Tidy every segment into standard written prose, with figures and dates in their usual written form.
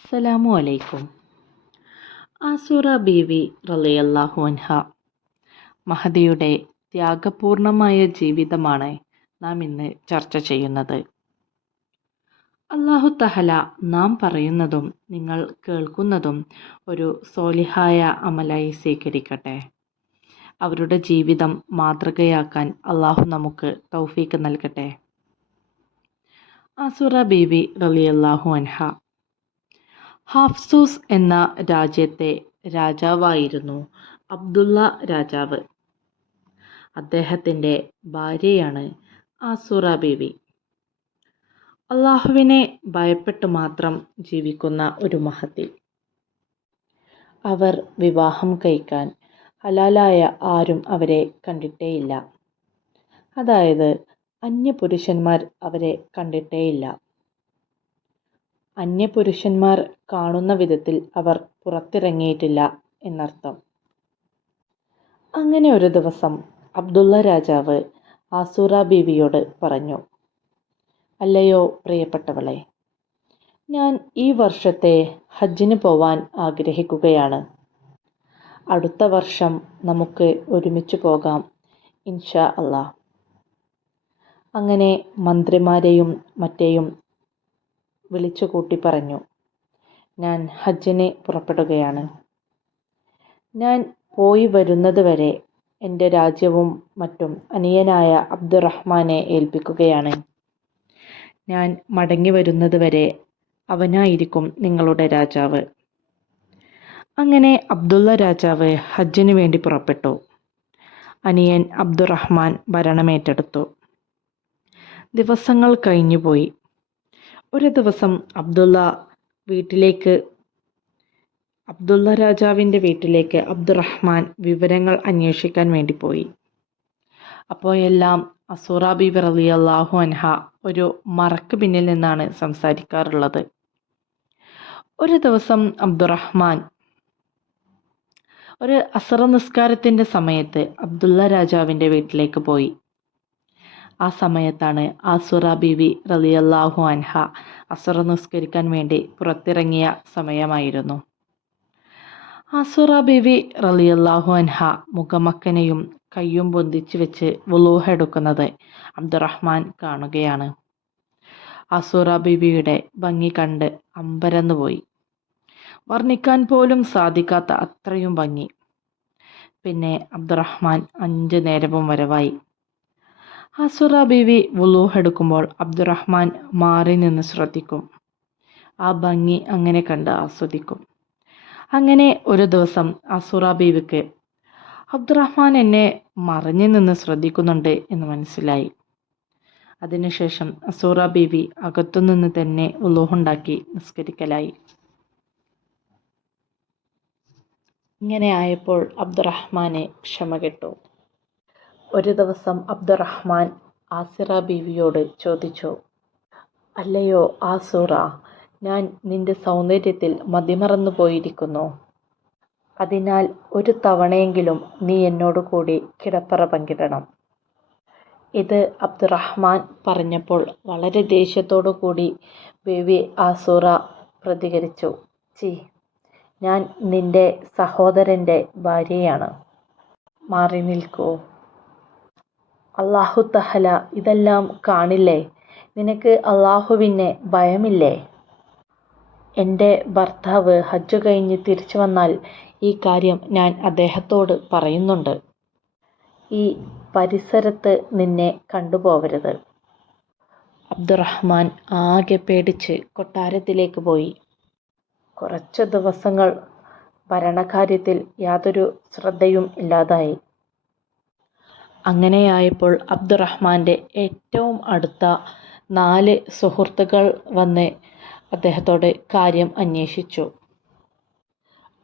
അസ്സലാമു അലൈക്കും. ആസൂറ ബീവി റളിയല്ലാഹു അൻഹ മഹദിയുടെ ത്യാഗപൂർണമായ ജീവിതമാണ് നാം ഇന്ന് ചർച്ച ചെയ്യുന്നത്. അല്ലാഹു തആല നാം പറയുന്നതും നിങ്ങൾ കേൾക്കുന്നതും ഒരു സ്വാലിഹായ അമലായി സ്വീകരിക്കട്ടെ. അവരുടെ ജീവിതം മാതൃകയാക്കാൻ അല്ലാഹു നമുക്ക് തൗഫീക്ക് നൽകട്ടെ. ആസൂറ ബീവി റളിയല്ലാഹു അൻഹ ഹാഫ്സൂസ് എന്ന രാജ്യത്തെ രാജാവായിരുന്നു അബ്ദുള്ള രാജാവ്. അദ്ദേഹത്തിൻ്റെ ഭാര്യയാണ് ആസൂറ ബീവി. അള്ളാഹുവിനെ ഭയപ്പെട്ട് മാത്രം ജീവിക്കുന്ന ഒരു മഹതി. അവർ വിവാഹം കഴിക്കാൻ ഹലാലായ ആരും അവരെ കണ്ടിട്ടേയില്ല. അതായത് അന്യപുരുഷന്മാർ അവരെ കണ്ടിട്ടേയില്ല. അന്യപുരുഷന്മാർ കാണുന്ന വിധത്തിൽ അവർ പുറത്തിറങ്ങിയിട്ടില്ല എന്നർത്ഥം. അങ്ങനെ ഒരു ദിവസം അബ്ദുള്ള രാജാവ് ആസൂറ ബീവിയോട് പറഞ്ഞു, അല്ലയോ പ്രിയപ്പെട്ടവളെ, ഞാൻ ഈ വർഷത്തെ ഹജ്ജിന് പോവാൻ ആഗ്രഹിക്കുകയാണ്. അടുത്ത വർഷം നമുക്ക് ഒരുമിച്ച് പോകാം ഇൻഷാ അല്ലാ. അങ്ങനെ മന്ത്രിമാരെയും മറ്റേയും വിളിച്ചു കൂട്ടി പറഞ്ഞു, ഞാൻ ഹജ്ജിന് പുറപ്പെടുകയാണ്. ഞാൻ പോയി വരുന്നത് വരെ എൻ്റെ രാജ്യവും മറ്റും അനിയനായ അബ്ദുറഹ്മാനെ ഏൽപ്പിക്കുകയാണ്. ഞാൻ മടങ്ങി വരുന്നത് വരെ അവനായിരിക്കും നിങ്ങളുടെ രാജാവ്. അങ്ങനെ അബ്ദുള്ള രാജാവ് ഹജ്ജിന് വേണ്ടി പുറപ്പെട്ടു. അനിയൻ അബ്ദുറഹ്മാൻ ഭരണമേറ്റെടുത്തു. ദിവസങ്ങൾ കഴിഞ്ഞുപോയി. ഒരു ദിവസം അബ്ദുള്ള രാജാവിൻ്റെ വീട്ടിലേക്ക് അബ്ദുറഹ്മാൻ വിവരങ്ങൾ അന്വേഷിക്കാൻ വേണ്ടി പോയി. അപ്പോഴെല്ലാം ആസൂറ ബീവി റളിയല്ലാഹു അൻഹ ഒരു മറക്ക് പിന്നിൽ നിന്നാണ് സംസാരിക്കാറുള്ളത്. ഒരു ദിവസം അബ്ദുറഹ്മാൻ ഒരു അസർ നിസ്കാരത്തിൻ്റെ സമയത്ത് അബ്ദുള്ള രാജാവിൻ്റെ വീട്ടിലേക്ക് പോയി. ആ സമയത്താണ് ആസൂറ ബീവി റളിയല്ലാഹു അൻഹ അസർ നിസ്കരിക്കാൻ വേണ്ടി പുറത്തിറങ്ങിയ സമയമായിരുന്നു. ആസൂറ ബീവി റളിയല്ലാഹു അൻഹ മുഖമക്കനെയും കയ്യും പൊന്തിച്ച് വെച്ച് വുളൂഹ് എടുക്കുന്നത് അബ്ദുറഹ്മാൻ കാണുകയാണ്. ആസൂറ ബീവിയുടെ ഭംഗി കണ്ട് അമ്പരന്നുപോയി. വർണ്ണിക്കാൻ പോലും സാധിക്കാത്ത അത്രയും ഭംഗി. പിന്നെ അബ്ദുറഹ്മാൻ 5 നേരവും വരവായി. ആസൂറ ബീവി വുളൂഹ് എടുക്കുമ്പോൾ അബ്ദുറഹ്മാൻ മാറി നിന്ന് ശ്രദ്ധിക്കും. ആ ഭംഗി അങ്ങനെ കണ്ട് ആസ്വദിക്കും. അങ്ങനെ ഒരു ദിവസം ആസൂറ ബീവിക്ക് അബ്ദുറഹ്മാൻ എന്നെ മറഞ്ഞു നിന്ന് ശ്രദ്ധിക്കുന്നുണ്ട് എന്ന് മനസ്സിലായി. അതിനുശേഷം ആസൂറ ബീവി അകത്തുനിന്ന് തന്നെ വുളൂഹുണ്ടാക്കി നിസ്കരിക്കലായി. ഇങ്ങനെ ആയപ്പോൾ അബ്ദുറഹ്മാനെ ക്ഷമ കെട്ടു. ഒരു ദിവസം അബ്ദുറഹ്മാൻ ആസിറ ബീവിയോട് ചോദിച്ചു, അല്ലയോ ആസൂറ, ഞാൻ നിന്റെ സൗന്ദര്യത്തിൽ മതിമറന്നു പോയിരിക്കുന്നു. അതിനാൽ ഒരു തവണയെങ്കിലും നീ എന്നോട് കൂടി കിടപ്പറ പങ്കിടണം. ഇത് അബ്ദുറഹ്മാൻ പറഞ്ഞപ്പോൾ വളരെ ദേഷ്യത്തോടു കൂടി ബീവി ആസൂറ പ്രതികരിച്ചു, ഞാൻ നിന്റെ സഹോദരൻ്റെ ഭാര്യയാണ്. മാറി നിൽക്കൂ. അല്ലാഹു തആല ഇതെല്ലാം കാണില്ലേ? നിനക്ക് അല്ലാഹുവിനെ ഭയമില്ലേ? എൻ്റെ ഭർത്താവ് ഹജ്ജ് കഴിഞ്ഞ് തിരിച്ചു വന്നാൽ ഈ കാര്യം ഞാൻ അദ്ദേഹത്തോട് പറയുന്നുണ്ട്. ഈ പരിസരത്ത് നിന്നെ കണ്ടുപോവരുത്. അബ്ദുറഹ്മാൻ ആകെ പേടിച്ച് കൊട്ടാരത്തിലേക്ക് പോയി. കുറച്ച് ദിവസങ്ങൾ ഭരണകാര്യത്തിൽ യാതൊരു ശ്രദ്ധയും ഇല്ലാതായി. അങ്ങനെയായപ്പോൾ അബ്ദുറഹ്മാൻ്റെ ഏറ്റവും അടുത്ത 4 സുഹൃത്തുക്കൾ വന്ന് അദ്ദേഹത്തോട് കാര്യം അന്വേഷിച്ചു.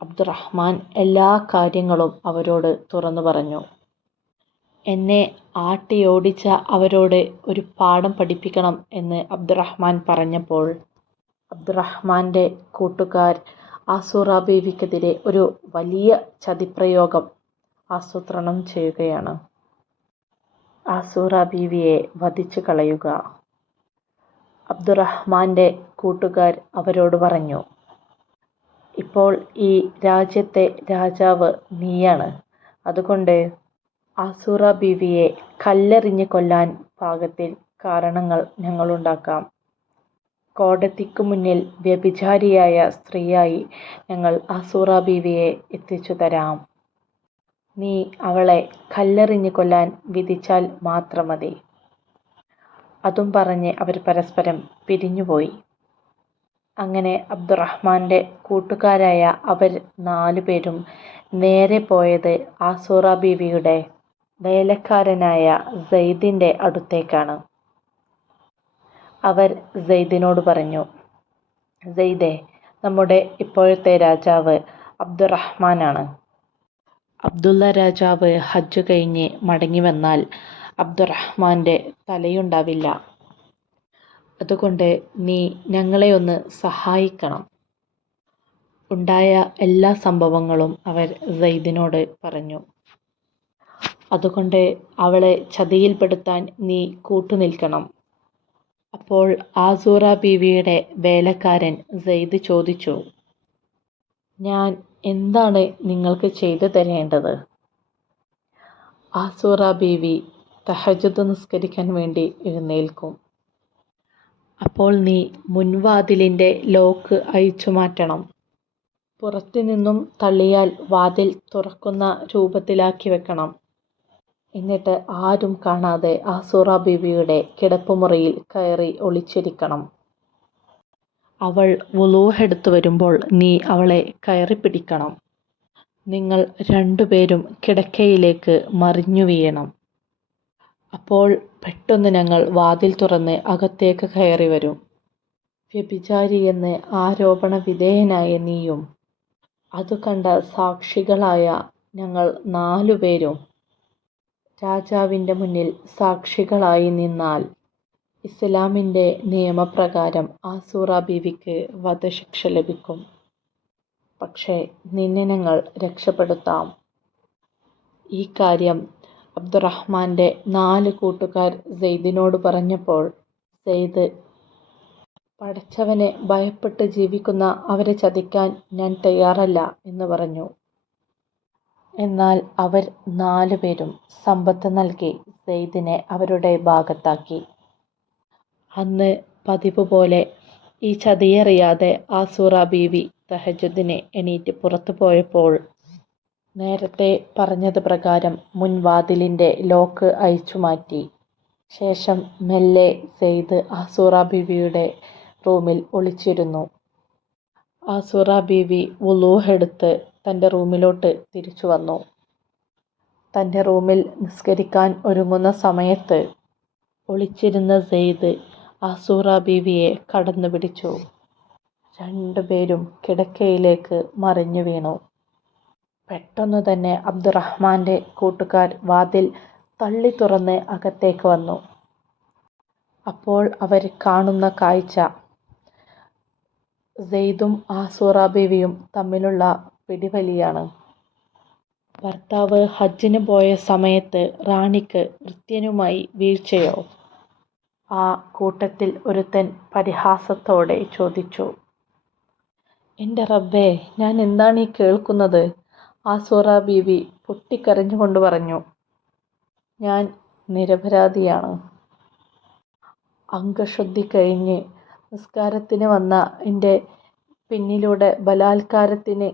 അബ്ദുറഹ്മാൻ എല്ലാ കാര്യങ്ങളും അവരോട് തുറന്നു പറഞ്ഞു. എന്നെ ആട്ടിയോടിച്ച അവരോട് ഒരു പാഠം പഠിപ്പിക്കണം എന്ന് അബ്ദുറഹ്മാൻ പറഞ്ഞപ്പോൾ അബ്ദുറഹ്മാൻ്റെ കൂട്ടുകാർ ആസൂറ ബീവിക്കെതിരെ ഒരു വലിയ ചതിപ്രയോഗം ആസൂത്രണം ചെയ്യുകയാണ്. ആസൂറ ബീവിയെ വധിച്ചു കളയുക. അബ്ദുറഹ്മാൻ്റെ കൂട്ടുകാർ അവരോട് പറഞ്ഞു, ഇപ്പോൾ ഈ രാജ്യത്തെ രാജാവ് നീയാണ്. അതുകൊണ്ട് ആസൂറ ബീവിയെ കല്ലെറിഞ്ഞ് കൊല്ലാൻ പാകത്തിൽ കാരണങ്ങൾ ഞങ്ങളുണ്ടാക്കാം. കോടതിക്കു മുന്നിൽ വ്യഭിചാരിയായ സ്ത്രീയായി ഞങ്ങൾ ആസൂറ ബീവിയെ എത്തിച്ചു തരാം. നീ അവളെ കല്ലെറിഞ്ഞ് കൊല്ലാൻ വിധിച്ചാൽ മാത്രം മതി. അതും പറഞ്ഞ് അവർ പരസ്പരം പിരിഞ്ഞുപോയി. അങ്ങനെ അബ്ദുറഹ്മാന്റെ കൂട്ടുകാരായ അവർ 4 പേരും നേരെ പോയത് ആസൂറ ബീവിയുടെ വേലക്കാരനായ സെയ്ദിന്റെ അടുത്തേക്കാണ്. അവർ സെയ്ദിനോട് പറഞ്ഞു, സെയ്ദേ, നമ്മുടെ ഇപ്പോഴത്തെ രാജാവ് അബ്ദുറഹ്മാനാണ്. അബ്ദുള്ള രാജാവ് ഹജ്ജ് കഴിഞ്ഞ് മടങ്ങി വന്നാൽ അബ്ദുറഹ്മാന്റെ തലയുണ്ടാവില്ല. അതുകൊണ്ട് നീ ഞങ്ങളെ ഒന്ന് സഹായിക്കണം. ഉണ്ടായ എല്ലാ സംഭവങ്ങളും അവർ സെയ്ദിനോട് പറഞ്ഞു. അതുകൊണ്ട് അവളെ ചതിയിൽപ്പെടുത്താൻ നീ കൂട്ടുനിൽക്കണം. അപ്പോൾ ആസൂറ ബീവിയുടെ വേലക്കാരൻ സെയ്ദ് ചോദിച്ചു, ഞാൻ എന്താണ് നിങ്ങൾക്ക് ചെയ്തു തരേണ്ടത്? ആസൂറ ബീവി തഹജ്ജുദ് നിസ്കരിക്കാൻ വേണ്ടി എഴുന്നേൽക്കും. അപ്പോൾ നീ മുൻവാതിലിൻ്റെ ലോക്ക് അഴിച്ചു മാറ്റണം. പുറത്തുനിന്നും തള്ളിയാൽ വാതിൽ തുറക്കുന്ന രൂപത്തിലാക്കി വെക്കണം. എന്നിട്ട് ആരും കാണാതെ ആസൂറ ബീവിയുടെ കിടപ്പുമുറിയിൽ കയറി ഒളിച്ചിരിക്കണം. അവൾ വുളൂഹെടുത്ത് വരുമ്പോൾ നീ അവളെ കയറി പിടിക്കണം. നിങ്ങൾ 2 പേരും കിടക്കയിലേക്ക് മറിഞ്ഞു വീഴണം. അപ്പോൾ പെട്ടെന്ന് ഞങ്ങൾ വാതിൽ തുറന്ന് അകത്തേക്ക് കയറി വരും. വ്യഭിചാരിയെന്ന് ആരോപണ വിധേയനായ നീയും അതു കണ്ട സാക്ഷികളായ ഞങ്ങൾ 4 പേരും രാജാവിൻ്റെ മുന്നിൽ സാക്ഷികളായി നിന്നാൽ ഇസ്ലാമിൻ്റെ നിയമപ്രകാരം ആസൂറ ബീവിക്ക് വധശിക്ഷ ലഭിക്കും. പക്ഷേ നിന്നെ ഞങ്ങൾ രക്ഷപ്പെടുത്താം. ഈ കാര്യം അബ്ദുറഹ്മാന്റെ 4 കൂട്ടുകാർ സെയ്ദിനോട് പറഞ്ഞപ്പോൾ സെയ്ദ്, പടച്ചവനെ ഭയപ്പെട്ട് ജീവിക്കുന്ന അവരെ ചതിക്കാൻ ഞാൻ തയ്യാറല്ല എന്ന് പറഞ്ഞു. എന്നാൽ അവർ 4 പേരും സമ്പത്ത് നൽകി സെയ്ദിനെ അവരുടെ ഭാഗത്താക്കി. അന്ന് പതിവ് പോലെ ഈ ചതിയറിയാതെ ആസൂറ ബീവി തഹജ്ജുദിന് എണീറ്റ് പുറത്തു പോയപ്പോൾ നേരത്തെ പറഞ്ഞത് പ്രകാരം മുൻവാതിലിൻ്റെ ലോക്ക് അഴിച്ചു മാറ്റി. ശേഷം മെല്ലെ സെയ്ദ് ആസൂറ ബീവിയുടെ റൂമിൽ ഒളിച്ചിരുന്നു. ആസൂറ ബീവി വുളൂഹെടുത്ത് തൻ്റെ റൂമിലോട്ട് തിരിച്ചു വന്നു. തൻ്റെ റൂമിൽ നിസ്കരിക്കാൻ ഒരുങ്ങുന്ന സമയത്ത് ഒളിച്ചിരുന്ന സെയ്ദ് ആസൂറ ബീവിയെ കടന്നു പിടിച്ചു. 2 പേരും കിടക്കയിലേക്ക് മറിഞ്ഞു വീണു. പെട്ടെന്നു തന്നെ അബ്ദുറഹ്മാന്റെ കൂട്ടുകാർ വാതിൽ തള്ളി തുറന്ന് അകത്തേക്ക് വന്നു. അപ്പോൾ അവർ കാണുന്ന കാഴ്ച സെയ്ദും ആസൂറ ബീവിയും തമ്മിലുള്ള പിടിവലിയാണ്. ഭർത്താവ് ഹജ്ജിന് പോയ സമയത്ത് റാണിക്ക് ഭൃത്യനുമായി വീഴ്ചയോ? ആ കൂട്ടത്തിൽ ഒരുത്തൻ പരിഹാസത്തോടെ ചോദിച്ചു. എൻ്റെ റബ്ബേ, ഞാൻ എന്താണ് ഈ കേൾക്കുന്നത്? ആസൂറ ബീവി പൊട്ടിക്കരഞ്ഞുകൊണ്ട് പറഞ്ഞു, ഞാൻ നിരപരാധിയാണ്. അംഗശുദ്ധി കഴിഞ്ഞ് നിസ്കാരത്തിന് വന്ന എൻ്റെ പിന്നിലൂടെ ബലാത്കാരത്തിന്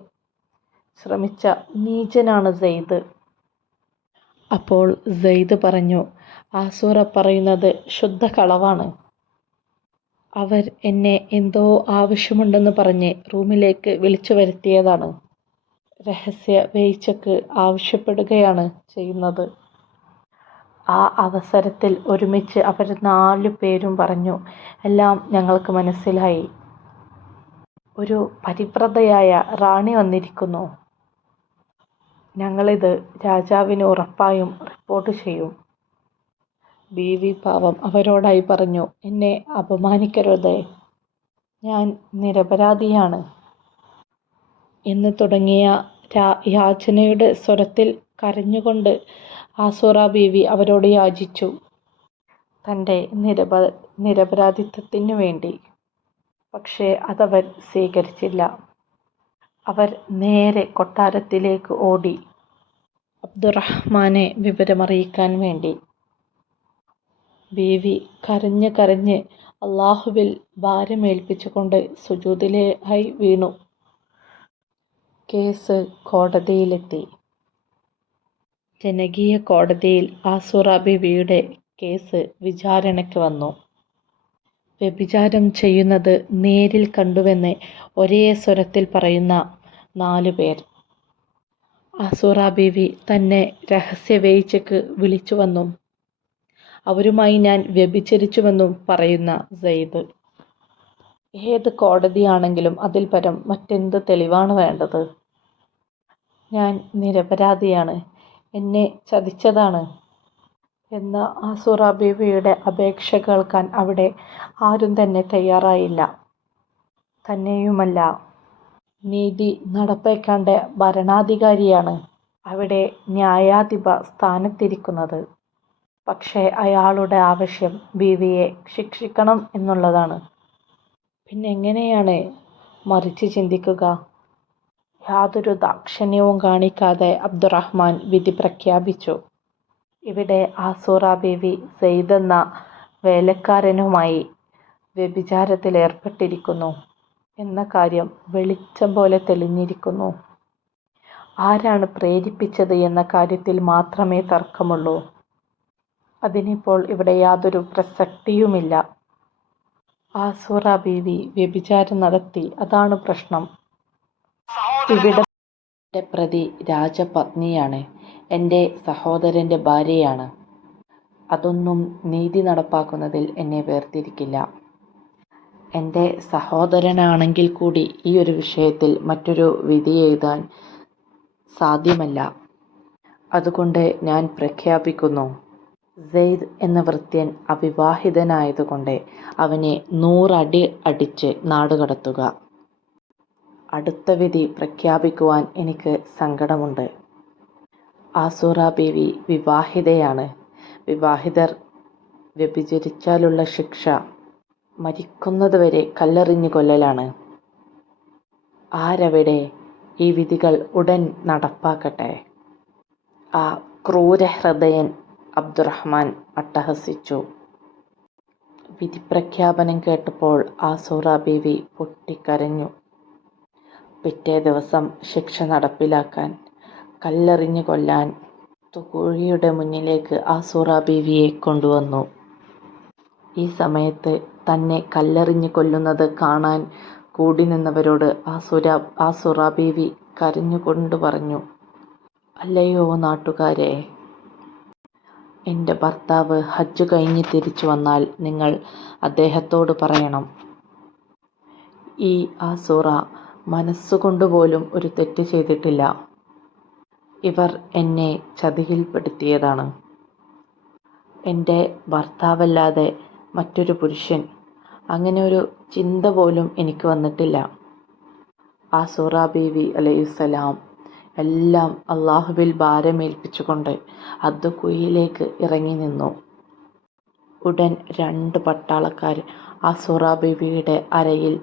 ശ്രമിച്ച നീചനാണ് സെയ്ദ്. അപ്പോൾ സെയ്ദ് പറഞ്ഞു, ആസൂറ പറയുന്നത് ശുദ്ധ കളവാണ്. അവർ എന്നെ എന്തോ ആവശ്യമുണ്ടെന്ന് പറഞ്ഞ് റൂമിലേക്ക് വിളിച്ചു വരുത്തിയതാണ്. രഹസ്യ വേഴ്ചയ്ക്ക് ആവശ്യപ്പെടുകയാണ് ചെയ്യുന്നത്. ആ അവസരത്തിൽ ഒരുമിച്ച് അവർ 4 പേരും പറഞ്ഞു, എല്ലാം ഞങ്ങൾക്ക് മനസ്സിലായി. ഒരു പരിവ്രതയായ റാണി വന്നിരിക്കുന്നു. ഞങ്ങളിത് രാജാവിന് ഉറപ്പായും റിപ്പോർട്ട് ചെയ്യും. ബീവി പാവം അവരോടായി പറഞ്ഞു, എന്നെ അപമാനിക്കരുത്, ഞാൻ നിരപരാധിയാണ് എന്ന് തുടങ്ങിയ യാചനയുടെ സ്വരത്തിൽ കരഞ്ഞുകൊണ്ട് ആസൂറ ബീവി അവരോട് യാചിച്ചു, തൻ്റെ നിരപരാധിത്വത്തിനു വേണ്ടി. പക്ഷേ അതവർ സ്വീകരിച്ചില്ല. അവർ നേരെ കൊട്ടാരത്തിലേക്ക് ഓടി അബ്ദുറഹ്മാനെ വിവരമറിയിക്കാൻ വേണ്ടി. ബീവി കരഞ്ഞ് കരഞ്ഞ് അള്ളാഹുവിൽ ഭാരമേൽപ്പിച്ചുകൊണ്ട് സുജൂദിലായി വീണു. കേസ് കോടതിയിലെത്തി. ജനകീയ കോടതിയിൽ ആസുറ ബീവിയുടെ കേസ് വിചാരണയ്ക്ക് വന്നു. വ്യഭിചാരം ചെയ്യുന്നത് നേരിൽ കണ്ടുവെന്ന് ഒരേ സ്വരത്തിൽ പറയുന്ന 4 പേർ. ആസുറ ബീവി തന്നെ രഹസ്യവേഴ്ചയ്ക്ക് വിളിച്ചുവെന്നും അവരുമായി ഞാൻ വ്യഭിചരിച്ചുവെന്നും പറയുന്ന സെയ്ദ്. ഏത് കോടതിയാണെങ്കിലും അതിൽ പരം മറ്റെന്ത് തെളിവാണ് വേണ്ടത്? ഞാൻ നിരപരാധിയാണ്, എന്നെ ചതിച്ചതാണ് എന്ന ആസുറ ബീവിയുടെ അപേക്ഷ കേൾക്കാൻ അവിടെ ആരും തന്നെ തയ്യാറായില്ല. തന്നെയുമല്ല, നീതി നടപ്പാക്കേണ്ട ഭരണാധികാരിയാണ് അവിടെ ന്യായാധിപ സ്ഥാനത്തിരിക്കുന്നത്. പക്ഷേ അയാളുടെ ആവശ്യം ബീവിയെ ശിക്ഷിക്കണം എന്നുള്ളതാണ്. പിന്നെങ്ങനെയാണ് മറിച്ച് ചിന്തിക്കുക? യാതൊരു ദാക്ഷിണ്യവും കാണിക്കാതെ അബ്ദുറഹ്മാൻ വിധി പ്രഖ്യാപിച്ചു. ഇവിടെ ആസുറ ബീവി സെയ്ദ് എന്ന വേലക്കാരനുമായി വ്യഭിചാരത്തിലേർപ്പെട്ടിരിക്കുന്നു എന്ന കാര്യം വെളിച്ചം പോലെ തെളിഞ്ഞിരിക്കുന്നു. ആരാണ് പ്രേരിപ്പിച്ചത് എന്ന കാര്യത്തിൽ മാത്രമേ തർക്കമുള്ളൂ. അതിനിപ്പോൾ ഇവിടെ യാതൊരു പ്രസക്തിയുമില്ല. ആസുറ ബീവി വ്യഭിചാരം നടത്തി, അതാണ് പ്രശ്നം. ഇവിടെ എൻ്റെ പ്രതി രാജപത്നിയാണ്, എൻ്റെ സഹോദരൻ്റെ ഭാര്യയാണ്. അതൊന്നും നീതി നടപ്പാക്കുന്നതിൽ എന്നെ വേർതിരിക്കില്ല. എൻ്റെ സഹോദരനാണെങ്കിൽ കൂടി ഈ ഒരു വിഷയത്തിൽ മറ്റൊരു വിധി എഴുതാൻ സാധ്യമല്ല. അതുകൊണ്ട് ഞാൻ പ്രഖ്യാപിക്കുന്നു, സെയ്ദ് എന്ന ഭൃത്യൻ അവിവാഹിതനായതുകൊണ്ട് അവനെ 100 അടി അടിച്ച് നാടുകടത്തുക. അടുത്ത വിധി പ്രഖ്യാപിക്കുവാൻ എനിക്ക് സങ്കടമുണ്ട്. ആസുറ ബീവി വിവാഹിതയാണ്. വിവാഹിതർ വ്യഭിചരിച്ചാലുള്ള ശിക്ഷ മരിക്കുന്നതുവരെ കല്ലെറിഞ്ഞു കൊല്ലലാണ്. ആരവിടെ? ഈ വിധികൾ ഉടൻ നടപ്പാക്കട്ടെ. ആ ക്രൂരഹൃദയൻ അബ്ദുറഹ്മാൻ അട്ടഹസിച്ചു. വിധിപ്രഖ്യാപനം കേട്ടപ്പോൾ ആസുറ ബീവി പൊട്ടിക്കരഞ്ഞു. പിറ്റേ ദിവസം ശിക്ഷ നടപ്പിലാക്കാൻ, കല്ലെറിഞ്ഞു കൊല്ലാൻ തുകുഴിയുടെ മുന്നിലേക്ക് ആസുറ ബീവിയെ കൊണ്ടുവന്നു. ഈ സമയത്ത് തന്നെ കല്ലെറിഞ്ഞു കൊല്ലുന്നത് കാണാൻ കൂടി നിന്നവരോട് ആസുറ ബീവി കരഞ്ഞുകൊണ്ട് പറഞ്ഞു, അല്ലയോ നാട്ടുകാരെ, എൻ്റെ ഭർത്താവ് ഹജ്ജ് കഴിഞ്ഞ് തിരിച്ചു വന്നാൽ നിങ്ങൾ അദ്ദേഹത്തോട് പറയണം, ഈ ആസുറ മനസ്സുകൊണ്ടുപോലും ഒരു തെറ്റ് ചെയ്തിട്ടില്ല. ഇവർ എന്നെ ചതിയിൽപ്പെടുത്തിയതാണ്. എൻ്റെ ഭർത്താവല്ലാതെ മറ്റൊരു പുരുഷൻ, അങ്ങനെ ഒരു ചിന്ത പോലും എനിക്ക് വന്നിട്ടില്ല. ആസുറ ബീവി അലൈഹിസ്സലാം എല്ലാം അള്ളാഹുവിൽ ഭാരമേൽപ്പിച്ചുകൊണ്ട് അദ്ദുകുയിലേക്ക് ഇറങ്ങി നിന്നു. ഉടൻ 2 പട്ടാളക്കാർ ആസുറ ബീവിയുടെ അരയിൽ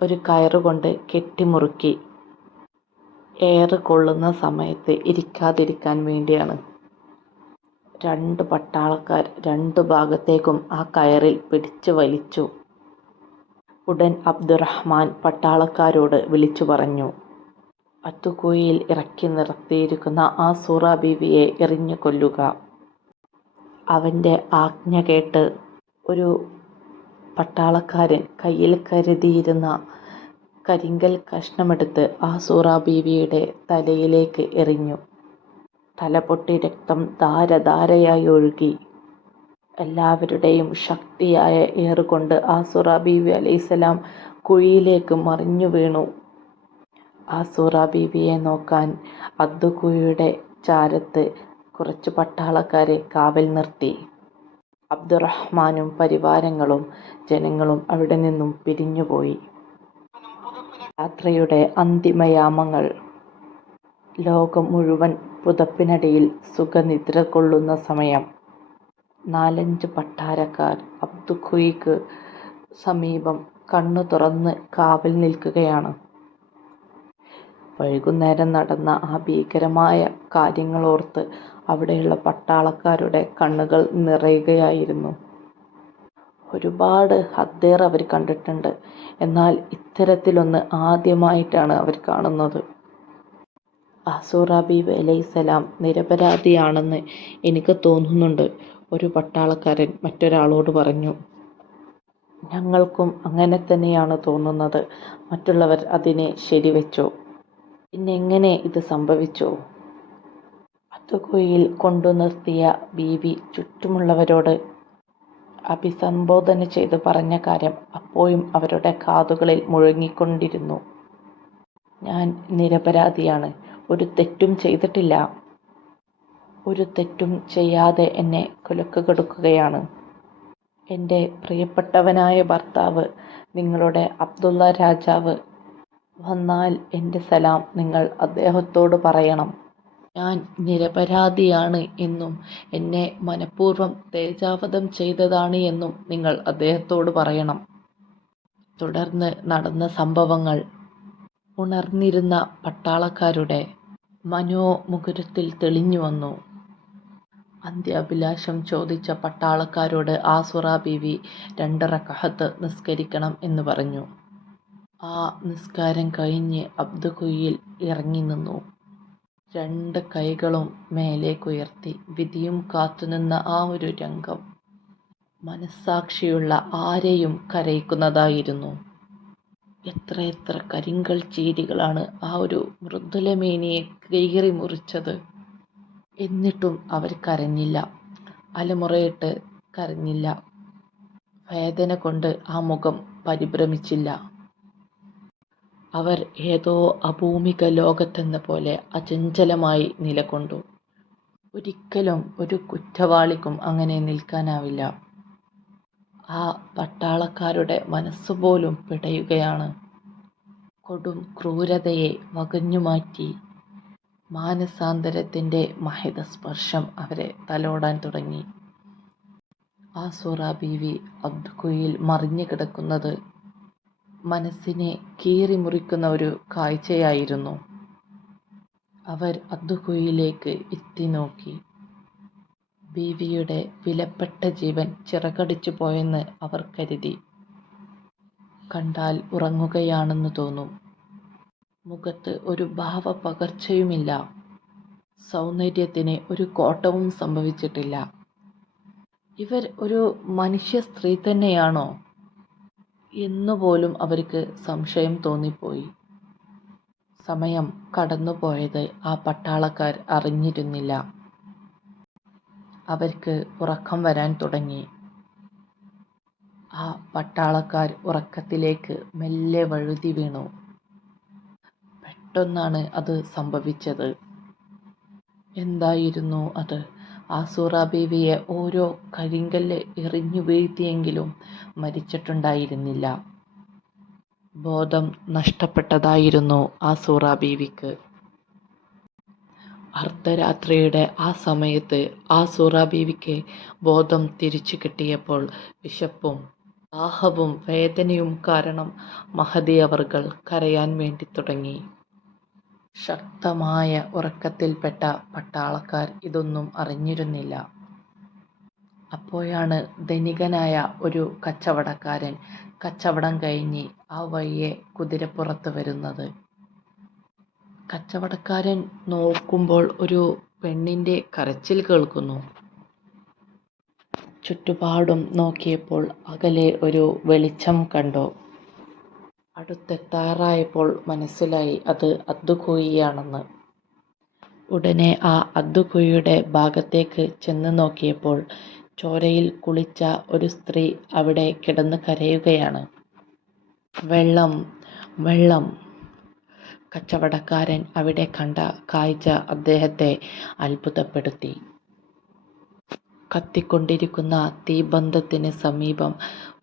ഒരു കയറുകൊണ്ട് കെട്ടിമുറുക്കി. എയർ കൊള്ളുന്ന സമയത്ത് ഇരിക്കാതിരിക്കാൻ വേണ്ടിയാണ്. 2 പട്ടാളക്കാർ 2 ഭാഗത്തേക്കും ആ കയറിൽ പിടിച്ചു വലിച്ചു. ഉടൻ അബ്ദുറഹ്മാൻ പട്ടാളക്കാരോട് വിളിച്ചു പറഞ്ഞു, അദ്ദുകുയിൽ ഇറക്കി നിർത്തിയിരിക്കുന്ന ആസുറ ബീവിയെ എറിഞ്ഞു കൊല്ലുക. അവൻ്റെ ആജ്ഞ കേട്ട് ഒരു പട്ടാളക്കാരൻ കയ്യിൽ കരുതിയിരുന്ന കരിങ്കൽ കഷ്ണമെടുത്ത് ആസുറ ബീവിയുടെ തലയിലേക്ക് എറിഞ്ഞു. തല പൊട്ടി രക്തം ധാരധാരയായി ഒഴുകി. എല്ലാവരുടെയും ശക്തിയായ ഏറുകൊണ്ട് ആസുറ ബീവി അലൈഹിസ്സലാം കുഴിയിലേക്ക് മറിഞ്ഞു വീണു. ആസുറ ബീവിയെ നോക്കാൻ അദ്ദുകുഴിയുടെ ചാരത്ത് കുറച്ച് പട്ടാളക്കാരെ കാവൽ നിർത്തി. അബ്ദുറഹ്മാനും പരിവാരങ്ങളും ജനങ്ങളും അവിടെ നിന്നും പിരിഞ്ഞുപോയി. രാത്രിയുടെ അന്തിമയാമങ്ങൾ. ലോകം മുഴുവൻ പുതപ്പിനടിയിൽ സുഖനിദ്ര കൊള്ളുന്ന സമയം. 4-5 പട്ടാരക്കാർ അബ്ദുകുയിക്ക് സമീപം കണ്ണു തുറന്ന് കാവൽ നിൽക്കുകയാണ്. വൈകുന്നേരം നടന്ന ആ ഭീകരമായ കാര്യങ്ങളോർത്ത് അവിടെയുള്ള പട്ടാളക്കാരുടെ കണ്ണുകൾ നിറയുകയായിരുന്നു. ഒരുപാട് ഹദ്ദേർ അവർ കണ്ടിട്ടുണ്ട്, എന്നാൽ ഇത്തരത്തിലൊന്ന് ആദ്യമായിട്ടാണ് അവർ കാണുന്നത്. ആസൂറ ബീവി അലൈഹിസ്സലാം നിരപരാധിയാണെന്ന് എനിക്ക് തോന്നുന്നുണ്ട്, ഒരു പട്ടാളക്കാരൻ മറ്റൊരാളോട് പറഞ്ഞു. ഞങ്ങൾക്കും അങ്ങനെ തന്നെയാണ് തോന്നുന്നത്. മറ്റുള്ളവർ അതിനെ ശരിവെച്ചു. പിന്നെങ്ങനെ ഇത് സംഭവിച്ചു? അതുകുഴിയിൽ കൊണ്ടുനിർത്തിയ ബീവി ചുറ്റുമുള്ളവരോട് അഭിസംബോധന ചെയ്ത് പറഞ്ഞ കാര്യം അപ്പോഴും അവരുടെ കാതുകളിൽ മുഴങ്ങിക്കൊണ്ടിരുന്നു. ഞാൻ നിരപരാധിയാണ്, ഒരു തെറ്റും ചെയ്തിട്ടില്ല. ഒരു തെറ്റും ചെയ്യാതെ എന്നെ കൊലക്ക് കൊടുക്കുകയാണ്. എൻ്റെ പ്രിയപ്പെട്ടവനായ ഭർത്താവ്, നിങ്ങളുടെ അബ്ദുള്ള രാജാവ് വന്നാൽ എൻ്റെ സലാം നിങ്ങൾ അദ്ദേഹത്തോട് പറയണം. ഞാൻ നിരപരാധിയാണ് എന്നും എന്നെ മനഃപൂർവ്വം തേജാവധം ചെയ്തതാണ് എന്നും നിങ്ങൾ അദ്ദേഹത്തോട് പറയണം. തുടർന്ന് നടന്ന സംഭവങ്ങൾ ഉണർന്നിരുന്ന പട്ടാളക്കാരുടെ മനോമുകുരത്തിൽ തെളിഞ്ഞു വന്നു. അന്ത്യാഭിലാഷം ചോദിച്ച പട്ടാളക്കാരോട് ആസുറ ബീവി 2 റക്അത്ത് നിസ്കരിക്കണം എന്ന് പറഞ്ഞു. ആ നിസ്കാരം കഴിഞ്ഞ് അബ്ദുകുഴിയിൽ ഇറങ്ങി നിന്നു. 2 കൈകളും മേലേക്കുയർത്തി വിധിയും കാത്തുനിന്ന ആ ഒരു രംഗം മനസ്സാക്ഷിയുള്ള ആരെയും കരയിക്കുന്നതായിരുന്നു. എത്രയെത്ര കരിങ്കൽ ചീരികളാണ് ആ ഒരു മൃദുലമേനിയെ കീറി മുറിച്ചത്. എന്നിട്ടും അവർ കരഞ്ഞില്ല, അലമുറയിട്ട് കരഞ്ഞില്ല. വേദന കൊണ്ട് ആ മുഖം പരിഭ്രമിച്ചില്ല. അവർ ഏതോ അഭൗമിക ലോകത്തെന്ന പോലെ അചഞ്ചലമായി നിലകൊണ്ടു. ഒരിക്കലും ഒരു കുറ്റവാളിക്കും അങ്ങനെ നിൽക്കാനാവില്ല. ആ പട്ടാളക്കാരുടെ മനസ്സുപോലും പിടയുകയാണ്. കൊടും ക്രൂരതയെ വകഞ്ഞുമാറ്റി മാനസാന്തരത്തിൻ്റെ മഹിതസ്പർശം അവരെ തലോടാൻ തുടങ്ങി. ആസുറ ബീവി അബ്ദുകുഴിയിൽ മറിഞ്ഞു കിടക്കുന്നത് മനസ്സിനെ കീറിമുറിക്കുന്ന ഒരു കാഴ്ചയായിരുന്നു. അവർ അബ്ദുകുഴിയിലേക്ക് എത്തിനോക്കി. ബീവിയുടെ വിലപ്പെട്ട ജീവൻ ചിറകടിച്ചു പോയെന്ന് അവർ കരുതി. കണ്ടാൽ ഉറങ്ങുകയാണെന്ന് തോന്നും. മുഖത്ത് ഒരു ഭാവപകർച്ചയുമില്ല. സൗന്ദര്യത്തിന് ഒരു കോട്ടവും സംഭവിച്ചിട്ടില്ല. ഇവർ ഒരു മനുഷ്യ സ്ത്രീ തന്നെയാണോ എന്നുപോലും അവർക്ക് സംശയം തോന്നിപ്പോയി. സമയം കടന്നുപോയത് ആ പട്ടാളക്കാർ അറിഞ്ഞിരുന്നില്ല. അവർക്ക് ഉറക്കം വരാൻ തുടങ്ങി. ആ പട്ടാളക്കാർ ഉറക്കത്തിലേക്ക് മെല്ലെ വഴുതി വീണു. പെട്ടെന്നാണ് അത് സംഭവിച്ചത്. എന്തായിരുന്നു അത്? ആസുറ ബീവിയെ ഓരോ കരിങ്കല്ല് എറിഞ്ഞു വീഴ്ത്തിയെങ്കിലും മരിച്ചിട്ടുണ്ടായിരുന്നില്ല. ബോധം നഷ്ടപ്പെട്ടതായിരുന്നു ആസുറ ബീവിക്ക്. അർദ്ധരാത്രിയുടെ ആ സമയത്ത് ആസുറ ബീവിക്ക് ബോധം തിരിച്ചു കിട്ടിയപ്പോൾ വിശപ്പും ദാഹവും വേദനയും കാരണം മഹദി അവർകൾ കരയാൻ വേണ്ടി തുടങ്ങി. ശക്തമായ ഉറക്കത്തിൽപ്പെട്ട പട്ടാളക്കാർ ഇതൊന്നും അറിഞ്ഞിരുന്നില്ല. അപ്പോഴാണ് ധനികനായ ഒരു കച്ചവടക്കാരൻ കച്ചവടം കഴിഞ്ഞ് ആ വഴിയെ കുതിരപ്പുറത്ത് വരുന്നത്. കച്ചവടക്കാരൻ നോക്കുമ്പോൾ ഒരു പെണ്ണിൻ്റെ കരച്ചിൽ കേൾക്കുന്നു. ചുറ്റുപാടും നോക്കിയപ്പോൾ അകലെ ഒരു വെളിച്ചം കണ്ടു. അടുത്തെത്താറായപ്പോൾ മനസ്സിലായി അത് അബ്ദുകുഴിയാണെന്ന്. ഉടനെ ആ അബ്ദുകുഴിയുടെ ഭാഗത്തേക്ക് ചെന്ന് നോക്കിയപ്പോൾ ചോരയിൽ കുളിച്ച ഒരു സ്ത്രീ അവിടെ കിടന്ന് കരയുകയാണ്. വെള്ളം, വെള്ളം! കച്ചവടക്കാരൻ അവിടെ കണ്ട കാഴ്ച അദ്ദേഹത്തെ അത്ഭുതപ്പെടുത്തി. കത്തിക്കൊണ്ടിരിക്കുന്ന തീബന്ധത്തിന് സമീപം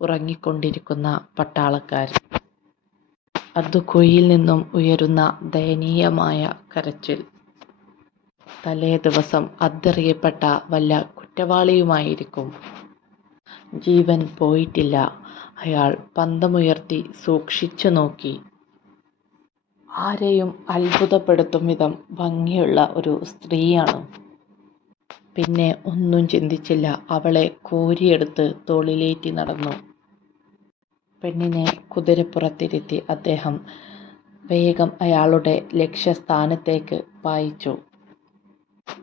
ഉറങ്ങിക്കൊണ്ടിരിക്കുന്ന പട്ടാളക്കാർ. അബ്ദുകുഴിയിൽ നിന്നും ഉയരുന്ന ദയനീയമായ കരച്ചിൽ. തലേ ദിവസം അർദ്ധറിയപ്പെട്ട വല്ല കുറ്റവാളിയുമായിരിക്കും. ജീവൻ പോയിട്ടില്ല. അയാൾ പന്തമുയർത്തി സൂക്ഷിച്ചു നോക്കി. ആരെയും അത്ഭുതപ്പെടുത്തും വിധം ഭംഗിയുള്ള ഒരു സ്ത്രീയാണ്. പിന്നെ ഒന്നും ചിന്തിച്ചില്ല, അവളെ കോരിയെടുത്ത് തോളിലേറ്റി നടന്നു. പെണ്ണിനെ കുതിരപ്പുറത്തിരുത്തി അദ്ദേഹം വേഗം അയാളുടെ ലക്ഷ്യസ്ഥാനത്തേക്ക് പായിച്ചു.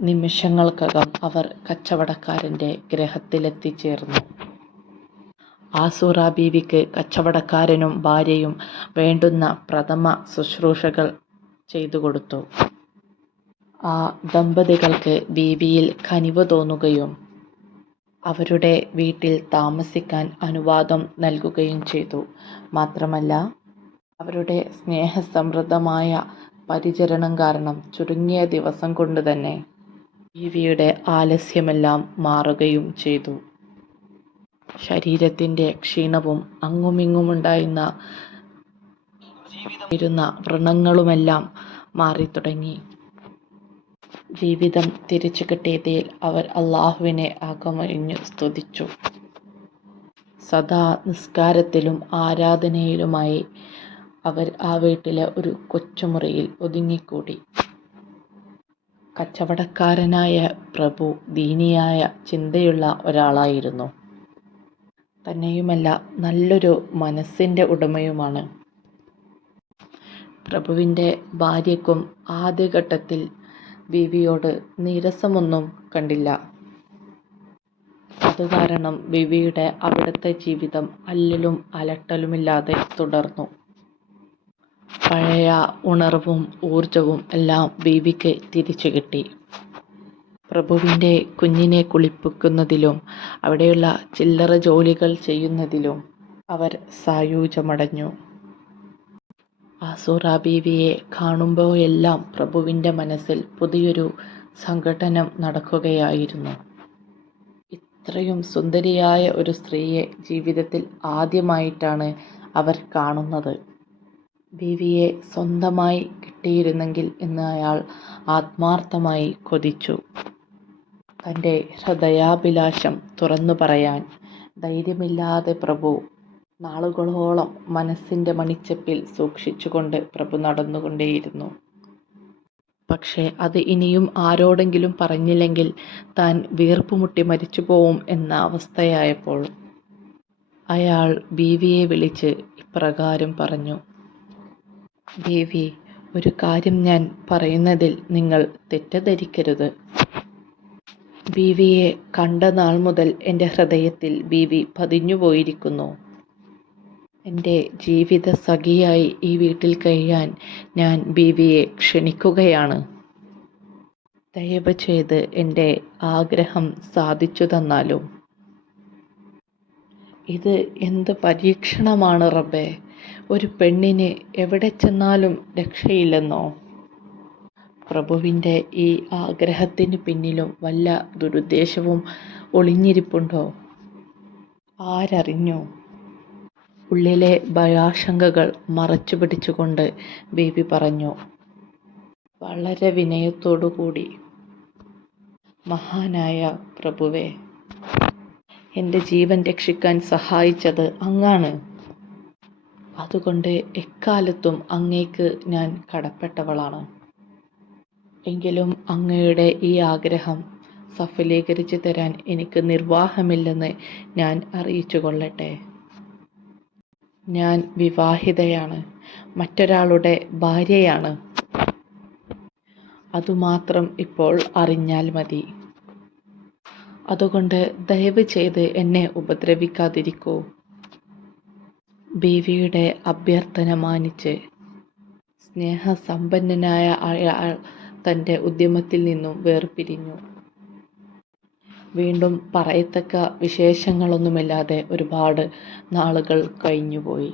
നിമിഷങ്ങൾക്കകം അവർ കച്ചവടക്കാരൻ്റെ ഗൃഹത്തിലെത്തിച്ചേർന്നു. ആസൂറ ബീവിക്ക് കച്ചവടക്കാരനും ഭാര്യയും വേണ്ടുന്ന പ്രഥമ ശുശ്രൂഷകൾ ചെയ്തു കൊടുത്തു. ആ ദമ്പതികൾക്ക് ബീവിയിൽ കനിവ് തോന്നുകയും അവരുടെ വീട്ടിൽ താമസിക്കാൻ അനുവാദം നൽകുകയും ചെയ്തു. മാത്രമല്ല, അവരുടെ സ്നേഹസമൃദ്ധമായ പരിചരണം കാരണം ചുരുങ്ങിയ ദിവസം കൊണ്ട് തന്നെ ബീവിയുടെ ആലസ്യമെല്ലാം മാറുകയും ചെയ്തു. ശരീരത്തിൻ്റെ ക്ഷീണവും അങ്ങുമിങ്ങുമുണ്ടായിരുന്ന വ്രണങ്ങളുമെല്ലാം മാറിത്തുടങ്ങി. ജീവിതം തിരിച്ചു കിട്ടിയതിൽ അവർ അള്ളാഹുവിനെ അകമഴിഞ്ഞു സ്തുതിച്ചു. സദാ നിസ്കാരത്തിലും ആരാധനയിലുമായി അവർ ആ വീട്ടിലെ ഒരു കൊച്ചുമുറിയിൽ ഒതുങ്ങിക്കൂടി. കച്ചവടക്കാരനായ പ്രഭു ദീനിയായ ചിന്തയുള്ള ഒരാളായിരുന്നു. തന്നെയുമല്ല, നല്ലൊരു മനസ്സിൻ്റെ ഉടമയുമാണ്. പ്രഭുവിൻ്റെ ഭാര്യയ്ക്കും ആദ്യഘട്ടത്തിൽ ബീവിയോട് നീരസമൊന്നും കണ്ടില്ല. അതുകാരണം ബീവിയുടെ അവിടുത്തെ ജീവിതം അല്ലലും അലട്ടലുമില്ലാതെ തുടർന്നു. പഴയ ഉണർവും ഊർജവും എല്ലാം ബീവിക്ക് തിരിച്ചു കിട്ടി. പ്രഭുവിൻ്റെ കുഞ്ഞിനെ കുളിപ്പിക്കുന്നതിലും അവിടെയുള്ള ചില്ലറ ജോലികൾ ചെയ്യുന്നതിലും അവർ സായൂജ്യമടഞ്ഞു. ആസൂറ ബീവിയെ കാണുമ്പോഴെല്ലാം പ്രഭുവിൻ്റെ മനസ്സിൽ പുതിയൊരു സംഘട്ടനം നടക്കുകയായിരുന്നു. ഇത്രയും സുന്ദരിയായ ഒരു സ്ത്രീയെ ജീവിതത്തിൽ ആദ്യമായിട്ടാണ് അവർ കാണുന്നത്. ബീവിയെ സ്വന്തമായി കിട്ടിയിരുന്നെങ്കിൽ എന്ന് അയാൾ ആത്മാർത്ഥമായി കൊതിച്ചു. തൻ്റെ ഹൃദയാഭിലാഷം തുറന്നു പറയാൻ ധൈര്യമില്ലാതെ പ്രഭു നാളുകളോളം മനസ്സിൻ്റെ മണിച്ചപ്പിൽ സൂക്ഷിച്ചുകൊണ്ട് പ്രഭു നടന്നുകൊണ്ടേയിരുന്നു. പക്ഷേ അത് ഇനിയും ആരോടെങ്കിലും പറഞ്ഞില്ലെങ്കിൽ താൻ വീർപ്പുമുട്ടി മരിച്ചുപോവും എന്ന അവസ്ഥയായപ്പോൾ അയാൾ ബീവിയെ വിളിച്ച് ഇപ്രകാരം പറഞ്ഞു: ബീവി, ഒരു കാര്യം ഞാൻ പറയുന്നതിൽ നിങ്ങൾ തെറ്റിദ്ധരിക്കരുത്. ബീവിയെ കണ്ട നാൾ മുതൽ എൻ്റെ ഹൃദയത്തിൽ ബീവി പതിഞ്ഞുപോയിരിക്കുന്നു. എൻ്റെ ജീവിത സഖിയായി ഈ വീട്ടിൽ കഴിയാൻ ഞാൻ ബീവിയെ ക്ഷണിക്കുകയാണ്. ദയവ് ചെയ്ത് എൻ്റെ ആഗ്രഹം സാധിച്ചു തന്നാലും. ഇത് എന്ത് പരീക്ഷണമാണ് റബ്ബേ! ഒരു പെണ്ണിന് എവിടെ ചെന്നാലും രക്ഷയില്ലെന്നോ? പ്രഭുവിൻ്റെ ഈ ആഗ്രഹത്തിന് പിന്നിലും വല്ല ദുരുദ്ദേശവും ഒളിഞ്ഞിരിപ്പുണ്ടോ? ആരറിഞ്ഞു? ഉള്ളിലെ ഭയാശങ്കകൾ മറച്ചു പിടിച്ചുകൊണ്ട് ബീവി പറഞ്ഞു, വളരെ വിനയത്തോടുകൂടി: മഹാനായ പ്രഭുവേ, എൻ്റെ ജീവൻ രക്ഷിക്കാൻ സഹായിച്ചത് അങ്ങാണ്. അതുകൊണ്ട് എക്കാലത്തും അങ്ങേക്ക് ഞാൻ കടപ്പെട്ടവളാണ്. എങ്കിലും അങ്ങയുടെ ഈ ആഗ്രഹം സഫലീകരിച്ചു തരാൻ എനിക്ക് നിർവാഹമില്ലെന്ന് ഞാൻ അറിയിച്ചു കൊള്ളട്ടെ. ഞാൻ വിവാഹിതയാണ്, മറ്റൊരാളുടെ ഭാര്യയാണ്. അതുമാത്രം ഇപ്പോൾ അറിഞ്ഞാൽ മതി. അതുകൊണ്ട് ദയവ് ചെയ്ത് എന്നെ ഉപദ്രവിക്കാതിരിക്കൂ. ബീവിയുടെ അഭ്യർത്ഥന മാനിച്ച് സ്നേഹസമ്പന്നനായ അയാൾ തൻ്റെ ഉദ്യമത്തിൽ നിന്നും വേർപിരിഞ്ഞു. വീണ്ടും പറയത്തക്ക വിശേഷങ്ങളൊന്നുമില്ലാതെ ഒരുപാട് നാളുകൾ കഴിഞ്ഞുപോയി.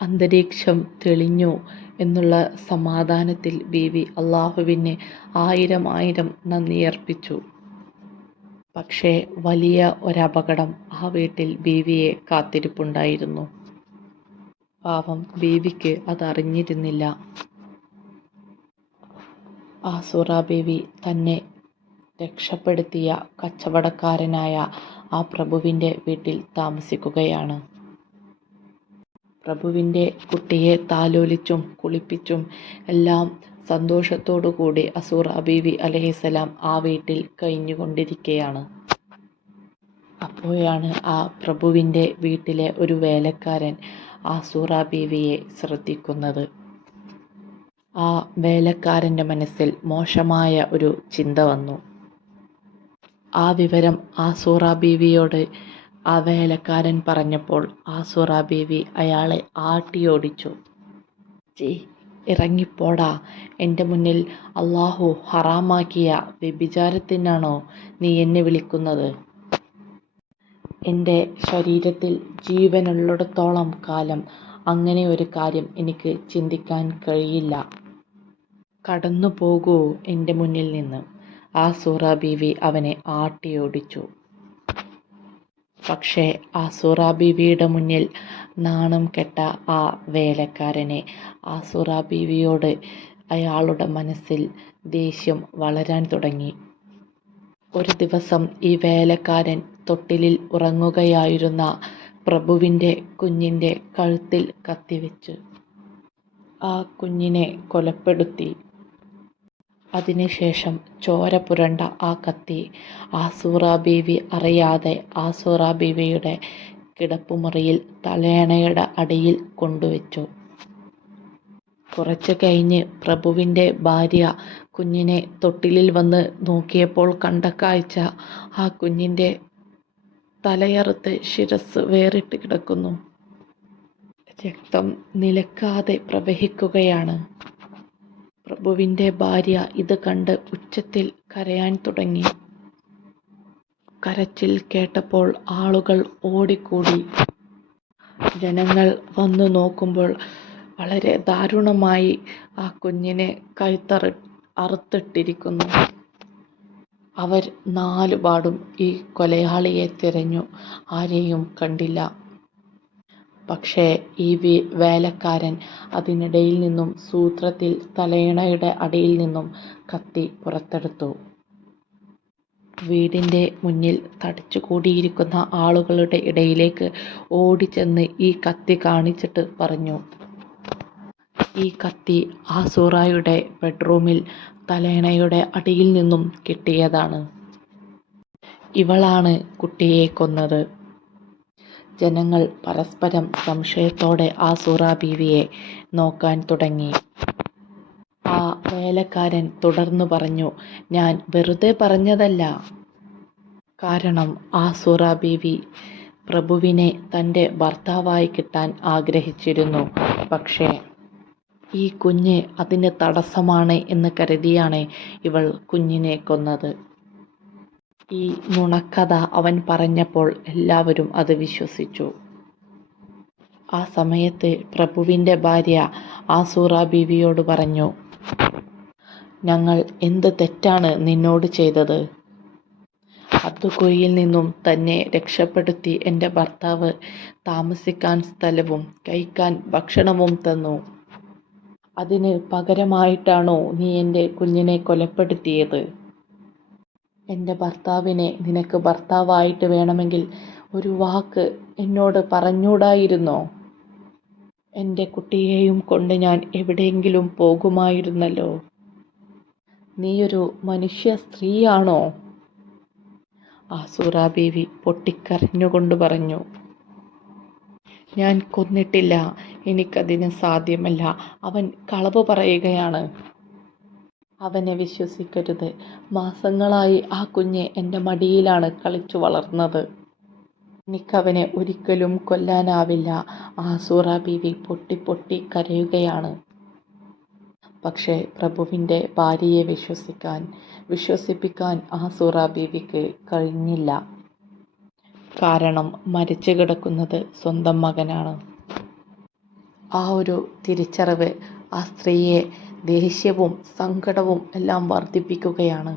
അന്തരീക്ഷം തെളിഞ്ഞു എന്നുള്ള സമാധാനത്തിൽ ബീവി അള്ളാഹുവിന് ആയിരം നന്ദിയർപ്പിച്ചു. പക്ഷേ വലിയ ഒരപകടം ആ വീട്ടിൽ ബീവിയെ കാത്തിരിപ്പുണ്ടായിരുന്നു. പാവം ബീവിക്ക് അതറിഞ്ഞിരുന്നില്ല. ആസൂറ ബീവി തന്നെ രക്ഷപ്പെടുത്തിയ കച്ചവടക്കാരനായ ആ പ്രഭുവിൻ്റെ വീട്ടിൽ താമസിക്കുകയാണ്. പ്രഭുവിൻ്റെ കുട്ടിയെ താലോലിച്ചും കുളിപ്പിച്ചും എല്ലാം സന്തോഷത്തോടു കൂടി അസൂറ ബീവി അലൈഹിസ്സലാം ആ വീട്ടിൽ കഴിഞ്ഞുകൊണ്ടിരിക്കുകയാണ്. അപ്പോഴാണ് ആ പ്രഭുവിൻ്റെ വീട്ടിലെ ഒരു വേലക്കാരൻ ആസൂറ ബീവിയെ ശ്രദ്ധിക്കുന്നത്. ആ വേലക്കാരൻ്റെ മനസ്സിൽ മോശമായ ഒരു ചിന്ത വന്നു. ആ വിവരം ആസൂറ ബീവിയോട് ആ വേലക്കാരൻ പറഞ്ഞപ്പോൾ ആസൂറ ബീവി അയാളെ ആട്ടിയോടിച്ചു. ഇറങ്ങിപ്പോടാ, എൻ്റെ മുന്നിൽ അള്ളാഹു ഹറാമാക്കിയ വ്യഭിചാരത്തിനാണോ നീ എന്നെ വിളിക്കുന്നത്? എൻ്റെ ശരീരത്തിൽ ജീവനുള്ളിടത്തോളം കാലം അങ്ങനെ ഒരു കാര്യം എനിക്ക് ചിന്തിക്കാൻ കഴിയില്ല. കടന്നു പോകൂ എൻ്റെ മുന്നിൽ നിന്ന്. ആസൂറ ബീവി അവനെ ആട്ടിയോടിച്ചു. പക്ഷേ ആസൂറ ബീവിയുടെ മുന്നിൽ നാണം കെട്ട ആ വേലക്കാരനെ ആസൂറ ബീവിയോട് അയാളുടെ മനസ്സിൽ ദേഷ്യം വളരാൻ തുടങ്ങി. ഒരു ദിവസം ഈ വേലക്കാരൻ തൊട്ടിലിൽ ഉറങ്ങുകയായിരുന്ന പ്രഭുവിൻ്റെ കുഞ്ഞിൻ്റെ കഴുത്തിൽ കത്തിവെച്ച് ആ കുഞ്ഞിനെ കൊലപ്പെടുത്തി. അതിനുശേഷം ചോര പുരണ്ട ആ കത്തി ആസൂറ ബീവി അറിയാതെ ആസൂറ ബീവിയുടെ കിടപ്പുമുറിയിൽ തലയണയുടെ അടിയിൽ കൊണ്ടുവച്ചു. കുറച്ച് കഴിഞ്ഞ് പ്രഭുവിൻ്റെ ഭാര്യ കുഞ്ഞിനെ തൊട്ടിലിൽ വന്ന് നോക്കിയപ്പോൾ കണ്ട കാഴ്ച ആ കുഞ്ഞിൻ്റെ തലയറുത്ത് ശിരസ് വേറിട്ട് കിടക്കുന്നു. രക്തം നിലക്കാതെ പ്രവഹിക്കുകയാണ്. പ്രഭുവിൻ്റെ ഭാര്യ ഇത് കണ്ട് ഉച്ചത്തിൽ കരയാൻ തുടങ്ങി. കരച്ചിൽ കേട്ടപ്പോൾ ആളുകൾ ഓടിക്കൂടി. ജനങ്ങൾ വന്നു നോക്കുമ്പോൾ വളരെ ദാരുണമായി ആ കുഞ്ഞിനെ അറുത്തിട്ടിരിക്കുന്നു. അവർ നാലുപാടും ഈ കൊലയാളിയെ തിരഞ്ഞു, ആരെയും കണ്ടില്ല. പക്ഷേ ഈ വേലക്കാരൻ അതിനിടയിൽ നിന്നും സൂത്രത്തിൽ തലയിണയുടെ അടിയിൽ നിന്നും കത്തി പുറത്തെടുത്തു. വീടിൻ്റെ മുന്നിൽ തടിച്ചുകൂടിയിരിക്കുന്ന ആളുകളുടെ ഇടയിലേക്ക് ഓടിച്ചെന്ന് ഈ കത്തി കാണിച്ചിട്ട് പറഞ്ഞു, ഈ കത്തി ആസൂറയുടെ ബെഡ്റൂമിൽ തലയിണയുടെ അടിയിൽ നിന്നും കിട്ടിയതാണ്. ഇവളാണ് കുട്ടിയെ കൊന്നത്. ജനങ്ങൾ പരസ്പരം സംശയത്തോടെ ആസൂറ ബീവിയെ നോക്കാൻ തുടങ്ങി. ആ വേലക്കാരൻ തുടർന്നു പറഞ്ഞു, ഞാൻ വെറുതെ പറഞ്ഞതല്ല. കാരണം ആസൂറ ബീവി പ്രഭുവിനെ തൻ്റെ ഭർത്താവായി കിട്ടാൻ ആഗ്രഹിച്ചിരുന്നു. പക്ഷേ ഈ കുഞ്ഞ് അതിന് തടസ്സമാണ് എന്ന് കരുതിയാണ് ഇവൾ കുഞ്ഞിനെ കൊന്നത്. ഈ നുണക്കഥ അവൻ പറഞ്ഞപ്പോൾ എല്ലാവരും അത് വിശ്വസിച്ചു. ആ സമയത്ത് പ്രഭുവിൻ്റെ ഭാര്യ ആസൂറ ബീവിയോട് പറഞ്ഞു, ഞങ്ങൾ എന്ത് തെറ്റാണ് നിന്നോട് ചെയ്തത്? അദ്ദുഖോയിൽ നിന്നും തന്നെ രക്ഷപ്പെടുത്തി എൻ്റെ ഭർത്താവ് താമസിക്കാൻ സ്ഥലവും കഴിക്കാൻ ഭക്ഷണവും തന്നു. അതിന് പകരമായിട്ടാണോ നീ എൻ്റെ കുഞ്ഞിനെ കൊലപ്പെടുത്തിയത്? എൻ്റെ ഭർത്താവിനെ നിനക്ക് ഭർത്താവായിട്ട് വേണമെങ്കിൽ ഒരു വാക്ക് എന്നോട് പറഞ്ഞൂടായിരുന്നോ? എൻ്റെ കുട്ടിയെയും കൊണ്ട് ഞാൻ എവിടെയെങ്കിലും പോകുമായിരുന്നല്ലോ. നീയൊരു മനുഷ്യ സ്ത്രീയാണോ? ആസൂറ ബീവി പൊട്ടിക്കരഞ്ഞുകൊണ്ട് പറഞ്ഞു, ഞാൻ കൊന്നിട്ടില്ല, എനിക്കതിന് സാധ്യമല്ല. അവൻ കളവ് പറയുകയാണ്. അവനെ വിശ്വസിക്കരുത്. മാസങ്ങളായി ആ കുഞ്ഞ് എൻ്റെ മടിയിലാണ് കളിച്ചു വളർന്നത്. എനിക്കവനെ ഒരിക്കലും കൊല്ലാനാവില്ല. ആസൂറ ബീവി പൊട്ടി പൊട്ടി കരയുകയാണ്. പക്ഷേ പ്രഭുവിൻ്റെ ഭാര്യയെ വിശ്വസിപ്പിക്കാൻ ആസൂറ ബീവിക്ക് കഴിഞ്ഞില്ല. കാരണം മരിച്ചു കിടക്കുന്നത് സ്വന്തം മകനാണ്. ആ ഒരു തിരിച്ചറിവ് ആ സ്ത്രീയെ ദേഷ്യവും സങ്കടവും എല്ലാം വർദ്ധിപ്പിക്കുകയാണ്.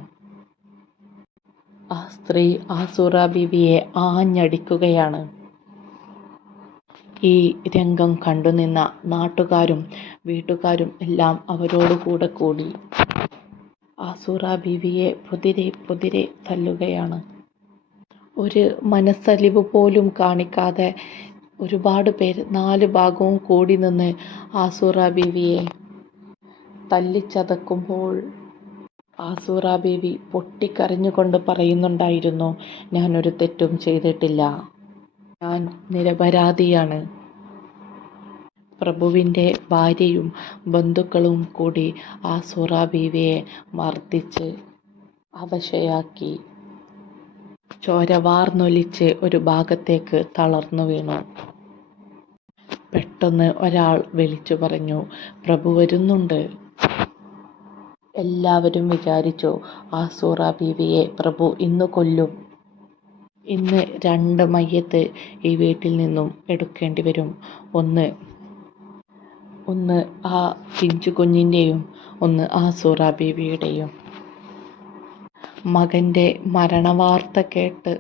ആ സ്ത്രീ ആസൂറ ബീവിയെ ആഞ്ഞടിക്കുകയാണ്. ഈ രംഗം കണ്ടുനിന്ന നാട്ടുകാരും വീട്ടുകാരും എല്ലാം അവരോട് കൂടെ കൂടി ആസൂറ ബീവിയെ പൊതിരെ തല്ലുകയാണ്. ഒരു മനസ്സലിവ് പോലും കാണിക്കാതെ ഒരുപാട് പേർ നാല് ഭാഗവും കൂടി നിന്ന് ആസൂറ ബീവിയെ തല്ലിച്ചതക്കുമ്പോൾ ആസൂറ ബീവി പൊട്ടിക്കരഞ്ഞുകൊണ്ട് പറയുന്നുണ്ടായിരുന്നു, ഞാനൊരു തെറ്റും ചെയ്തിട്ടില്ല, ഞാൻ നിരപരാധിയാണ്. പ്രഭുവിൻ്റെ ഭാര്യയും ബന്ധുക്കളും കൂടി ആസൂറ ബീവിയെ മർദ്ദിച്ച് അവശയാക്കി. ചോര വാർന്നൊലിച്ച് ഒരു ഭാഗത്തേക്ക് തളർന്നു വീണു. പെട്ടെന്ന് ഒരാൾ വിളിച്ചു പറഞ്ഞു, പ്രഭു വരുന്നുണ്ട്. എല്ലാവരും വിചാരിച്ചു, ആസൂറ ബീവിയെ പ്രഭു ഇന്ന് കൊല്ലും. ഇന്ന് 2 മയ്യത്ത് ഈ വീട്ടിൽ നിന്നും എടുക്കേണ്ടി വരും. ഒന്ന് ആ പിഞ്ചു കുഞ്ഞിൻ്റെയും ഒന്ന് ആസൂറ ബീവിയുടെയും. മകൻ്റെ മരണവാർത്ത കേട്ട്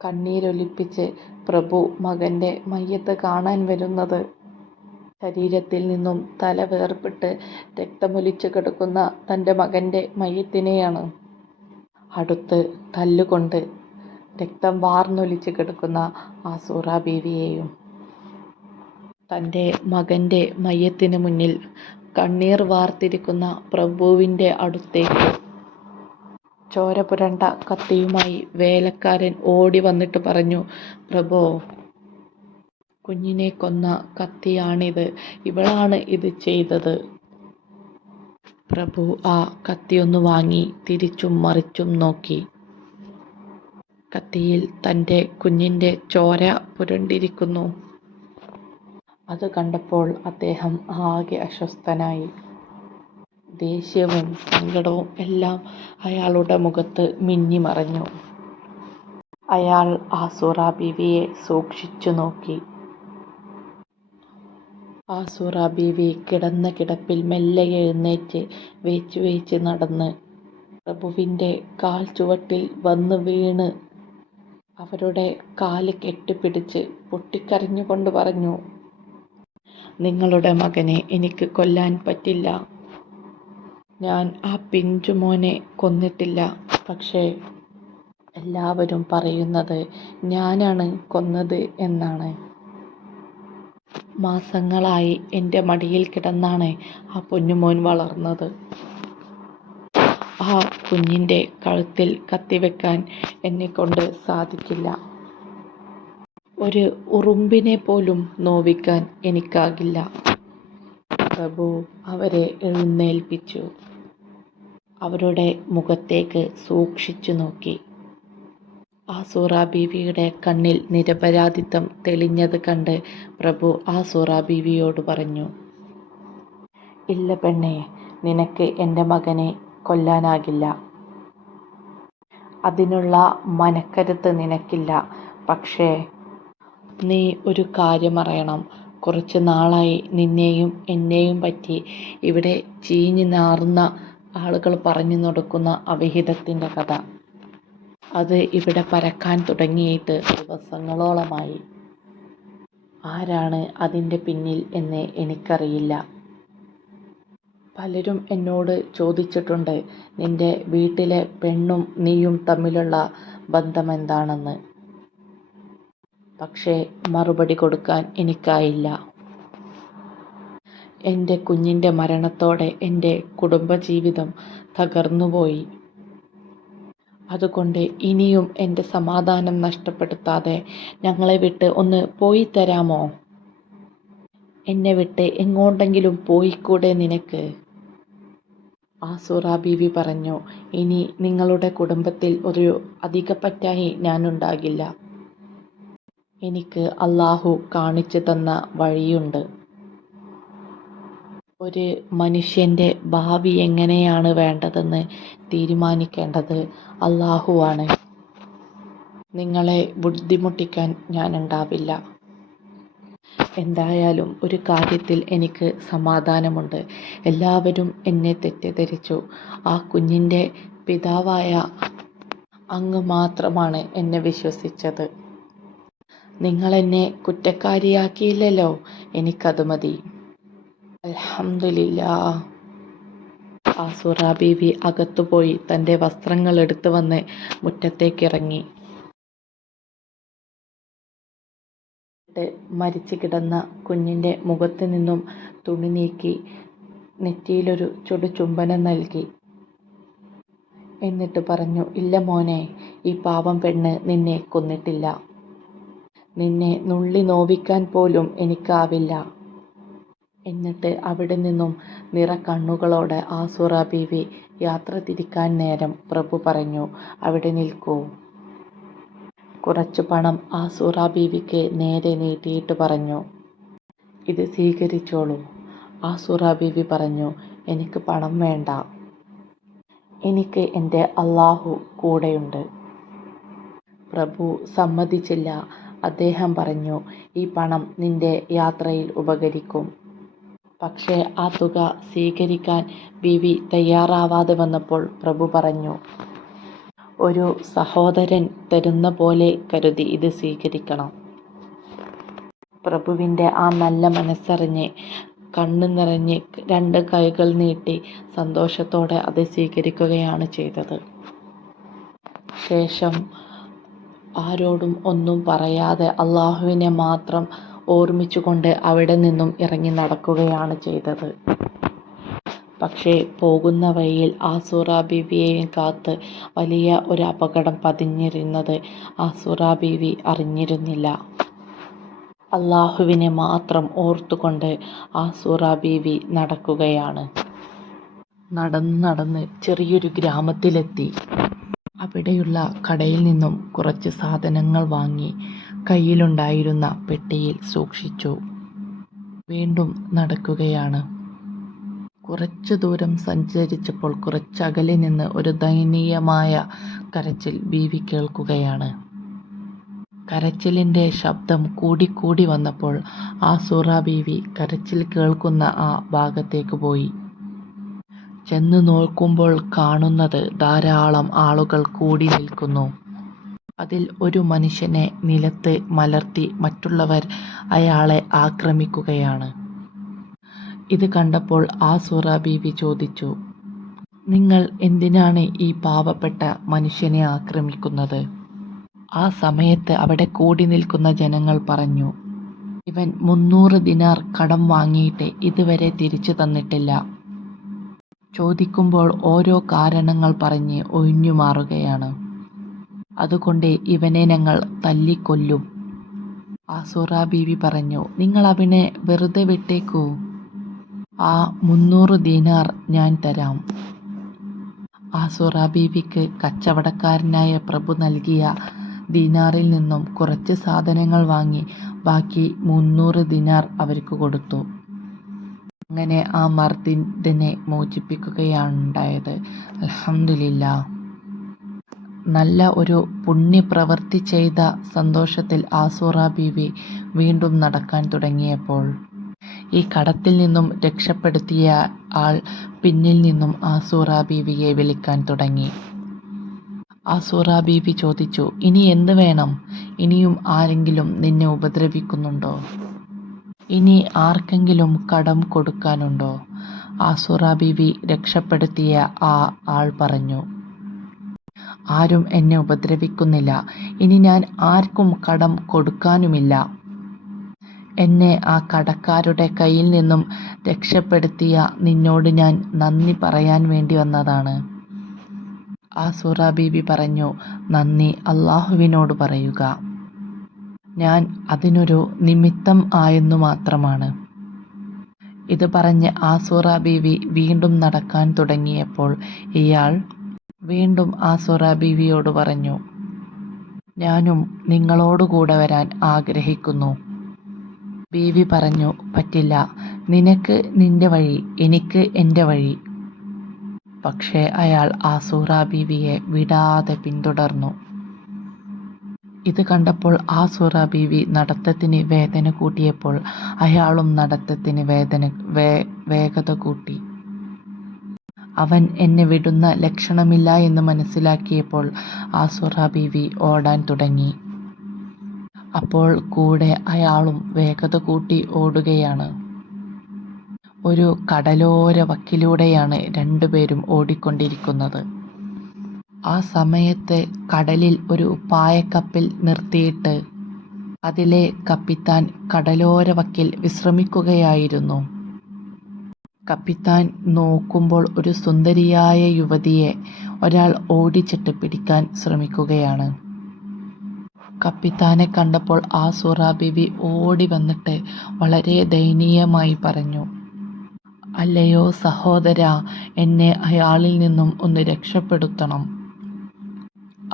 കണ്ണീരൊലിപ്പിച്ച് പ്രഭു മകൻ്റെ മയ്യത്ത് കാണാൻ വരുന്നത് ശരീരത്തിൽ നിന്നും തല വേർപെട്ട് രക്തമൊലിച്ച് കിടക്കുന്ന തൻ്റെ മകൻ്റെ മയ്യത്തിനെയാണ്. അടുത്ത് തല്ലുകൊണ്ട് രക്തം വാർന്നൊലിച്ച് കിടക്കുന്ന ആസൂറ ബീവിയെയും. തൻ്റെ മകൻ്റെ മയ്യത്തിന് മുന്നിൽ കണ്ണീർ വാർത്തിരിക്കുന്ന പ്രഭുവിൻ്റെ അടുത്തേക്ക് ചോര പുരണ്ട കത്തിയുമായി വേലക്കാരൻ ഓടി വന്നിട്ട് പറഞ്ഞു, പ്രഭോ, കുഞ്ഞിനെ കൊന്ന കത്തിയാണിത്, ഇവളാണ് ഇത് ചെയ്തത്. പ്രഭു ആ കത്തിയൊന്ന് വാങ്ങി തിരിച്ചും മറിച്ചും നോക്കി. കത്തിയിൽ തൻ്റെ കുഞ്ഞിൻ്റെ ചോര പുരണ്ടിരിക്കുന്നു. അത് കണ്ടപ്പോൾ അദ്ദേഹം ആകെ അസ്വസ്ഥനായി. ദേഷ്യവും സങ്കടവും എല്ലാം അയാളുടെ മുഖത്ത് മിന്നിമറഞ്ഞു. അയാൾ ആസൂറ ബീവിയെ സൂക്ഷിച്ചു നോക്കി. ആസൂറ ബീവി കിടന്ന കിടപ്പിൽ മെല്ലെ എഴുന്നേറ്റ് വേച്ച് നടന്ന് പ്രഭുവിൻ്റെ കാൽ ചുവട്ടിൽ വന്ന് വീണ് അവരുടെ കാല് കെട്ടിപ്പിടിച്ച് പൊട്ടിക്കരഞ്ഞുകൊണ്ട് പറഞ്ഞു, നിങ്ങളുടെ മകനെ എനിക്ക് കൊല്ലാൻ പറ്റില്ല. ഞാൻ ആ പിഞ്ചുമോനെ കൊന്നിട്ടില്ല. പക്ഷേ എല്ലാവരും പറയുന്നത് ഞാനാണ് കൊന്നത് എന്നാണ്. മാസങ്ങളായി എൻ്റെ മടിയിൽ കിടന്നാണ് ആ പൊന്നുമോൻ വളർന്നത്. ആ കുഞ്ഞിൻ്റെ കഴുത്തിൽ കത്തിവെക്കാൻ എന്നെക്കൊണ്ട് സാധിക്കില്ല. ഒരു ഉറുമ്പിനെ പോലും നോവിക്കാൻ എനിക്കാകില്ല. പ്രഭു അവരെ എഴുന്നേൽപ്പിച്ചു. അവരുടെ മുഖത്തേക്ക് സൂക്ഷിച്ചു നോക്കി. ആസൂറ ബീവിയുടെ കണ്ണിൽ നിരപരാധിത്വം തെളിഞ്ഞത് കണ്ട് പ്രഭു ആസൂറ ബീവിയോട് പറഞ്ഞു, ഇല്ല പെണ്ണേ, നിനക്ക് എൻ്റെ മകനെ കൊല്ലാനാകില്ല. അതിനുള്ള മനക്കരുത്ത് നിനക്കില്ല. പക്ഷേ നീ ഒരു കാര്യം അറിയണം. കുറച്ച് നാളായി നിന്നെയും എന്നെയും പറ്റി ഇവിടെ ചീഞ്ഞു നാറുന്ന ആളുകൾ പറഞ്ഞു നടക്കുന്ന അവിഹിതത്തിൻ്റെ കഥ. അത് ഇവിടെ പരക്കാൻ തുടങ്ങിയിട്ട് ദിവസങ്ങളോളമായി. ആരാണ് അതിൻ്റെ പിന്നിൽ എന്ന് എനിക്കറിയില്ല. പലരും എന്നോട് ചോദിച്ചിട്ടുണ്ട്, നിന്റെ വീട്ടിലെ പെണ്ണും നീയും തമ്മിലുള്ള ബന്ധമെന്താണെന്ന്. പക്ഷേ മറുപടി കൊടുക്കാൻ എനിക്കായില്ല. എൻ്റെ കുഞ്ഞിൻ്റെ മരണത്തോടെ എൻ്റെ കുടുംബജീവിതം തകർന്നുപോയി. അതുകൊണ്ട് ഇനിയും എൻ്റെ സമാധാനം നഷ്ടപ്പെടുത്താതെ ഞങ്ങളെ വിട്ട് ഒന്ന് പോയി തരാമോ? എന്നെ വിട്ട് എങ്ങോട്ടെങ്കിലും പോയിക്കൂടെ നിനക്ക്? ആസൂറ ബീവി പറഞ്ഞു, ഇനി നിങ്ങളുടെ കുടുംബത്തിൽ ഒരു അധികപ്പറ്റായി ഞാനുണ്ടാകില്ല. എനിക്ക് അല്ലാഹു കാണിച്ചു തന്ന വഴിയുണ്ട്. ഒരു മനുഷ്യൻ്റെ ഭാവി എങ്ങനെയാണ് വേണ്ടതെന്ന് തീരുമാനിക്കേണ്ടത് അല്ലാഹുവാണ്. നിങ്ങളെ ബുദ്ധിമുട്ടിക്കാൻ ഞാനുണ്ടാവില്ല. എന്തായാലും ഒരു കാര്യത്തിൽ എനിക്ക് സമാധാനമുണ്ട്. എല്ലാവരും എന്നെ തെറ്റിദ്ധരിച്ചു. ആ കുഞ്ഞിൻ്റെ പിതാവായ അങ്ങ് മാത്രമാണ് എന്നെ വിശ്വസിച്ചത്. നിങ്ങളെന്നെ കുറ്റക്കാരിയാക്കിയില്ലല്ലോ, എനിക്കത് മതി. അൽഹംദുലില്ലാ. ആസൂറ ബീവി അകത്തുപോയി തൻ്റെ വസ്ത്രങ്ങൾ എടുത്തു വന്ന് മുറ്റത്തേക്കിറങ്ങി. മരിച്ചു കിടന്ന കുഞ്ഞിൻ്റെ മുഖത്ത് നിന്നും തുണി നീക്കി നെറ്റിയിലൊരു ചുടുചുംബനം നൽകി. എന്നിട്ട് പറഞ്ഞു, ഇല്ല മോനെ, ഈ പാവം പെണ്ണ് നിന്നെ കൊന്നിട്ടില്ല. നിന്നെ നുള്ളി നോവിക്കാൻ പോലും എനിക്കാവില്ല. എന്നിട്ട് അവിടെ നിന്നും നിറകണ്ണുകളോടെ ആസുറ ബീവി യാത്ര തിരിക്കാൻ നേരം പ്രഭു പറഞ്ഞു, അവിടെ നിൽക്കൂ. കുറച്ചു പണം ആസുറ ബീവിക്ക് നേരെ നീട്ടിയിട്ട് പറഞ്ഞു, ഇത് സ്വീകരിച്ചോളൂ. ആസുറ ബീവി പറഞ്ഞു, എനിക്ക് പണം വേണ്ട. എനിക്ക് എൻ്റെ അല്ലാഹു കൂടെയുണ്ട്. പ്രഭു സമ്മതിച്ചില്ല. അദ്ദേഹം പറഞ്ഞു, ഈ പണം നിന്റെ യാത്രയിൽ ഉപകരിക്കും. പക്ഷേ ആ തുക സ്വീകരിക്കാൻ ബീവി തയ്യാറാവാതെ വന്നപ്പോൾ പ്രഭു പറഞ്ഞു, ഒരു സഹോദരൻ തരുന്ന പോലെ കരുതി ഇത് സ്വീകരിക്കണം. പ്രഭുവിൻ്റെ ആ നല്ല മനസ്സറിഞ്ഞ് കണ്ണ് നിറഞ്ഞ് 2 കൈകൾ നീട്ടി സന്തോഷത്തോടെ അത് സ്വീകരിക്കുകയാണ് ചെയ്തത്. ശേഷം ആരോടും ഒന്നും പറയാതെ അല്ലാഹുവിനെ മാത്രം ഓർമ്മിച്ചുകൊണ്ട് അവിടെ നിന്നും ഇറങ്ങി നടക്കുകയാണ് ചെയ്തത്. പക്ഷേ പോകുന്ന വഴിയിൽ ആസുറ ബീവിയെയും കാത്ത് വലിയ ഒരു അപകടം പതിഞ്ഞിരുന്നത് ആസുറ ബീവി അറിഞ്ഞിരുന്നില്ല. അല്ലാഹുവിനെ മാത്രം ഓർത്തുകൊണ്ട് ആസുറ ബീവി നടക്കുകയാണ്. നടന്ന് ചെറിയൊരു ഗ്രാമത്തിലെത്തി. അവിടെയുള്ള കടയിൽ നിന്നും കുറച്ച് സാധനങ്ങൾ വാങ്ങി കയ്യിലുണ്ടായിരുന്ന പെട്ടിയിൽ സൂക്ഷിച്ചു. വീണ്ടും നടക്കുകയാണ്. കുറച്ചു ദൂരം സഞ്ചരിച്ചപ്പോൾ കുറച്ചകലെ നിന്ന് ഒരു ദയനീയമായ കരച്ചിൽ ബീവി കേൾക്കുകയാണ്. കരച്ചിലിൻ്റെ ശബ്ദം കൂടിക്കൂടി വന്നപ്പോൾ ആസുറ ബീവി കരച്ചിൽ കേൾക്കുന്ന ആ ഭാഗത്തേക്ക് പോയി. ചെന്ന് നോക്കുമ്പോൾ കാണുന്നത് ധാരാളം ആളുകൾ കൂടി നിൽക്കുന്നു. അതിൽ ഒരു മനുഷ്യനെ നിലത്ത് മലർത്തി മറ്റുള്ളവർ അയാളെ ആക്രമിക്കുകയാണ്. ഇത് കണ്ടപ്പോൾ ആസുറ ബീവി ചോദിച്ചു, നിങ്ങൾ എന്തിനാണ് ഈ പാവപ്പെട്ട മനുഷ്യനെ ആക്രമിക്കുന്നത്? ആ സമയത്ത് അവിടെ കൂടി നിൽക്കുന്ന ജനങ്ങൾ പറഞ്ഞു, ഇവൻ 300 ദിനാർ കടം വാങ്ങിയിട്ട് ഇതുവരെ തിരിച്ചു തന്നിട്ടില്ല. ചോദിക്കുമ്പോൾ ഓരോ കാരണങ്ങൾ പറഞ്ഞ് ഒഴിഞ്ഞു മാറുകയാണ്. അതുകൊണ്ട് ഇവനെ ഞങ്ങൾ തല്ലിക്കൊല്ലും. ആസുറ ബീവി പറഞ്ഞു, നിങ്ങൾ അവനെ വെറുതെ വിട്ടേക്കൂ. ആ 300 ദീനാർ ഞാൻ തരാം. ആസുറ ബീവിക്ക് കച്ചവടക്കാരനായ പ്രഭു നൽകിയ ദീനാറിൽ നിന്നും കുറച്ച് സാധനങ്ങൾ വാങ്ങി ബാക്കി 300 ദിനാർ അവർക്ക് കൊടുത്തു. അങ്ങനെ ആ മർദിനെ മോചിപ്പിക്കുകയാണുണ്ടായത്. അൽഹംദുലില്ലാ. നല്ല ഒരു പുണ്യപ്രവൃത്തി ചെയ്ത സന്തോഷത്തിൽ ആസുറ ബീവി വീണ്ടും നടക്കാൻ തുടങ്ങിയപ്പോൾ ഈ കടത്തിൽ നിന്നും രക്ഷപ്പെടുത്തിയ ആൾ പിന്നിൽ നിന്നും ആസുറ ബീവിയെ വിളിക്കാൻ തുടങ്ങി. ആസുറ ബീവി ചോദിച്ചു, ഇനി എന്ത് വേണം? ഇനിയും ആരെങ്കിലും നിന്നെ ഉപദ്രവിക്കുന്നുണ്ടോ? ഇനി ആർക്കെങ്കിലും കടം കൊടുക്കാനുണ്ടോ? ആസുറ ബീവി രക്ഷപ്പെടുത്തിയ ആ ആൾ പറഞ്ഞു, ആരും എന്നെ ഉപദ്രവിക്കുന്നില്ല. ഇനി ഞാൻ ആർക്കും കടം കൊടുക്കാനുമില്ല. എന്നെ ആ കടക്കാരുടെ കയ്യിൽ നിന്നും രക്ഷപ്പെടുത്തിയ നിന്നോട് ഞാൻ നന്ദി പറയാൻ വേണ്ടി വന്നതാണ്. ആസുറ ബീവി പറഞ്ഞു, നന്ദി അല്ലാഹുവിനോട് പറയുക. ഞാൻ അതിനൊരു നിമിത്തം ആയെന്നു മാത്രമാണ്. ഇത് പറഞ്ഞ് ആസുറ ബീവി വീണ്ടും നടക്കാൻ തുടങ്ങിയപ്പോൾ ഇയാൾ വീണ്ടും ആസുറ ബീവിയോട് പറഞ്ഞു, ഞാനും നിങ്ങളോടുകൂടെ വരാൻ ആഗ്രഹിക്കുന്നു. ബീവി പറഞ്ഞു, പറ്റില്ല. നിനക്ക് നിന്റെ വഴി, എനിക്ക് എൻ്റെ വഴി. പക്ഷേ അയാൾ ആസുറ ബീവിയെ വിടാതെ പിന്തുടർന്നു. ഇത് കണ്ടപ്പോൾ ആസുറ ബീവി നടത്തത്തിന് വേദന കൂട്ടിയപ്പോൾ അയാളും നടത്തത്തിന് വേഗത കൂട്ടി. അവൻ എന്നെ വിടുന്ന ലക്ഷണമില്ല എന്ന് മനസ്സിലാക്കിയപ്പോൾ ആസുറ ബീവി ഓടാൻ തുടങ്ങി. അപ്പോൾ കൂടെ അയാളും വേഗത കൂട്ടി ഓടുകയാണ്. ഒരു കടലോര വക്കിലൂടെയാണ് രണ്ടുപേരും ഓടിക്കൊണ്ടിരിക്കുന്നത്. ആ സമയത്ത് കടലിൽ ഒരു പായക്കപ്പൽ നിർത്തിയിട്ട് അതിലെ കപ്പിത്താൻ കടലോര വക്കിൽ വിശ്രമിക്കുകയായിരുന്നു. കപ്പിത്താൻ നോക്കുമ്പോൾ ഒരു സുന്ദരിയായ യുവതിയെ ഒരാൾ ഓടിച്ചിട്ട് പിടിക്കാൻ ശ്രമിക്കുകയാണ്. കപ്പിത്താനെ കണ്ടപ്പോൾ ആസൂറ ബീവി ഓടി വന്നിട്ട് വളരെ ദയനീയമായി പറഞ്ഞു, "അല്ലയോ സഹോദരാ, എന്നെ അയാളിൽ നിന്നും ഒന്ന് രക്ഷപ്പെടുത്തണം."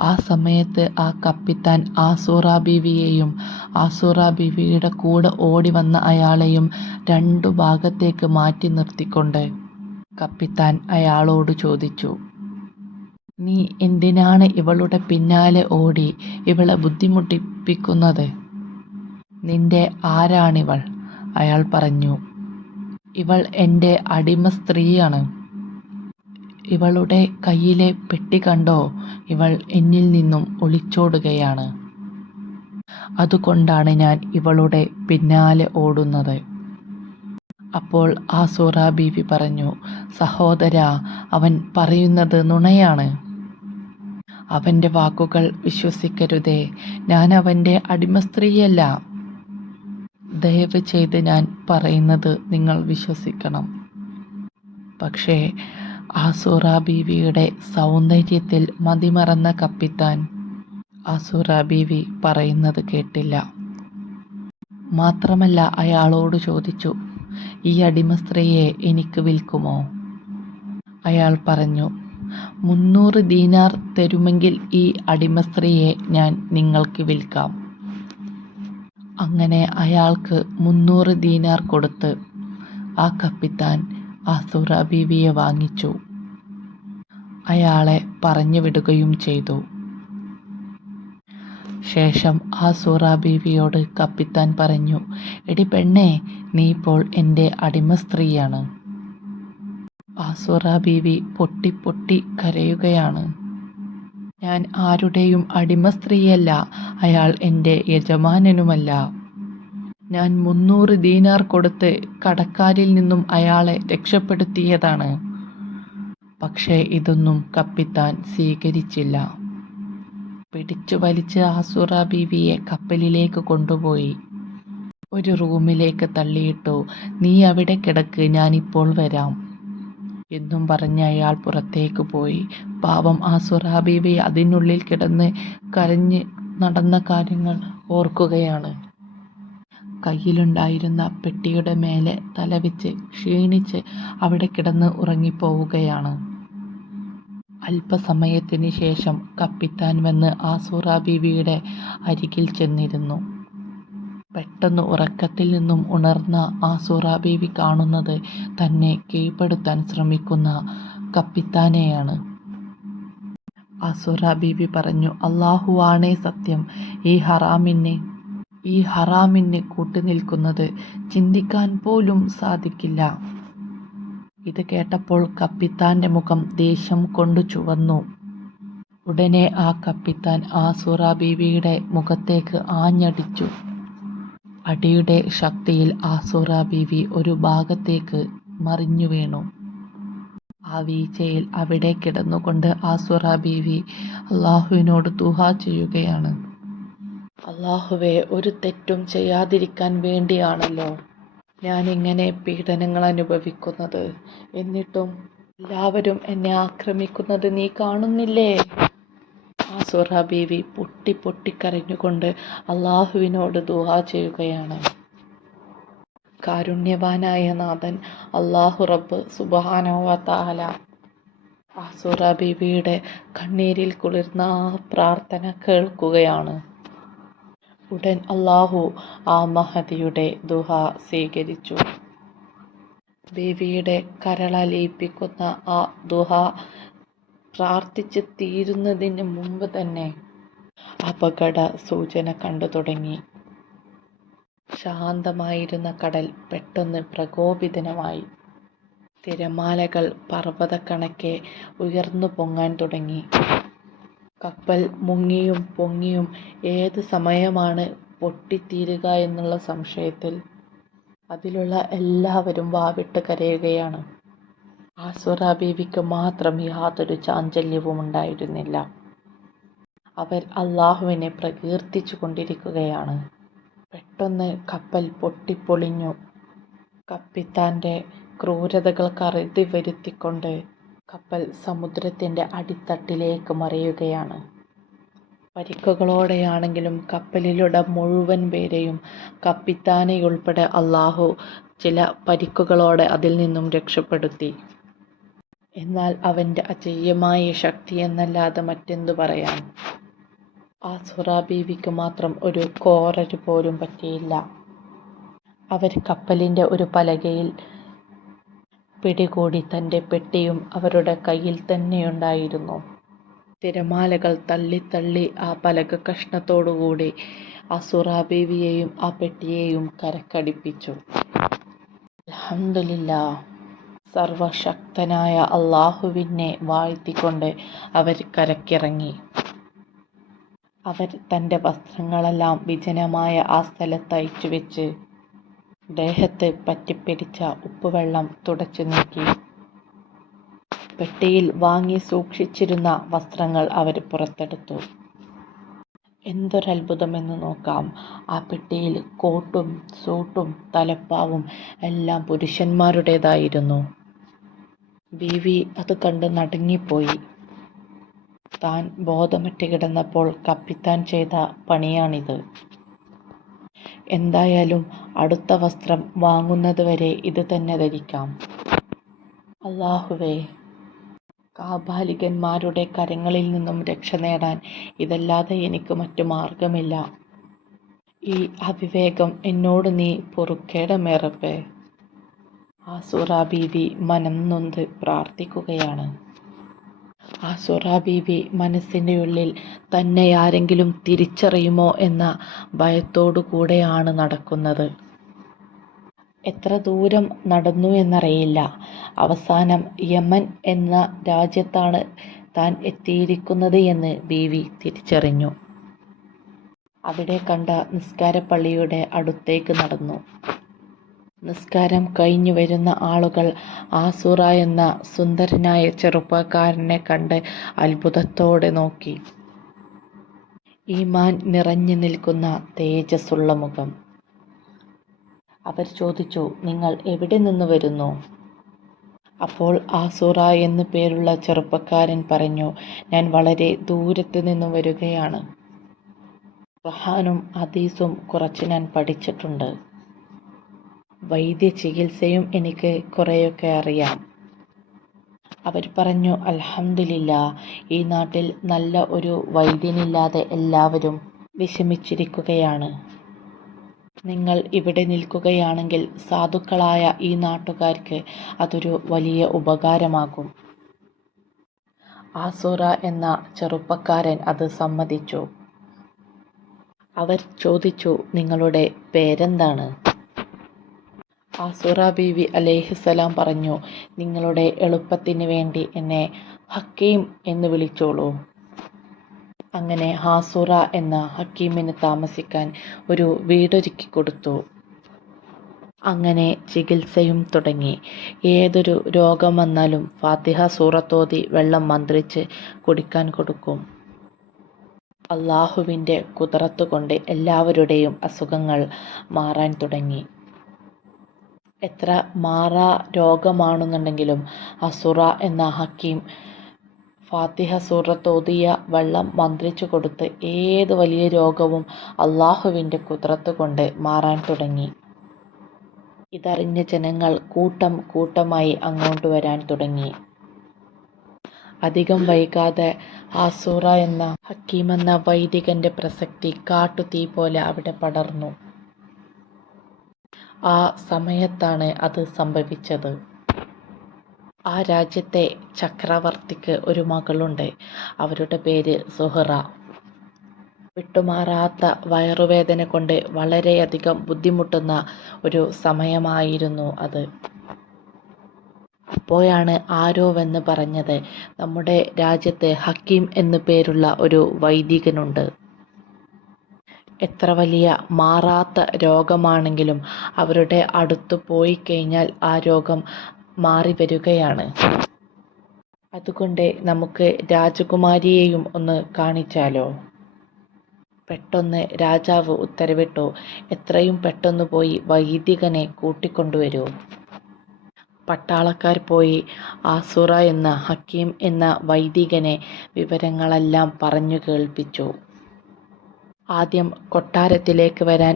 ആ സമയത്ത് ആ കപ്പിത്താൻ ആസൂറ ബീവിയെയും ആസൂറ ബീവിയുടെ കൂടെ ഓടി വന്ന അയാളെയും രണ്ടു ഭാഗത്തേക്ക് മാറ്റി നിർത്തിക്കൊണ്ട് കപ്പിത്താൻ അയാളോട് ചോദിച്ചു, "നീ എന്തിനാണ് ഇവളുടെ പിന്നാലെ ഓടി ഇവളെ ബുദ്ധിമുട്ടിപ്പിക്കുന്നത്? നിന്റെ ആരാണിവൾ?" അയാൾ പറഞ്ഞു, "ഇവൾ എൻ്റെ അടിമ സ്ത്രീയാണ്. ഇവളുടെ കയ്യിലെ പെട്ടി കണ്ടോ? ഇവൾ എന്നിൽ നിന്നും ഒളിച്ചോടുകയാണ്. അതുകൊണ്ടാണ് ഞാൻ ഇവളുടെ പിന്നാലെ ഓടുന്നത്." അപ്പോൾ ആസൂറ ബീവി പറഞ്ഞു, "സഹോദരാ, അവൻ പറയുന്നത് നുണയാണ്. അവൻ്റെ വാക്കുകൾ വിശ്വസിക്കരുതേ. ഞാൻ അവൻ്റെ അടിമ സ്ത്രീയല്ല. ദയവ് ചെയ്ത് ഞാൻ പറയുന്നത് നിങ്ങൾ വിശ്വസിക്കണം." പക്ഷേ ആസൂറ ബീവിയുടെ സൗന്ദര്യത്തിൽ മതിമറന്ന കപ്പിത്താൻ ആസൂറ ബീവി പറയുന്നത് കേട്ടില്ല. മാത്രമല്ല അയാളോട് ചോദിച്ചു, "ഈ അടിമ സ്ത്രീയെ എനിക്ക് വിൽക്കുമോ?" അയാൾ പറഞ്ഞു, 300 ദീനാർ തരുമെങ്കിൽ ഈ അടിമ സ്ത്രീയെ ഞാൻ നിങ്ങൾക്ക് വിൽക്കാം." അങ്ങനെ അയാൾക്ക് 300 ദീനാർ കൊടുത്ത് ആ കപ്പിത്താൻ ആസൂറ ബീവിയെ വാങ്ങിച്ചു. അയാളെ പറഞ്ഞു വിടുകയും ചെയ്തു. ശേഷം ആസൂറ ബീവിയോട് കപ്പിത്താൻ പറഞ്ഞു, "എടി പെണ്ണേ, നീ ഇപ്പോൾ എൻ്റെ അടിമ സ്ത്രീയാണ്." ആസൂറ ബീവി പൊട്ടി പൊട്ടി കരയുകയാണ്. "ഞാൻ ആരുടെയും അടിമ സ്ത്രീയല്ല. അയാൾ എൻ്റെ യജമാനനുമല്ല. ഞാൻ 300 ദീനാർ കൊടുത്ത് കടക്കാരിൽ നിന്നും അയാളെ രക്ഷപ്പെടുത്തിയതാണ്." പക്ഷേ ഇതൊന്നും കപ്പിത്താൻ സ്വീകരിച്ചില്ല. പിടിച്ചു വലിച്ച് ആസൂറ ബീവിയെ കപ്പലിലേക്ക് കൊണ്ടുപോയി ഒരു റൂമിലേക്ക് തള്ളിയിട്ടു. "നീ അവിടെ കിടക്ക്, ഞാനിപ്പോൾ വരാം" എന്നും പറഞ്ഞ് അയാൾ പുറത്തേക്ക് പോയി. പാവം ആസൂറ ബീവി അതിനുള്ളിൽ കിടന്ന് കരഞ്ഞ് നടന്ന കാര്യങ്ങൾ ഓർക്കുകയാണ്. കയ്യിലുണ്ടായിരുന്ന പെട്ടിയുടെ മേലെ തലവെച്ച് ക്ഷീണിച്ച് അവിടെ കിടന്ന് ഉറങ്ങിപ്പോവുകയാണ്. അല്പസമയത്തിന് ശേഷം കപ്പിത്താൻ വന്ന് ആസൂറ ബീവിയുടെ അരികിൽ ചെന്നിരുന്നു. പെട്ടെന്ന് ഉറക്കത്തിൽ നിന്നും ഉണർന്ന ആസൂറ ബീവി കാണുന്നത് തന്നെ കീഴ്പ്പെടുത്താൻ ശ്രമിക്കുന്ന കപ്പിത്താനെയാണ്. ആസൂറ ബീവി പറഞ്ഞു, "അല്ലാഹുവാണേ സത്യം, ഈ ഹറാമിന് കൂട്ടുനിൽക്കുന്നത് ചിന്തിക്കാൻ പോലും സാധിക്കില്ല." ഇത് കേട്ടപ്പോൾ കപ്പിത്താന്റെ മുഖം ദേഷ്യം കൊണ്ട് ചുവന്നു. ഉടനെ ആ കപ്പിത്താൻ ആസൂറ ബീവിയുടെ മുഖത്തേക്ക് ആഞ്ഞടിച്ചു. അടിയുടെ ശക്തിയിൽ ആസൂറ ബീവി ഒരു ഭാഗത്തേക്ക് മറിഞ്ഞു വീണു. ആ വീഴ്ചയിൽ അവിടെ കിടന്നുകൊണ്ട് ആസൂറ ബീവി അല്ലാഹുവിനോട് ദുആ ചെയ്യുകയാണ്. "അല്ലാഹുവേ, ഒരു തെറ്റും ചെയ്യാതിരിക്കാൻ വേണ്ടിയാണല്ലോ ഞാനിങ്ങനെ പീഡനങ്ങൾ അനുഭവിക്കുന്നത്. എന്നിട്ടും എല്ലാവരും എന്നെ ആക്രമിക്കുന്നത് നീ കാണുന്നില്ലേ?" ആസൂറ ബീവി പൊട്ടി പൊട്ടി കരഞ്ഞുകൊണ്ട് അല്ലാഹുവിനോട് ദുആ ചെയ്യുകയാണ്. കാരുണ്യവാനായ നാഥൻ അല്ലാഹു റബ്ബ് സുബ്ഹാനഹു വ തആല ആസൂറ ബീവിയുടെ കണ്ണീരിൽ കുളിർന്ന ആ പ്രാർത്ഥന കേൾക്കുകയാണ്. ഉടൻ അല്ലാഹു ആ മഹതിയുടെ ദുആ സ്വീകരിച്ചു. ബീവിയുടെ കരളലിയിപ്പിക്കുന്ന ആ ദുആ പ്രാർത്ഥിച്ച് തീരുന്നതിന് മുമ്പ് തന്നെ അപകട സൂചന കണ്ടു തുടങ്ങി. ശാന്തമായിരുന്ന കടൽ പെട്ടെന്ന് പ്രകോപിതമായി. തിരമാലകൾ പർവ്വതക്കണക്കെ ഉയർന്നു പൊങ്ങാൻ തുടങ്ങി. കപ്പൽ മുങ്ങിയും പൊങ്ങിയും ഏത് സമയമാണ് പൊട്ടിത്തീരുക എന്നുള്ള സംശയത്തിൽ അതിലുള്ള എല്ലാവരും വാവിട്ട് കരയുകയാണ്. ആസൂറ ബീവിക്ക് മാത്രം യാതൊരു ചാഞ്ചല്യവും ഉണ്ടായിരുന്നില്ല. അവർ അല്ലാഹുവിനെ പ്രകീർത്തിച്ചു കൊണ്ടിരിക്കുകയാണ്. പെട്ടെന്ന് കപ്പൽ പൊട്ടിപ്പൊളിഞ്ഞു. കപ്പിത്താൻ്റെ ക്രൂരതകൾക്ക് അറുതി വരുത്തിക്കൊണ്ട് കപ്പൽ സമുദ്രത്തിൻ്റെ അടിത്തട്ടിലേക്ക് മറിയുകയാണ്. പരിക്കുകളോടെയാണെങ്കിലും കപ്പലിലുള്ള മുഴുവൻ പേരെയും കപ്പിത്താനെയുൾപ്പെടെ അല്ലാഹു ചില പരിക്കുകളോടെ അതിൽ നിന്നും രക്ഷപ്പെടുത്തി. എന്നാൽ അവൻ്റെ അജയ്യമായ ശക്തി എന്നല്ലാതെ മറ്റെന്തു പറയാൻ. ആസുറാ ബീവിക്ക് മാത്രം ഒരു കോറല് പോലും പറ്റിയില്ല. അവർ കപ്പലിൻ്റെ ഒരു പലകയിൽ പിടികൂടി. തൻ്റെ പെട്ടിയും അവരുടെ കയ്യിൽ തന്നെയുണ്ടായിരുന്നു. തിരമാലകൾ തള്ളിത്തള്ളി ആ പലക കഷ്ണത്തോടുകൂടി ആസുറാ ബീവിയെയും ആ പെട്ടിയെയും കരക്കടിപ്പിച്ചു. അൽഹംദുലില്ലാഹ്, സർവശക്തനായ അല്ലാഹുവിനെ വാഴ്ത്തിക്കൊണ്ട് അവർ കരക്കിറങ്ങി. അവർ തൻ്റെ വസ്ത്രങ്ങളെല്ലാം വിജനമായ ആ സ്ഥലത്ത് അയച്ചുവെച്ച് ദേഹത്ത് പറ്റിപ്പിടിച്ച ഉപ്പുവെള്ളം തുടച്ചു നീക്കി. പെട്ടിയിൽ വാങ്ങി സൂക്ഷിച്ചിരുന്ന വസ്ത്രങ്ങൾ അവർ പുറത്തെടുത്തു. എന്തൊരത്ഭുതമെന്ന് നോക്കാം! ആ പെട്ടിയിൽ കോട്ടും സൂട്ടും തലപ്പാവും എല്ലാം പുരുഷന്മാരുടേതായിരുന്നു. ബീവി അത് കണ്ട് നടുങ്ങിപ്പോയി. താൻ ബോധമറ്റ് കിടന്നപ്പോൾ കപ്പിത്താൻ ചെയ്ത പണിയാണിത്. എന്തായാലും അടുത്ത വസ്ത്രം വാങ്ങുന്നത് വരെ ഇത് തന്നെ ധരിക്കാം. അല്ലാഹുവേ, കാബാലികന്മാരുടെ കരങ്ങളിൽ നിന്നും രക്ഷ നേടാൻ ഇതല്ലാതെ എനിക്ക് മറ്റു മാർഗമില്ല. ഈ അവിവേകം എന്നോട് നീ പൊറുക്കേണമേ റബ്ബേ. ആസുറാ ബീവി മനം നൊന്ത് പ്രാർത്ഥിക്കുകയാണ്. ആസുറാ ബീവി മനസ്സിൻ്റെ ഉള്ളിൽ തന്നെ ആരെങ്കിലും തിരിച്ചറിയുമോ എന്ന ഭയത്തോടു കൂടെയാണ് നടക്കുന്നത്. എത്ര ദൂരം നടന്നു എന്നറിയില്ല. അവസാനം യമൻ എന്ന രാജ്യത്താണ് താൻ എത്തിയിരിക്കുന്നത് എന്ന് ബീവി തിരിച്ചറിഞ്ഞു. അവിടെ കണ്ട നിസ്കാരപ്പള്ളിയുടെ അടുത്തേക്ക് നടന്നു. നിസ്കാരം കഴിഞ്ഞു വരുന്ന ആളുകൾ ആസുറ എന്ന സുന്ദരനായ ചെറുപ്പക്കാരനെ കണ്ട് അത്ഭുതത്തോടെ നോക്കി. ഈമാൻ നിറഞ്ഞു നിൽക്കുന്ന തേജസ്സുള്ള മുഖം. അവർ ചോദിച്ചു, നിങ്ങൾ എവിടെ നിന്ന് വരുന്നു? അപ്പോൾ ആസുറ എന്നു പേരുള്ള ചെറുപ്പക്കാരൻ പറഞ്ഞു, ഞാൻ വളരെ ദൂരത്ത് നിന്നും വരികയാണ്. ഖുർആനും ഹദീസും കുറച്ച് ഞാൻ പഠിച്ചിട്ടുണ്ട്. വൈദ്യ ചികിത്സയും എനിക്ക് കുറേയൊക്കെ അറിയാം. അവർ പറഞ്ഞു, അൽഹംദുലില്ലാഹ്, ഈ നാട്ടിൽ നല്ല ഒരു വൈദ്യനില്ലാതെ എല്ലാവരും വിഷമിച്ചിരിക്കുകയാണ്. നിങ്ങൾ ഇവിടെ നിൽക്കുകയാണെങ്കിൽ സാധുക്കളായ ഈ നാട്ടുകാർക്ക് അതൊരു വലിയ ഉപകാരമാകും. ആസുറ എന്ന ചെറുപ്പക്കാരൻ അത് സമ്മതിച്ചു. അവർ ചോദിച്ചു, നിങ്ങളുടെ പേരെന്താണ്? ആസുറ ബീവി അലൈഹിസ്സലാം പറഞ്ഞു, നിങ്ങളുടെ എളുപ്പത്തിന് വേണ്ടി എന്നെ ഹക്കീം എന്ന് വിളിച്ചോളൂ. അങ്ങനെ ആസുറ എന്ന ഹക്കീമിന് താമസിക്കാൻ ഒരു വീടൊരുക്കി കൊടുത്തു. അങ്ങനെ ചികിത്സയും തുടങ്ങി. ഏതൊരു രോഗം വന്നാലും ഫാത്തിഹ സൂറത്തോതി വെള്ളം മന്ത്രിച്ച് കുടിക്കാൻ കൊടുക്കും. അല്ലാഹുവിൻ്റെ ഖുദ്റത്ത് കൊണ്ട് എല്ലാവരുടെയും അസുഖങ്ങൾ മാറാൻ തുടങ്ങി. എത്ര മാറാ രോഗമാണെന്നുണ്ടെങ്കിലും ആസുറ എന്ന ഹക്കീം ഫാത്തിഹ സൂറത്തോതിയ വെള്ളം മന്ത്രിച്ചു കൊടുത്ത് ഏത് വലിയ രോഗവും അല്ലാഹുവിൻ്റെ ഖുദ്റത്ത് കൊണ്ട് മാറാൻ തുടങ്ങി. ഇതറിഞ്ഞ ജനങ്ങൾ കൂട്ടം കൂട്ടമായി അങ്ങോട്ട് വരാൻ തുടങ്ങി. അധികം വൈകാതെ ആസുറ എന്ന ഹക്കീം എന്ന വൈദികന്റെ പ്രസക്തി കാട്ടുതീ പോലെ അവിടെ പടർന്നു. ആ സമയത്താണ് അത് സംഭവിച്ചത്. ആ രാജ്യത്തെ ചക്രവർത്തിക്ക് ഒരു മകളുണ്ട്. അവരുടെ പേര് സുഹറ. വിട്ടുമാറാത്ത വയറുവേദന കൊണ്ട് വളരെയധികം ബുദ്ധിമുട്ടുന്ന ഒരു സമയമായിരുന്നു അത്. അപ്പോഴാണ് ആരോ വന്ന് പറഞ്ഞത്, നമ്മുടെ രാജ്യത്ത് ഹക്കീം എന്നു പേരുള്ള ഒരു വൈദികനുണ്ട്. എത്ര വലിയ മാറാത്ത രോഗമാണെങ്കിലും അവരുടെ അടുത്ത് പോയി കഴിഞ്ഞാൽ ആ രോഗം മാറി വരികയാണ്. അതുകൊണ്ട് നമുക്ക് രാജകുമാരിയെയും ഒന്ന് കാണിച്ചാലോ? പെട്ടെന്ന് രാജാവ് ഉത്തരവിട്ടു, എത്രയും പെട്ടെന്ന് പോയി വൈദികനെ കൂട്ടിക്കൊണ്ടുവരൂ. പട്ടാളക്കാർ പോയി ആസുറ എന്ന ഹക്കീം എന്ന വൈദികനെ വിവരങ്ങളെല്ലാം പറഞ്ഞു കേൾപ്പിച്ചു. ആദ്യം കൊട്ടാരത്തിലേക്ക് വരാൻ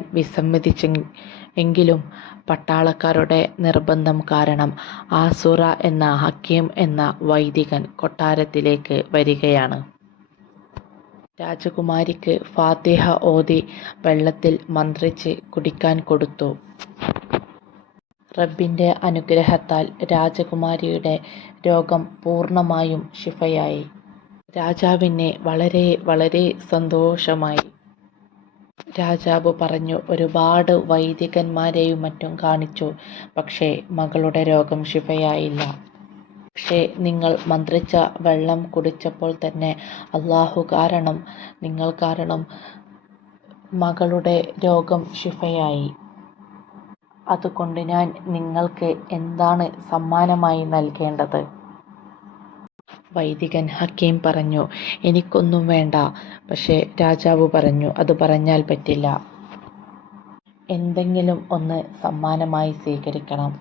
എങ്കിലും പട്ടാളക്കാരുടെ നിർബന്ധം കാരണം ആസുറ എന്ന ഹക്കീം എന്ന വൈദികൻ കൊട്ടാരത്തിലേക്ക് വരികയാണ്. രാജകുമാരിക്ക് ഫാത്തിഹ ഓതി വെള്ളത്തിൽ മന്ത്രിച്ച് കുടിക്കാൻ കൊടുത്തു. റബ്ബിന്റെ അനുഗ്രഹത്താൽ രാജകുമാരിയുടെ രോഗം പൂർണ്ണമായും ശിഫയായി. രാജാവിന് വളരെ വളരെ സന്തോഷമായി. രാജാവ് പറഞ്ഞു, ഒരുപാട് വൈദികന്മാരെയും മറ്റും കാണിച്ചു, പക്ഷേ മകളുടെ രോഗം ശിഫയായില്ല. പക്ഷേ നിങ്ങൾ മന്ത്രിച്ച വെള്ളം കുടിച്ചപ്പോൾ തന്നെ അല്ലാഹു കാരണം, നിങ്ങൾ കാരണം മകളുടെ രോഗം ശിഫയായി. അതുകൊണ്ട് ഞാൻ നിങ്ങൾക്ക് എന്താണ് സമ്മാനമായി നൽകേണ്ടത്? വൈദികൻ ഹക്കീം പറഞ്ഞു, എനിക്കൊന്നും വേണ്ട. പക്ഷേ രാജാവ് പറഞ്ഞു, അത് പറഞ്ഞാൽ പറ്റില്ല. എന്തെങ്കിലും ഒന്ന് സമ്മാനമായി സ്വീകരിക്കണം.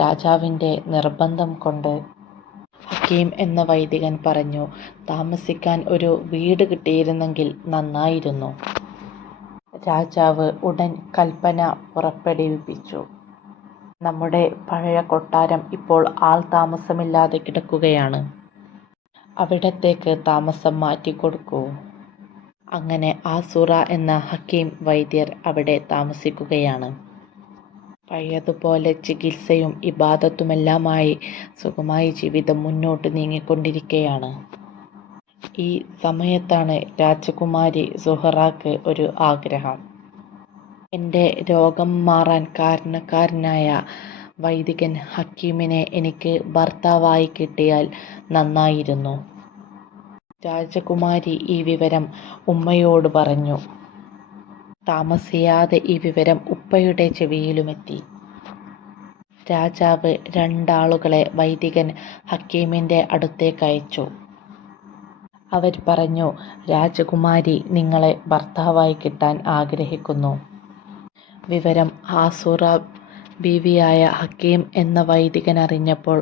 രാജാവിൻ്റെ നിർബന്ധം കൊണ്ട് ഹക്കീം എന്ന വൈദികൻ പറഞ്ഞു, താമസിക്കാൻ ഒരു വീട് കിട്ടിയിരുന്നെങ്കിൽ നന്നായിരുന്നു. രാജാവ് ഉടൻ കൽപ്പന പുറപ്പെടുവിപ്പിച്ചു. നമ്മുടെ പഴയ കൊട്ടാരം ഇപ്പോൾ ആൾ താമസമില്ലാതെ കിടക്കുകയാണ്. അവിടത്തേക്ക് താമസം മാറ്റിക്കൊടുക്കൂ. അങ്ങനെ ആസുറ എന്ന ഹക്കീം വൈദ്യർ അവിടെ താമസിക്കുകയാണ്. പഴയതുപോലെ ചികിത്സയും ഇബാദത്തുമെല്ലാമായി സുഖമായി ജീവിതം മുന്നോട്ട് നീങ്ങിക്കൊണ്ടിരിക്കുകയാണ്. ഈ സമയത്താണ് രാജകുമാരി സുഹറാക്ക് ഒരു ആഗ്രഹം. എൻ്റെ രോഗം മാറാൻ കാരണക്കാരനായ വൈദികൻ ഹക്കീമിനെ എനിക്ക് ഭർത്താവായി കിട്ടിയാൽ നന്നായിരുന്നു. രാജകുമാരി ഈ വിവരം ഉമ്മയോട് പറഞ്ഞു. താമസിയാതെ ഈ വിവരം ഉപ്പയുടെ ചെവിയിലുമെത്തി. രാജാവ് 2 ആളുകളെ വൈദികൻ ഹക്കീമിൻ്റെ അടുത്തേക്ക് അയച്ചു. അവർ പറഞ്ഞു, രാജകുമാരി നിങ്ങളെ ഭർത്താവായി കിട്ടാൻ ആഗ്രഹിക്കുന്നു. വിവരം ആസുറ ബീവിയായ ഹക്കീം എന്ന വൈദികൻ അറിഞ്ഞപ്പോൾ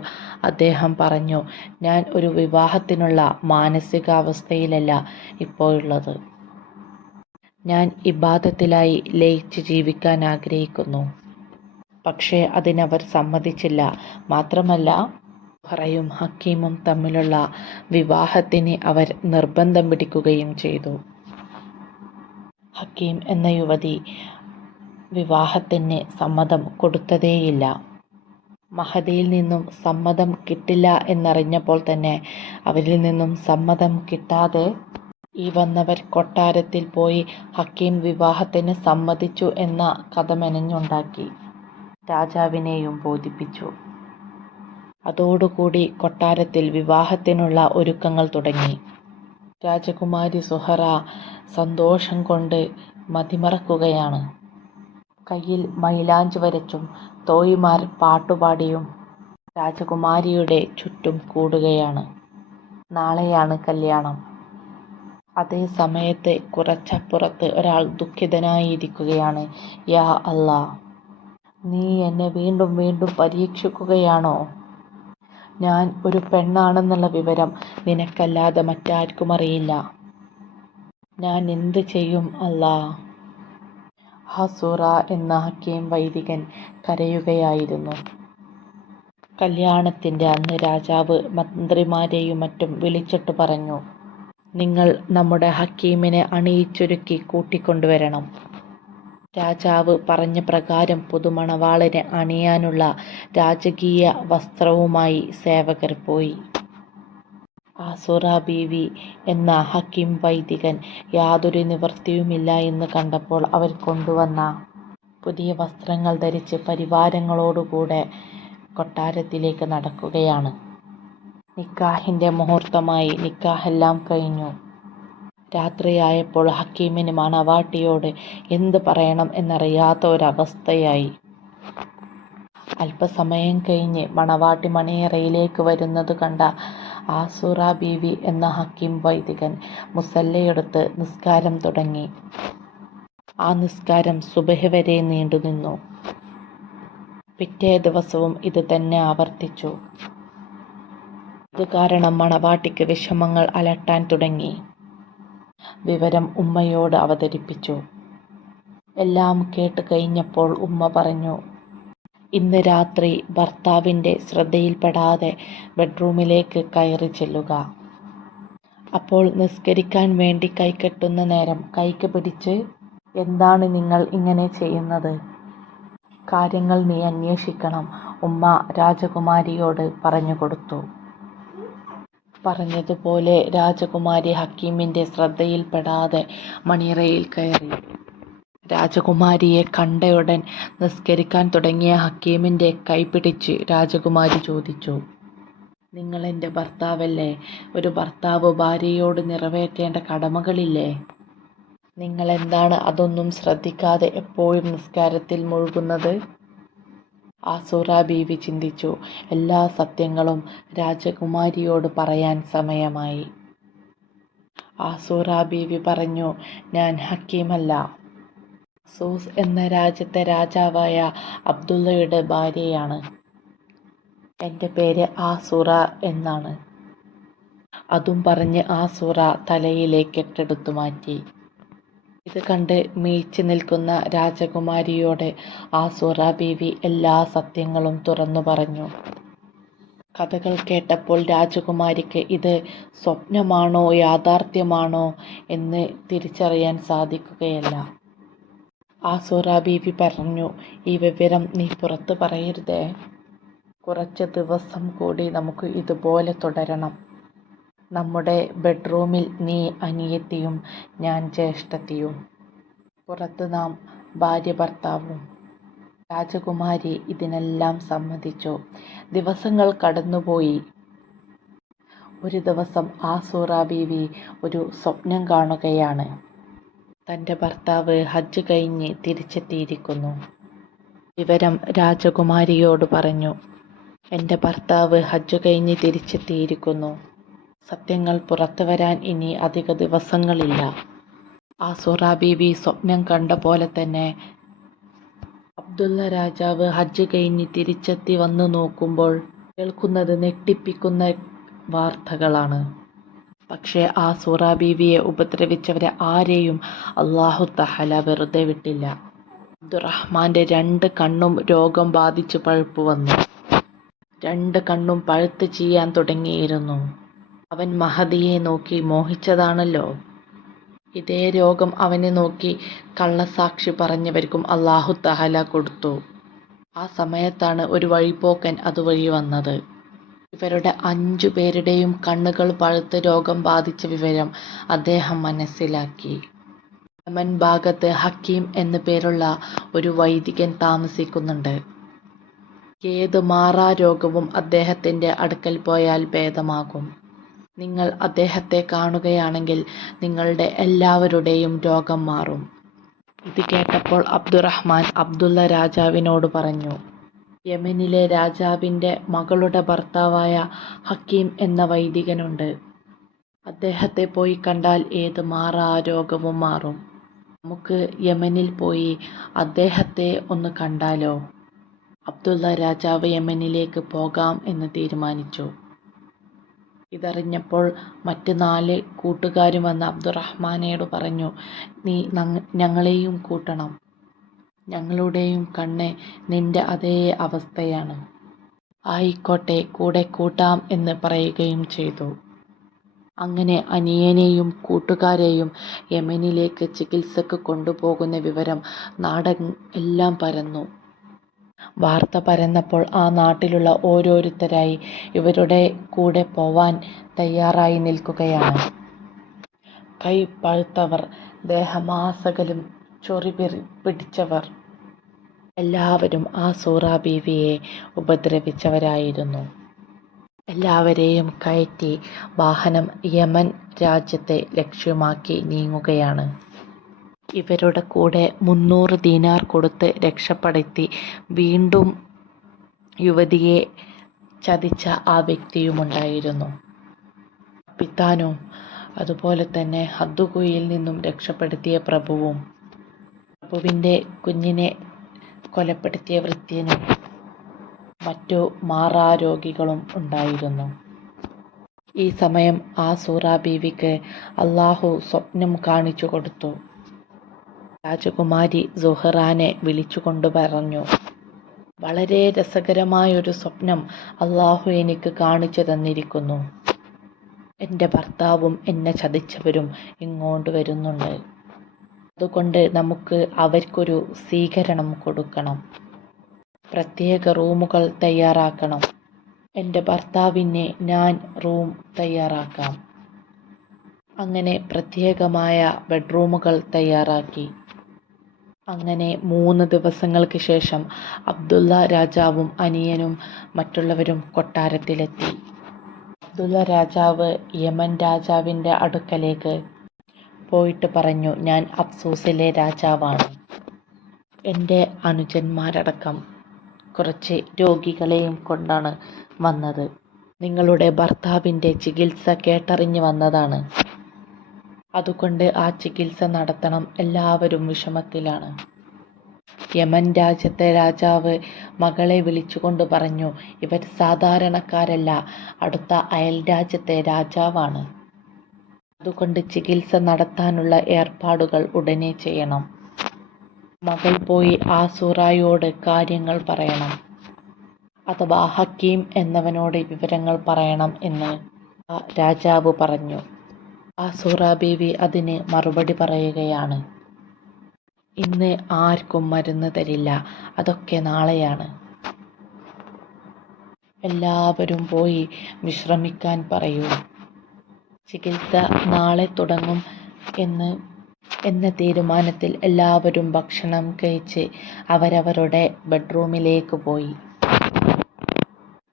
അദ്ദേഹം പറഞ്ഞു, ഞാൻ ഒരു വിവാഹത്തിനുള്ള മാനസികാവസ്ഥയിലല്ല ഇപ്പോഴുള്ളത്. ഞാൻ ഇബാദത്തിലായി ലയിച്ച് ജീവിക്കാൻ ആഗ്രഹിക്കുന്നു. പക്ഷേ അതിനവർ സമ്മതിച്ചില്ല. മാത്രമല്ല, സുഹറയും ഹക്കീമും തമ്മിലുള്ള വിവാഹത്തിന് അവർ നിർബന്ധം പിടിക്കുകയും ചെയ്തു. ഹക്കീം എന്ന യുവതി വിവാഹത്തിന് സമ്മതം കൊടുത്തതേയില്ല. മഹദിയിൽ നിന്നും സമ്മതം കിട്ടില്ല എന്നറിഞ്ഞപ്പോൾ തന്നെ അവരിൽ നിന്നും സമ്മതം കിട്ടാതെ ഈ വന്നവർ കൊട്ടാരത്തിൽ പോയി ഹക്കീം വിവാഹത്തിന് സമ്മതിച്ചു എന്ന കഥ മെനഞ്ഞുണ്ടാക്കി രാജാവിനെയും ബോധിപ്പിച്ചു. അതോടുകൂടി കൊട്ടാരത്തിൽ വിവാഹത്തിനുള്ള ഒരുക്കങ്ങൾ തുടങ്ങി. രാജകുമാരി സുഹറ സന്തോഷം കൊണ്ട് മതിമറക്കുകയാണ്. കയ്യിൽ മൈലാഞ്ചി വരച്ചും തോഴിമാർ പാട്ടുപാടിയും രാജകുമാരിയുടെ ചുറ്റും കൂടുകയാണ്. നാളെയാണ് കല്യാണം. അതേ സമയത്ത് കുറച്ചപ്പുറത്ത് ഒരാൾ ദുഃഖിതനായിരിക്കുകയാണ്. യാ അല്ലാ, നീ എന്നെ വീണ്ടും വീണ്ടും പരീക്ഷിക്കുകയാണോ? ഞാൻ ഒരു പെണ്ണാണെന്നുള്ള വിവരം നിനക്കല്ലാതെ മറ്റാർക്കും അറിയില്ല. ഞാൻ എന്ത് ചെയ്യും അല്ലാ? ആസുറ എന്ന ഹക്കീം വൈദികൻ കരയുകയായിരുന്നു. കല്യാണത്തിൻ്റെ അന്ന് രാജാവ് മന്ത്രിമാരെയും മറ്റും വിളിച്ചിട്ട് പറഞ്ഞു, നിങ്ങൾ നമ്മുടെ ഹക്കീമിനെ അണിയിച്ചൊരുക്കി കൂട്ടിക്കൊണ്ടുവരണം. രാജാവ് പറഞ്ഞ പ്രകാരം പുതുമണവാളനെ അണിയാനുള്ള രാജകീയ വസ്ത്രവുമായി സേവകർ പോയി. ആസുറ ബീവി എന്ന ഹക്കീം വൈദികൻ യാതൊരു നിവൃത്തിയുമില്ല എന്ന് കണ്ടപ്പോൾ അവർ കൊണ്ടുവന്ന പുതിയ വസ്ത്രങ്ങൾ ധരിച്ച് പരിവാരങ്ങളോടുകൂടെ കൊട്ടാരത്തിലേക്ക് നടക്കുകയാണ്. നിക്കാഹിൻ്റെ മുഹൂർത്തമായി. നിക്കാഹെല്ലാം കഴിഞ്ഞു. രാത്രിയായപ്പോൾ ഹക്കീമിന് മണവാട്ടിയോട് എന്ത് പറയണം എന്നറിയാത്ത ഒരവസ്ഥയായി. അല്പസമയം കഴിഞ്ഞ് മണവാട്ടി മണിയറയിലേക്ക് വരുന്നത് കണ്ട ആസുറ ബീവി എന്ന ഹക്കീം വൈദികൻ മുസല്ലയെടുത്ത് നിസ്കാരം തുടങ്ങി. ആ നിസ്കാരം സുബഹി വരെ നീണ്ടുനിന്നു. പിറ്റേ ദിവസവും ഇത് തന്നെ ആവർത്തിച്ചു. ഇത് കാരണം മണവാട്ടിക്ക് വിഷമങ്ങൾ അലട്ടാൻ തുടങ്ങി. വിവരം ഉമ്മയോട് അവതരിപ്പിച്ചു. എല്ലാം കേട്ട് കഴിഞ്ഞപ്പോൾ ഉമ്മ പറഞ്ഞു, ഇന്ന് രാത്രി ഭർത്താവിൻ്റെ ശ്രദ്ധയിൽപ്പെടാതെ ബെഡ്റൂമിലേക്ക് കയറി ചെല്ലുക. അപ്പോൾ നിസ്കരിക്കാൻ വേണ്ടി കൈകെട്ടുന്ന നേരം കൈക്ക് പിടിച്ച്, എന്താണ് നിങ്ങൾ ഇങ്ങനെ ചെയ്യുന്നത്? കാര്യങ്ങൾ നീ അന്വേഷിക്കണം, ഉമ്മ രാജകുമാരിയോട് പറഞ്ഞു കൊടുത്തു. പറഞ്ഞതുപോലെ രാജകുമാരി ഹക്കീമിൻ്റെ ശ്രദ്ധയിൽപ്പെടാതെ മണിയറയിൽ കയറി. രാജകുമാരിയെ കണ്ടയുടൻ നിസ്കരിക്കാൻ തുടങ്ങിയ ഹക്കീമിൻ്റെ കൈപിടിച്ച് രാജകുമാരി ചോദിച്ചു, നിങ്ങളെൻ്റെ ഭർത്താവല്ലേ? ഒരു ഭർത്താവ് ഭാര്യയോട് നിറവേറ്റേണ്ട കടമകളില്ലേ? നിങ്ങളെന്താണ് അതൊന്നും ശ്രദ്ധിക്കാതെ എപ്പോഴും നിസ്കാരത്തിൽ മുഴുകുന്നത്? ആസൂറ ബീവി ചിന്തിച്ചു. എല്ലാ സത്യങ്ങളും രാജകുമാരിയോട് പറയാൻ സമയമായി. ആസൂറ ബീവി പറഞ്ഞു, ഞാൻ ഹക്കീമല്ല, സൂസ് എന്ന രാജ്യത്തെ രാജാവായ അബ്ദുള്ളയുടെ ഭാര്യയാണ്. എൻ്റെ പേര് ആസൂറ എന്നാണ്. അതും പറഞ്ഞ് ആസൂറ തലയിലെ കെട്ടെടുത്തു മാറ്റി. ഇത് കണ്ട് മിഴിച്ചു നിൽക്കുന്ന രാജകുമാരിയോട് ആസൂറ ബീവി എല്ലാ സത്യങ്ങളും തുറന്നു പറഞ്ഞു. കഥകൾ കേട്ടപ്പോൾ രാജകുമാരിക്ക് ഇത് സ്വപ്നമാണോ യാഥാർത്ഥ്യമാണോ എന്ന് തിരിച്ചറിയാൻ സാധിക്കുകയല്ല. ആസൂറ ബീവി പറഞ്ഞു, ഈ വിവരം നീ പുറത്ത് പറയരുതേ. കുറച്ച് ദിവസം കൂടി നമുക്ക് ഇതുപോലെ തുടരണം. നമ്മുടെ ബെഡ്റൂമിൽ നീ അനിയത്തിയും ഞാൻ ജ്യേഷ്ഠത്തിയും, പുറത്ത് നാം ഭാര്യ ഭർത്താവും. രാജകുമാരി ഇതിനെല്ലാം സമ്മതിച്ചു. ദിവസങ്ങൾ കടന്നുപോയി. ഒരു ദിവസം ആസൂറ ബീവി ഒരു സ്വപ്നം കാണുകയാണ്. തൻ്റെ ഭർത്താവ് ഹജ്ജ് കഴിഞ്ഞ് തിരിച്ചെത്തിയിരിക്കുന്നു. വിവരം രാജകുമാരിയോട് പറഞ്ഞു. എൻ്റെ ഭർത്താവ് ഹജ്ജ് കഴിഞ്ഞ് തിരിച്ചെത്തിയിരിക്കുന്നു. സത്യങ്ങൾ പുറത്തു വരാൻ ഇനി അധിക ദിവസങ്ങളില്ല. ആസൂറ ബീവി സ്വപ്നം കണ്ട പോലെ തന്നെ അബ്ദുള്ള രാജാവ് ഹജ്ജ് കഴിഞ്ഞ് തിരിച്ചെത്തി വന്നു നോക്കുമ്പോൾ കേൾക്കുന്നത് ഞെട്ടിപ്പിക്കുന്ന വാർത്തകളാണ്. പക്ഷേ ആസൂറ ബീവിയെ ഉപദ്രവിച്ചവരെ ആരെയും അല്ലാഹു തആല വെറുതെ വിട്ടില്ല. അബ്ദുറഹ്മാന്റെ 2 കണ്ണും രോഗം ബാധിച്ച് പഴുപ്പ് വന്നു. 2 കണ്ണും പഴുത്ത് ചീയാൻ തുടങ്ങിയിരുന്നു. അവൻ മഹദിയെ നോക്കി മോഹിച്ചതാണല്ലോ. ഇതേ രോഗം അവനെ നോക്കി കള്ളസാക്ഷി പറഞ്ഞവർക്കും അല്ലാഹു തആല കൊടുത്തു. ആ സമയത്താണ് ഒരു വഴിപോക്കൻ അതുവഴി വന്നത്. ഇവരുടെ 5 പേരുടെയും കണ്ണുകൾ പഴുത്ത് രോഗം ബാധിച്ച വിവരം അദ്ദേഹം മനസ്സിലാക്കി. യമൻ ഭാഗത്ത് ഹക്കീം എന്നു പേരുള്ള ഒരു വൈദികൻ താമസിക്കുന്നുണ്ട്. ഏത് മാറാരോഗവും അദ്ദേഹത്തിൻ്റെ അടുക്കൽ പോയാൽ ഭേദമാകും. നിങ്ങൾ അദ്ദേഹത്തെ കാണുകയാണെങ്കിൽ നിങ്ങളുടെ എല്ലാവരുടെയും രോഗം മാറും. ഇത് കേട്ടപ്പോൾ അബ്ദുറഹ്മാൻ അബ്ദുള്ള രാജാവിനോട് പറഞ്ഞു, യമനിലെ രാജാവിൻ്റെ മകളുടെ ഭർത്താവായ ഹക്കീം എന്ന വൈദികനുണ്ട്. അദ്ദേഹത്തെ പോയി കണ്ടാൽ ഏത് മാറാരോഗവും മാറും. നമുക്ക് യമനിൽ പോയി അദ്ദേഹത്തെ ഒന്ന് കണ്ടാലോ? അബ്ദുള്ള രാജാവ് യമനിലേക്ക് പോകാം എന്ന് തീരുമാനിച്ചു. ഇതറിഞ്ഞപ്പോൾ മറ്റ് 4 കൂട്ടുകാരും വന്ന് അബ്ദുറഹ്മാനോട് പറഞ്ഞു, നീ ഞങ്ങളെയും കൂട്ടണം. ഞങ്ങളുടെയും കണ്ണ് നിന്റെ അതേ അവസ്ഥയാണ്. ആയിക്കോട്ടെ, കൂടെ കൂട്ടാം എന്ന് പറയുകയും ചെയ്തു. അങ്ങനെ അനിയനെയും കൂട്ടുകാരെയും യമനിലേക്ക് ചികിത്സക്ക് കൊണ്ടുപോകുന്ന വിവരം നാടെല്ലാം പരന്നു. വാർത്ത പരന്നപ്പോൾ ആ നാട്ടിലുള്ള ഓരോരുത്തരായി ഇവരുടെ കൂടെ പോവാൻ തയ്യാറായി നിൽക്കുകയാണ്. കൈ പഴുത്തവർ, ദേഹമാസകലം ചൊറി പിടിച്ചവർ എല്ലാവരും ആസൂറ ബീവിയെ ഉപദ്രവിച്ചവരായിരുന്നു. എല്ലാവരെയും കയറ്റി വാഹനം യമൻ രാജ്യത്തെ ലക്ഷ്യമാക്കി നീങ്ങുകയാണ്. ഇവരുടെ കൂടെ 300 ദീനാർ കൊടുത്ത് രക്ഷപ്പെടുത്തി വീണ്ടും യുവതിയെ ചതിച്ച ആ വ്യക്തിയുമുണ്ടായിരുന്നു. പിത്താനും അതുപോലെ തന്നെ ഹദ്ദുകുയിൽ നിന്നും രക്ഷപ്പെടുത്തിയ പ്രഭുവിൻ്റെ കുഞ്ഞിനെ കൊലപ്പെടുത്തിയ വൃത്യനും മറ്റു മാറാരോഗികളും ഉണ്ടായിരുന്നു. ഈ സമയം ആസൂറ ബീവിക്ക് അള്ളാഹു സ്വപ്നം കാണിച്ചു കൊടുത്തു. രാജകുമാരി സുഹ്റാനെ വിളിച്ചുകൊണ്ട് പറഞ്ഞു, വളരെ രസകരമായൊരു സ്വപ്നം അള്ളാഹു എനിക്ക് കാണിച്ചു തന്നിരിക്കുന്നു. എൻ്റെ ഭർത്താവും എന്നെ ചതിച്ചവരും ഇങ്ങോട്ട് വരുന്നുണ്ട്. അതുകൊണ്ട് നമുക്ക് അവർക്കൊരു സ്വീകരണം കൊടുക്കണം. പ്രത്യേക റൂമുകൾ തയ്യാറാക്കണം. എൻ്റെ ഭർത്താവിന് ഞാൻ റൂം തയ്യാറാക്കാം. അങ്ങനെ പ്രത്യേകമായ ബെഡ്റൂമുകൾ തയ്യാറാക്കി. അങ്ങനെ 3 ദിവസങ്ങൾക്ക് ശേഷം അബ്ദുള്ള രാജാവും അനിയനും മറ്റുള്ളവരും കൊട്ടാരത്തിലെത്തി. അബ്ദുള്ള രാജാവ് യമൻ രാജാവിൻ്റെ അടുക്കലേക്ക് പോയിട്ട് പറഞ്ഞു, ഞാൻ അഫ്സൂസിലെ രാജാവാണ്. എൻ്റെ അനുജന്മാരടക്കം കുറച്ച് രോഗികളെയും കൊണ്ടാണ് വന്നത്. നിങ്ങളുടെ ഭർത്താവിൻ്റെ ചികിത്സ കേട്ടറിഞ്ഞ് വന്നതാണ്. അതുകൊണ്ട് ആ ചികിത്സ നടത്തണം. എല്ലാവരും വിഷമത്തിലാണ്. യമൻ രാജ്യത്തെ രാജാവ് മകളെ വിളിച്ചുകൊണ്ട് പറഞ്ഞു, ഇവർ സാധാരണക്കാരല്ല, അടുത്ത അയൽ രാജ്യത്തെ രാജാവാണ്. അതുകൊണ്ട് ചികിത്സ നടത്താനുള്ള ഏർപ്പാടുകൾ ഉടനെ ചെയ്യണം. മകൾ പോയി ആസൂറയോട് കാര്യങ്ങൾ പറയണം, അഥവാ ഹക്കീം എന്നവനോട് വിവരങ്ങൾ പറയണം എന്ന് രാജാവ് പറഞ്ഞു. ആസൂറ ബീവി അതിന് മറുപടി പറയുകയാണ്, ഇന്ന് ആർക്കും മരുന്ന് തരില്ല, അതൊക്കെ നാളെയാണ്. എല്ലാവരും പോയി വിശ്രമിക്കാൻ പറയൂ. ചികിത്സ നാളെ തുടങ്ങും എന്ന തീരുമാനത്തിൽ എല്ലാവരും ഭക്ഷണം കഴിച്ച് അവരവരുടെ ബെഡ്റൂമിലേക്ക് പോയി.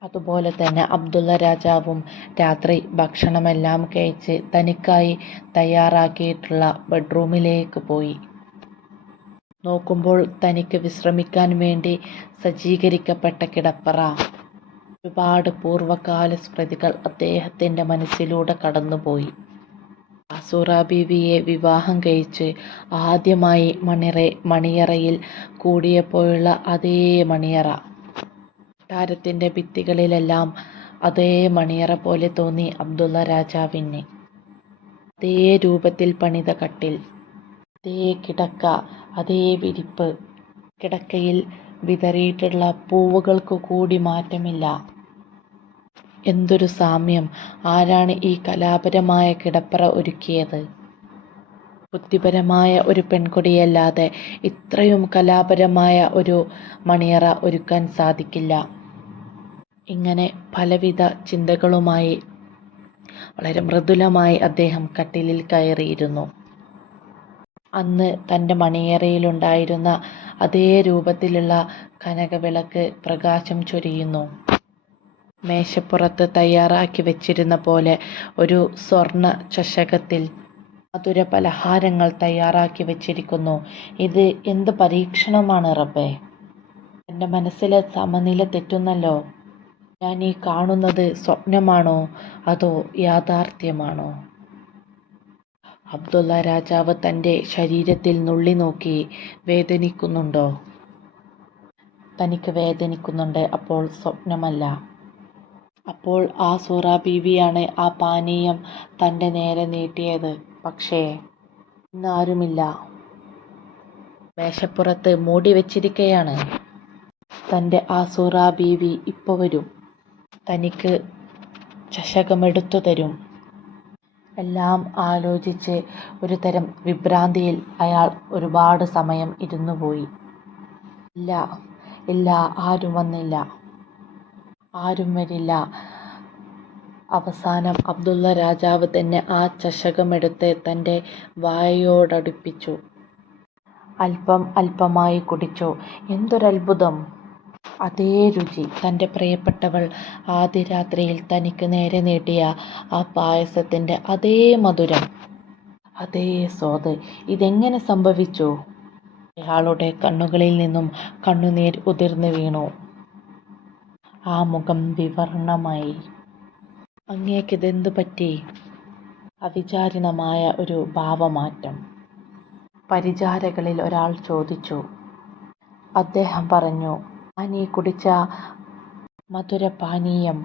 അതുപോലെ തന്നെ അബ്ദുള്ള രാജാവും രാത്രി ഭക്ഷണമെല്ലാം കഴിച്ച് തനിക്കായി തയ്യാറാക്കിയിട്ടുള്ള ബെഡ്റൂമിലേക്ക് പോയി. നോക്കുമ്പോൾ തനിക്ക് വിശ്രമിക്കാൻ വേണ്ടി സജ്ജീകരിക്കപ്പെട്ട കിടപ്പറ. ഒരുപാട് പൂർവ്വകാല സ്മൃതികൾ അദ്ദേഹത്തിൻ്റെ മനസ്സിലൂടെ കടന്നുപോയി. ആസൂറ ബീവിയെ വിവാഹം കഴിച്ച് ആദ്യമായി മണിയറയിൽ കൂടിയപ്പോഴുള്ള അതേ മണിയറ, കൊട്ടാരത്തിൻ്റെ ഭിത്തികളിലെല്ലാം അതേ മണിയറ പോലെ തോന്നി അബ്ദുള്ള രാജാവിന്. അതേ രൂപത്തിൽ പണിത കട്ടിൽ, അതേ കിടക്ക, അതേ വിരിപ്പ്. കിടക്കയിൽ വിതറിയിട്ടുള്ള പൂവുകൾക്ക് കൂടി മാറ്റമില്ല. എന്തൊരു സാമ്യം! ആരാണ് ഈ കലാപരമായ കിടപ്പറ ഒരുക്കിയത്? ബുദ്ധിപരമായ ഒരു പെൺകുട്ടിയല്ലാതെ ഇത്രയും കലാപരമായ ഒരു മണിയറ ഒരുക്കാൻ സാധിക്കില്ല. ഇങ്ങനെ പലവിധ ചിന്തകളുമായി വളരെ മൃദുലമായി അദ്ദേഹം കട്ടിലിൽ കയറിയിരുന്നു. അന്ന് തൻ്റെ മണിയറയിലുണ്ടായിരുന്ന അതേ രൂപത്തിലുള്ള കനകവിളക്ക് പ്രകാശം ചൊരിയുന്നു. മേശപ്പുറത്ത് തയ്യാറാക്കി വെച്ചിരുന്ന പോലെ ഒരു സ്വർണ്ണ ചഷകത്തിൽ മധുര പലഹാരങ്ങൾ തയ്യാറാക്കി വെച്ചിരിക്കുന്നു. ഇത് എന്ത് പരീക്ഷണമാണ് റബ്ബേ! എൻ്റെ മനസ്സിലെ സമനില തെറ്റുന്നല്ലോ. ഞാൻ ഈ കാണുന്നത് സ്വപ്നമാണോ അതോ യാഥാർത്ഥ്യമാണോ? അബ്ദുള്ള രാജാവ് തൻ്റെ ശരീരത്തിൽ നുള്ളി നോക്കി. വേദനിക്കുന്നുണ്ടോ? തനിക്ക് വേദനിക്കുന്നുണ്ട്. അപ്പോൾ സ്വപ്നമല്ല. അപ്പോൾ ആസൂറ ബീവിയാണ് ആ പാനീയം തൻ്റെ നേരെ നീട്ടിയത്. പക്ഷേ ഇന്നാരുമില്ല. മേശപ്പുറത്ത് മൂടി വെച്ചിരിക്കുകയാണ്. തൻ്റെ ആസൂറ ബീവി ഇപ്പോൾ വരും, തനിക്ക് ചഷകമെടുത്തു തരും. എല്ലാം ആലോചിച്ച് ഒരു തരം വിഭ്രാന്തിയിൽ അയാൾ ഒരുപാട് സമയം ഇരുന്നുപോയി. ഇല്ല ഇല്ല, ആരും വന്നില്ല, ആരും വരില്ല. അവസാനം അബ്ദുള്ള രാജാവ് തന്നെ ആ ചഷകമെടുത്ത് തൻ്റെ വായയോടടുപ്പിച്ചു. അല്പം അല്പമായി കുടിച്ചു. എന്തൊരത്ഭുതം! അതേ രുചി. തൻ്റെ പ്രിയപ്പെട്ടവൾ ആദ്യ രാത്രിയിൽ തനിക്ക് നേരെ നീട്ടിയ ആ പായസത്തിൻ്റെ അതേ മധുരം, അതേ സ്വാദ്. ഇതെങ്ങനെ സംഭവിച്ചു? അയാളുടെ കണ്ണുകളിൽ നിന്നും കണ്ണുനീർ ഉതിർന്നു വീണു. ആ മുഖം വിവർണമായി. അങ്ങേക്കിതെന്തു പറ്റി? അവിചാരിതമായ ഒരു ഭാവമാറ്റം പരിചാരകളിൽ ഒരാൾ ചോദിച്ചു. അദ്ദേഹം പറഞ്ഞു, ഞാൻ ഈ കുടിച്ച മധുരപാനീയം.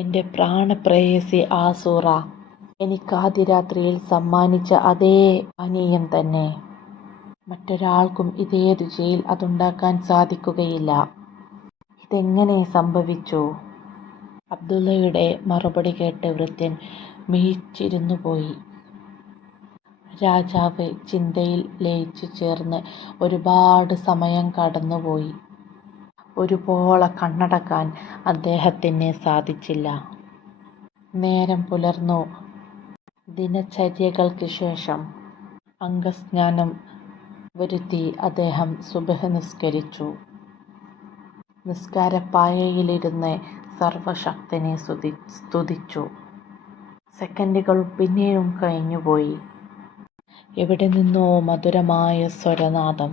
എൻ്റെ പ്രാണപ്രേയസി ആസൂറ എനിക്കാദ്യ രാത്രിയിൽ സമ്മാനിച്ച അതേ പാനീയം തന്നെ. മറ്റൊരാൾക്കും ഇതേ രുചിയിൽ അതുണ്ടാക്കാൻ സാധിക്കുകയില്ല. ഇതെങ്ങനെ സംഭവിച്ചു? അബ്ദുള്ളയുടെ മറുപടി കേട്ട് വൃത്യൻ മിഴിച്ചിരുന്നുപോയി. രാജാവ് ചിന്തയിൽ ലയിച്ചു ചേർന്ന് ഒരുപാട് സമയം കടന്നുപോയി. ഒരു പോള കണ്ണടക്കാൻ അദ്ദേഹത്തിന് സാധിച്ചില്ല. നേരം പുലർന്നു. ദിനചര്യകൾക്ക് ശേഷം അംഗസ്നാനം വരുത്തി അദ്ദേഹം സുബ്ഹ് നിസ്കരിച്ചു. നിസ്കാരപ്പായയിലിരുന്ന് സർവശക്തനെ സ്തുതിച്ചു. സെക്കൻഡുകൾ പിന്നെയും കഴിഞ്ഞുപോയി. എവിടെ നിന്നോ മധുരമായ സ്വരനാദം.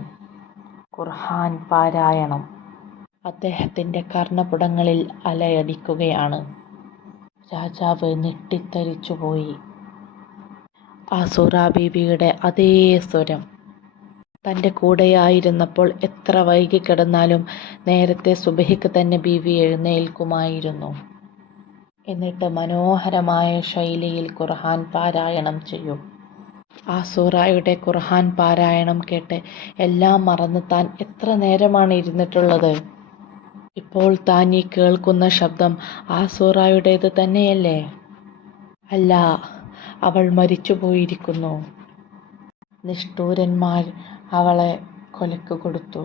ഖുർആൻ പാരായണം അദ്ദേഹത്തിൻ്റെ കർണപുടങ്ങളിൽ അലയടിക്കുകയാണ്. രാജാവ് ഞെട്ടിത്തരിച്ചുപോയി. ആസൂറ ബീവിയുടെ അതേ സ്വരം. തൻ്റെ കൂടെയായിരുന്നപ്പോൾ എത്ര വൈകിക്കിടന്നാലും നേരത്തെ സുബഹിക്ക് തന്നെ ബീവി എഴുന്നേൽക്കുമായിരുന്നു. എന്നിട്ട് മനോഹരമായ ശൈലിയിൽ ഖുർആൻ പാരായണം ചെയ്യും. ആസൂറയുടെ ഖുർആൻ പാരായണം കേട്ട് എല്ലാം മറന്ന് താൻ എത്ര നേരമാണ് ഇരുന്നിട്ടുള്ളത്. ഇപ്പോൾ താൻ ഈ കേൾക്കുന്ന ശബ്ദം ആസൂറയുടേത് തന്നെയല്ലേ? അല്ല, അവൾ മരിച്ചുപോയിരിക്കുന്നു. നിഷ്ഠൂരന്മാർ അവളെ കൊലയ്ക്ക് കൊടുത്തു.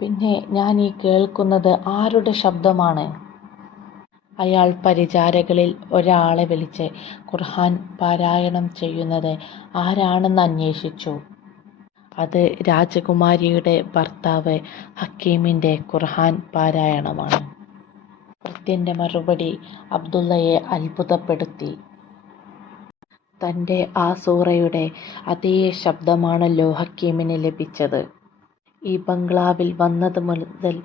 പിന്നെ ഞാൻ ഈ കേൾക്കുന്നത് ആരുടെ ശബ്ദമാണ്? അയാൾ പരിചാരകരിൽ ഒരാളെ വിളിച്ച് ഖുർആൻ പാരായണം ചെയ്യുന്നത് ആരാണെന്ന് അന്വേഷിച്ചു. അത് രാജകുമാരിയുടെ ഭർത്താവ് ഹക്കീമിൻ്റെ ഖുർആൻ പാരായണമാണ്. ഭൃത്യൻ്റെ മറുപടി അബ്ദുള്ളയെ അത്ഭുതപ്പെടുത്തി. തൻ്റെ ആസൂറയുടെ അതേ ശബ്ദമാണല്ലോ ഹക്കീമിന് ലഭിച്ചത്. ഈ ബംഗ്ലാവിൽ വന്നത് മുതൽ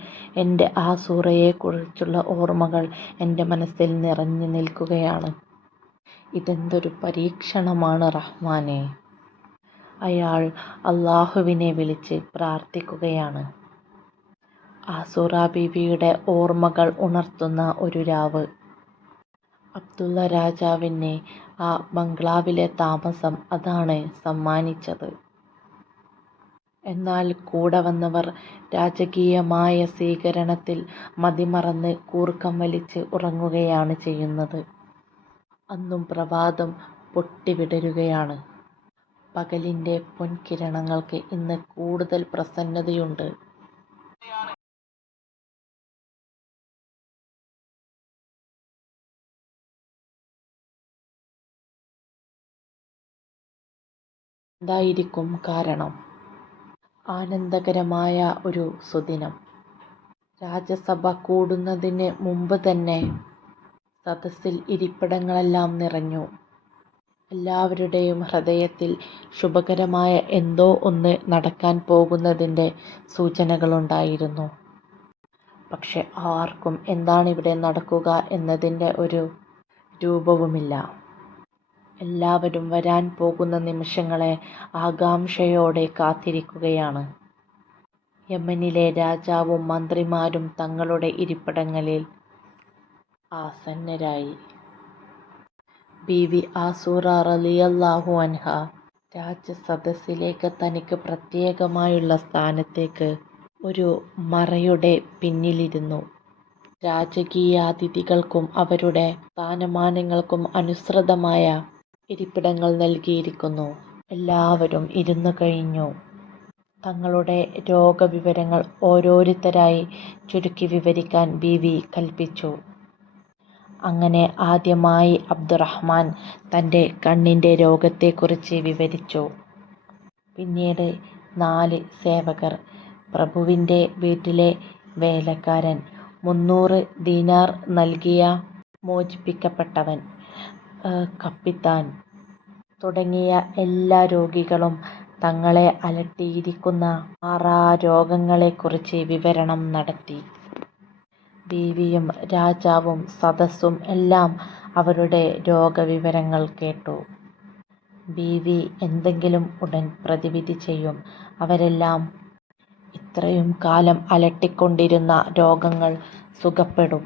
എൻ്റെ ആസൂറയെക്കുറിച്ചുള്ള ഓർമ്മകൾ എൻ്റെ മനസ്സിൽ നിറഞ്ഞു നിൽക്കുകയാണ്. ഇതെന്തൊരു പരീക്ഷണമാണ് റഹ്മാനേ! അയാൾ അള്ളാഹുവിനെ വിളിച്ച് പ്രാർത്ഥിക്കുകയാണ്. ആസൂറ ബീവിയുടെ ഓർമ്മകൾ ഉണർത്തുന്ന ഒരു രാവ്. അബ്ദുള്ള രാജാവിന് ആ ബംഗ്ലാവിലെ താമസം അതാണ് സമ്മാനിച്ചത്. എന്നാൽ കൂടെ വന്നവർ രാജകീയമായ സ്വീകരണത്തിൽ മതിമറന്ന് കൂർക്കം വലിച്ച് ഉറങ്ങുകയാണ് ചെയ്യുന്നത്. അന്നും പ്രഭാതം പൊട്ടിവിടരുകയാണ്. പകലിൻ്റെ പൊൻകിരണങ്ങൾക്ക് ഇന്ന് കൂടുതൽ പ്രസന്നതയുണ്ട്. എന്തായിരിക്കും കാരണം? ആനന്ദകരമായ ഒരു സുദിനം. രാജസഭ കൂടുന്നതിന് മുമ്പ് തന്നെ സദസ്സിൽ ഇരിപ്പിടങ്ങളെല്ലാം നിറഞ്ഞു. എല്ലാവരുടെയും ഹൃദയത്തിൽ ശുഭകരമായ എന്തോ ഒന്ന് നടക്കാൻ പോകുന്നതിൻ്റെ സൂചനകളുണ്ടായിരുന്നു. പക്ഷെ ആർക്കും എന്താണിവിടെ നടക്കുക എന്നതിൻ്റെ ഒരു രൂപവുമില്ല. എല്ലാവരും വരാൻ പോകുന്ന നിമിഷങ്ങളെ ആകാംക്ഷയോടെ കാത്തിരിക്കുകയാണ്. യമനിലെ രാജാവും മന്ത്രിമാരും തങ്ങളുടെ ഇരിപ്പിടങ്ങളിൽ ആസന്നരായി. ബീവി ആസൂറ റളിയല്ലാഹു അൻഹ രാജസദസ്സിലേക്ക് തനിക്ക് പ്രത്യേകമായുള്ള സ്ഥാനത്തേക്ക് ഒരു മറയുടെ പിന്നിലിരുന്നു. രാജകീയാതിഥികൾക്കും അവരുടെ സ്ഥാനമാനങ്ങൾക്കും അനുസൃതമായ ഇരിപ്പിടങ്ങൾ നൽകിയിരിക്കുന്നു. എല്ലാവരും ഇരുന്നു കഴിഞ്ഞു. തങ്ങളുടെ രോഗവിവരങ്ങൾ ഓരോരുത്തരായി ചുരുക്കി വിവരിക്കാൻ ബീവി കൽപ്പിച്ചു. അങ്ങനെ ആദ്യമായി അബ്ദുറഹ്മാൻ തൻ്റെ കണ്ണിൻ്റെ രോഗത്തെക്കുറിച്ച് വിവരിച്ചു. പിന്നീട് 4 സേവകർ, പ്രഭുവിൻ്റെ വീട്ടിലെ വേലക്കാരൻ, 300 ദീനാർ നൽകിയ മോചിപ്പിക്കപ്പെട്ടവൻ, കപ്പിത്താൻ തുടങ്ങിയ എല്ലാ രോഗികളും തങ്ങളെ അലട്ടിയിരിക്കുന്ന മാറാരോഗങ്ങളെക്കുറിച്ച് വിവരണം നടത്തി. ബീവിയും രാജാവും സദസ്സും എല്ലാം അവരുടെ രോഗവിവരങ്ങൾ കേട്ടു. ബീവി എന്തെങ്കിലും ഉടൻ പ്രതിവിധി ചെയ്യും. അവരെല്ലാം ഇത്രയും കാലം അലട്ടിക്കൊണ്ടിരുന്ന രോഗങ്ങൾ സുഖപ്പെടും.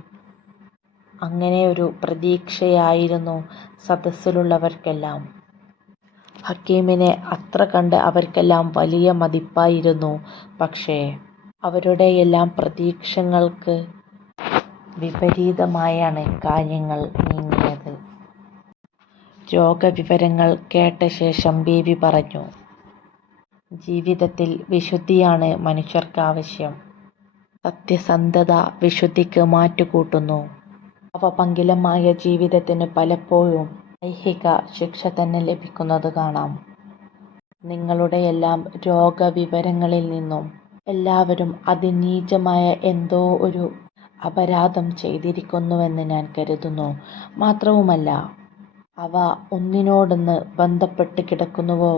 അങ്ങനെയൊരു പ്രതീക്ഷയായിരുന്നു സദസ്സിലുള്ളവർക്കെല്ലാം. ഹക്കീമിനെ അത്ര കണ്ട് അവർക്കെല്ലാം വലിയ മതിപ്പായിരുന്നു. പക്ഷേ അവരുടെയെല്ലാം പ്രതീക്ഷകൾക്ക് വിപരീതമായാണ് കാര്യങ്ങൾ നീങ്ങിയത്. രോഗവിവരങ്ങൾ കേട്ട ശേഷം ബീവി പറഞ്ഞു, ജീവിതത്തിൽ വിശുദ്ധിയാണ് മനുഷ്യർക്ക് ആവശ്യം. സത്യസന്ധത വിശുദ്ധിക്ക് മാറ്റുകൂട്ടുന്നു. പാപപങ്കിലമായ ജീവിതത്തിന് പലപ്പോഴും ഐഹിക ശിക്ഷ തന്നെ ലഭിക്കുന്നത് കാണാം. നിങ്ങളുടെയെല്ലാം രോഗവിവരങ്ങളിൽ നിന്നും എല്ലാവരും അതിനീചമായ എന്തോ ഒരു അപരാധം ചെയ്തിരിക്കുന്നുവെന്ന് ഞാൻ കരുതുന്നു. മാത്രവുമല്ല, അവ ഒന്നിനോടൊന്ന് ബന്ധപ്പെട്ട് കിടക്കുന്നുവോ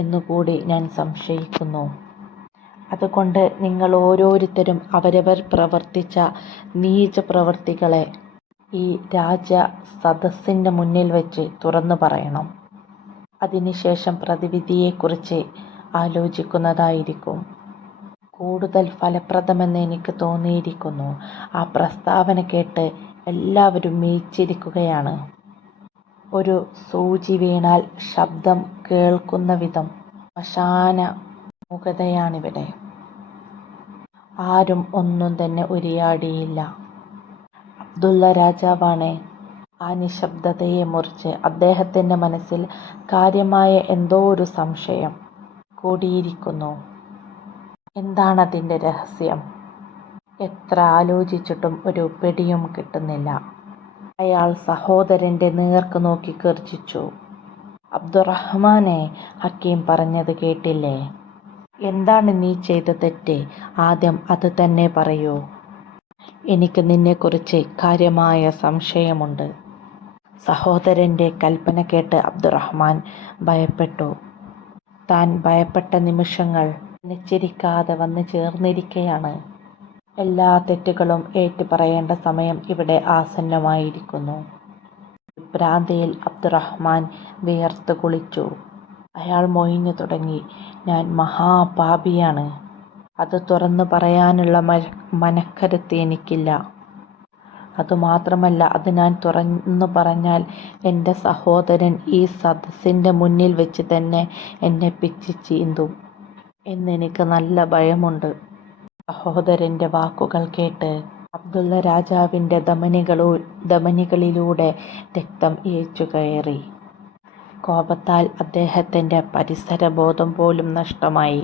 എന്നുകൂടി ഞാൻ സംശയിക്കുന്നു. അതുകൊണ്ട് നിങ്ങൾ ഓരോരുത്തരും അവരവർ പ്രവർത്തിച്ച നീചപ്രവൃത്തികളെ ഈ രാജസദസ്സിൻ്റെ മുന്നിൽ വെച്ച് തുറന്നു പറയണം. അതിനുശേഷം പ്രതിവിധിയെക്കുറിച്ച് ആലോചിക്കുന്നതായിരിക്കും കൂടുതൽ ഫലപ്രദമെന്ന് എനിക്ക് തോന്നിയിരിക്കുന്നു. ആ പ്രസ്താവന കേട്ട് എല്ലാവരും മിഴിച്ചിരിക്കുകയാണ്. ഒരു സൂചി വീണാൽ ശബ്ദം കേൾക്കുന്ന വിധം ശ്മശാന മൂകതയാണിവിടെ. ആരും ഒന്നും തന്നെ ഉരിയാടിയില്ല. അബ്ദുള്ള രാജാവാണ് ആ നിശബ്ദതയെ മുറിച്ച്. അദ്ദേഹത്തിൻ്റെ മനസ്സിൽ കാര്യമായ എന്തോ ഒരു സംശയം കൂടിയിരിക്കുന്നു. എന്താണതിൻ്റെ രഹസ്യം? എത്ര ആലോചിച്ചിട്ടും ഒരു പിടിയും കിട്ടുന്നില്ല. അയാൾ സഹോദരൻ്റെ നേർക്ക് നോക്കി ഗർജിച്ചു, അബ്ദുറഹ്മാനെ, ഹക്കീം പറഞ്ഞത് കേട്ടില്ലേ? എന്താണ് നീ ചെയ്ത തെറ്റ്? ആദ്യം അത് തന്നെ പറയൂ. എനിക്ക് നിന്നെക്കുറിച്ച് കാര്യമായ സംശയമുണ്ട്. സഹോദരൻ്റെ കൽപ്പന കേട്ട് അബ്ദുറഹ്മാൻ ഭയപ്പെട്ടു. താൻ ഭയപ്പെട്ട നിമിഷങ്ങൾ നിശ്ചരിക്കാതെ വന്നു ചേർന്നിരിക്കുകയാണ്. എല്ലാ തെറ്റുകളും ഏറ്റുപറയേണ്ട സമയം ഇവിടെ ആസന്നമായിരിക്കുന്നു. ഭ്രാന്തിയിൽ അബ്ദുറഹ്മാൻ വിയർത്ത് കുളിച്ചു. അയാൾ മൊഴിഞ്ഞു തുടങ്ങി, ഞാൻ മഹാപാപിയാണ്. അത് തുറന്നു പറയാനുള്ള മനക്കരുത്ത് എനിക്കില്ല. അതുമാത്രമല്ല, അത് ഞാൻ തുറന്നു പറഞ്ഞാൽ എൻ്റെ സഹോദരൻ ഈ സദസ്സിൻ്റെ മുന്നിൽ വെച്ച് തന്നെ എന്നെ പിച്ചി ചീന്തും എന്നെനിക്ക് നല്ല ഭയമുണ്ട്. സഹോദരൻ്റെ വാക്കുകൾ കേട്ട് അബ്ദുള്ള രാജാവിൻ്റെ ധമനികളിലൂടെ രക്തം ഇഴച്ചു കയറി. കോപത്താൽ അദ്ദേഹത്തിൻ്റെ പരിസരബോധം പോലും നഷ്ടമായി.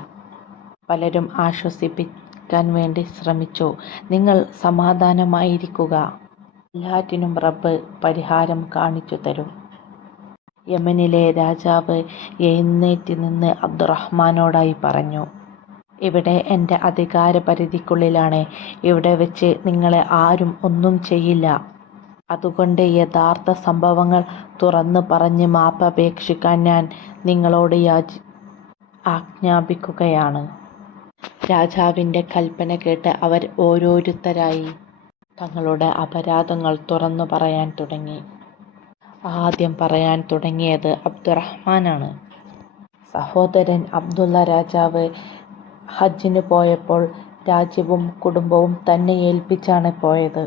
പലരും ആശ്വസിപ്പിക്കാൻ വേണ്ടി ശ്രമിച്ചു. നിങ്ങൾ സമാധാനമായിരിക്കുക, എല്ലാറ്റിനും റബ്ബ് പരിഹാരം കാണിച്ചു തരും. യമനിലെ രാജാവ് എഴുന്നേറ്റ് നിന്ന് അബ്ദുറഹ്മാനോടായി പറഞ്ഞു, ഇവിടെ എൻ്റെ അധികാരപരിധിക്കുള്ളിലാണ്. ഇവിടെ വെച്ച് നിങ്ങളെ ആരും ഒന്നും ചെയ്യില്ല. അതുകൊണ്ട് യഥാർത്ഥ സംഭവങ്ങൾ തുറന്ന് പറഞ്ഞ് മാപ്പപേക്ഷിക്കാൻ ഞാൻ നിങ്ങളോട് ആജ്ഞാപിക്കുകയാണ്. രാജാവിൻ്റെ കൽപ്പന കേട്ട് അവർ ഓരോരുത്തരായി തങ്ങളുടെ അപരാധങ്ങൾ തുറന്നു പറയാൻ തുടങ്ങി. ആദ്യം പറയാൻ തുടങ്ങിയത് അബ്ദുറഹ്മാനാണ്. സഹോദരൻ അബ്ദുള്ള രാജാവ് ഹജ്ജിന് പോയപ്പോൾ രാജ്യവും കുടുംബവും തന്നെ ഏൽപ്പിച്ചാണ് പോയത്.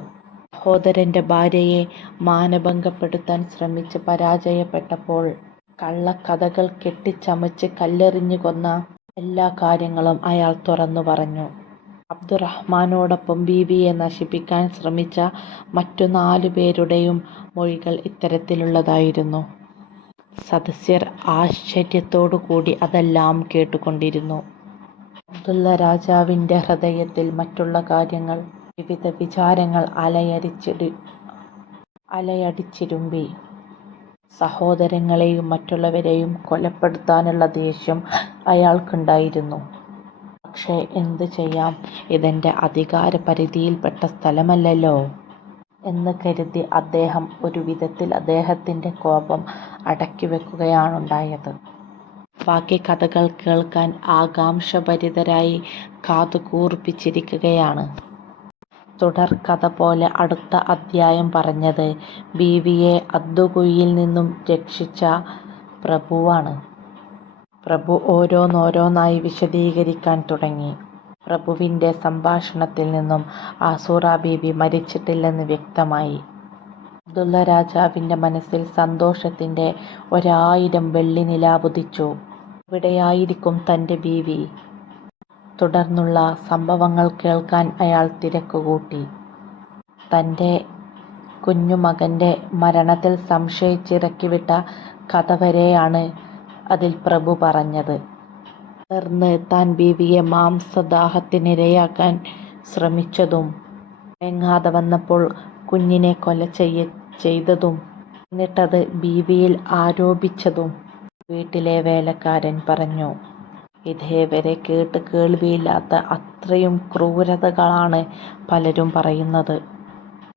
സഹോദരൻ്റെ ഭാര്യയെ മാനഭംഗപ്പെടുത്താൻ ശ്രമിച്ച് പരാജയപ്പെട്ടപ്പോൾ കള്ളക്കഥകൾ കെട്ടിച്ചമച്ച് കല്ലെറിഞ്ഞു കൊന്ന എല്ലാ കാര്യങ്ങളും അയാൾ തുറന്നു പറഞ്ഞു. അബ്ദുറഹ്മാനോടൊപ്പം ബീവിയെ നശിപ്പിക്കാൻ ശ്രമിച്ച മറ്റു 4 പേരുടെയും മൊഴികൾ ഇത്തരത്തിലുള്ളതായിരുന്നു. സദസ്യർ ആശ്ചര്യത്തോടു കൂടി അതെല്ലാം കേട്ടുകൊണ്ടിരുന്നു. അബ്ദുള്ള രാജാവിൻ്റെ ഹൃദയത്തിൽ മറ്റുള്ള കാര്യങ്ങൾ, വിവിധ വിചാരങ്ങൾ അലയടിച്ചിരുമ്പി. സഹോദരങ്ങളെയും മറ്റുള്ളവരെയും കൊലപ്പെടുത്താനുള്ള ദേഷ്യം അയാൾക്കുണ്ടായിരുന്നു. പക്ഷേ എന്ത് ചെയ്യാം, ഇതെൻ്റെ അധികാരപരിധിയിൽപ്പെട്ട സ്ഥലമല്ലല്ലോ എന്ന് കരുതി അദ്ദേഹം ഒരു വിധത്തിൽ അദ്ദേഹത്തിൻ്റെ കോപം അടക്കിവെക്കുകയാണുണ്ടായത്. ബാക്കി കഥകൾ കേൾക്കാൻ ആകാംക്ഷഭരിതരായി കാതുകൂർപ്പിച്ചിരിക്കുകയാണ്. തുടർക്കഥ പോലെ അടുത്ത അധ്യായം പറഞ്ഞത് ബീവിയെ അദ്ദുകുഴിയിൽ നിന്നും രക്ഷിച്ച പ്രഭുവാണ്. പ്രഭു ഓരോന്നോരോന്നായി വിശദീകരിക്കാൻ തുടങ്ങി. പ്രഭുവിൻ്റെ സംഭാഷണത്തിൽ നിന്നും ആസൂറ ബീവി മരിച്ചിട്ടില്ലെന്ന് വ്യക്തമായി. അബ്ദുള്ള രാജാവിൻ്റെ മനസ്സിൽ സന്തോഷത്തിൻ്റെ 1000 വെള്ളി നിലാവുദിച്ചു. എവിടെയായിരിക്കും തൻ്റെ ബീവി? തുടർന്നുള്ള സംഭവങ്ങൾ കേൾക്കാൻ അയാൾ തിരക്കുകൂട്ടി. തൻ്റെ കുഞ്ഞുമകൻ്റെ മരണത്തിൽ സംശയിച്ചിറക്കിവിട്ട കഥ വരെയാണ് അതിൽ പ്രഭു പറഞ്ഞത്. തുടർന്ന് താൻ ബീവിയെ മാംസദാഹത്തിനിരയാക്കാൻ ശ്രമിച്ചതും, മയങ്ങാതെ വന്നപ്പോൾ കുഞ്ഞിനെ കൊല ചെയ്തതും, എന്നിട്ടത് ബീവിയിൽ ആരോപിച്ചതും വീട്ടിലെ വേലക്കാരൻ പറഞ്ഞു. ഇതേവരെ കേട്ട് കേൾവിയില്ലാത്ത അത്രയും ക്രൂരതകളാണ് പലരും പറയുന്നത്.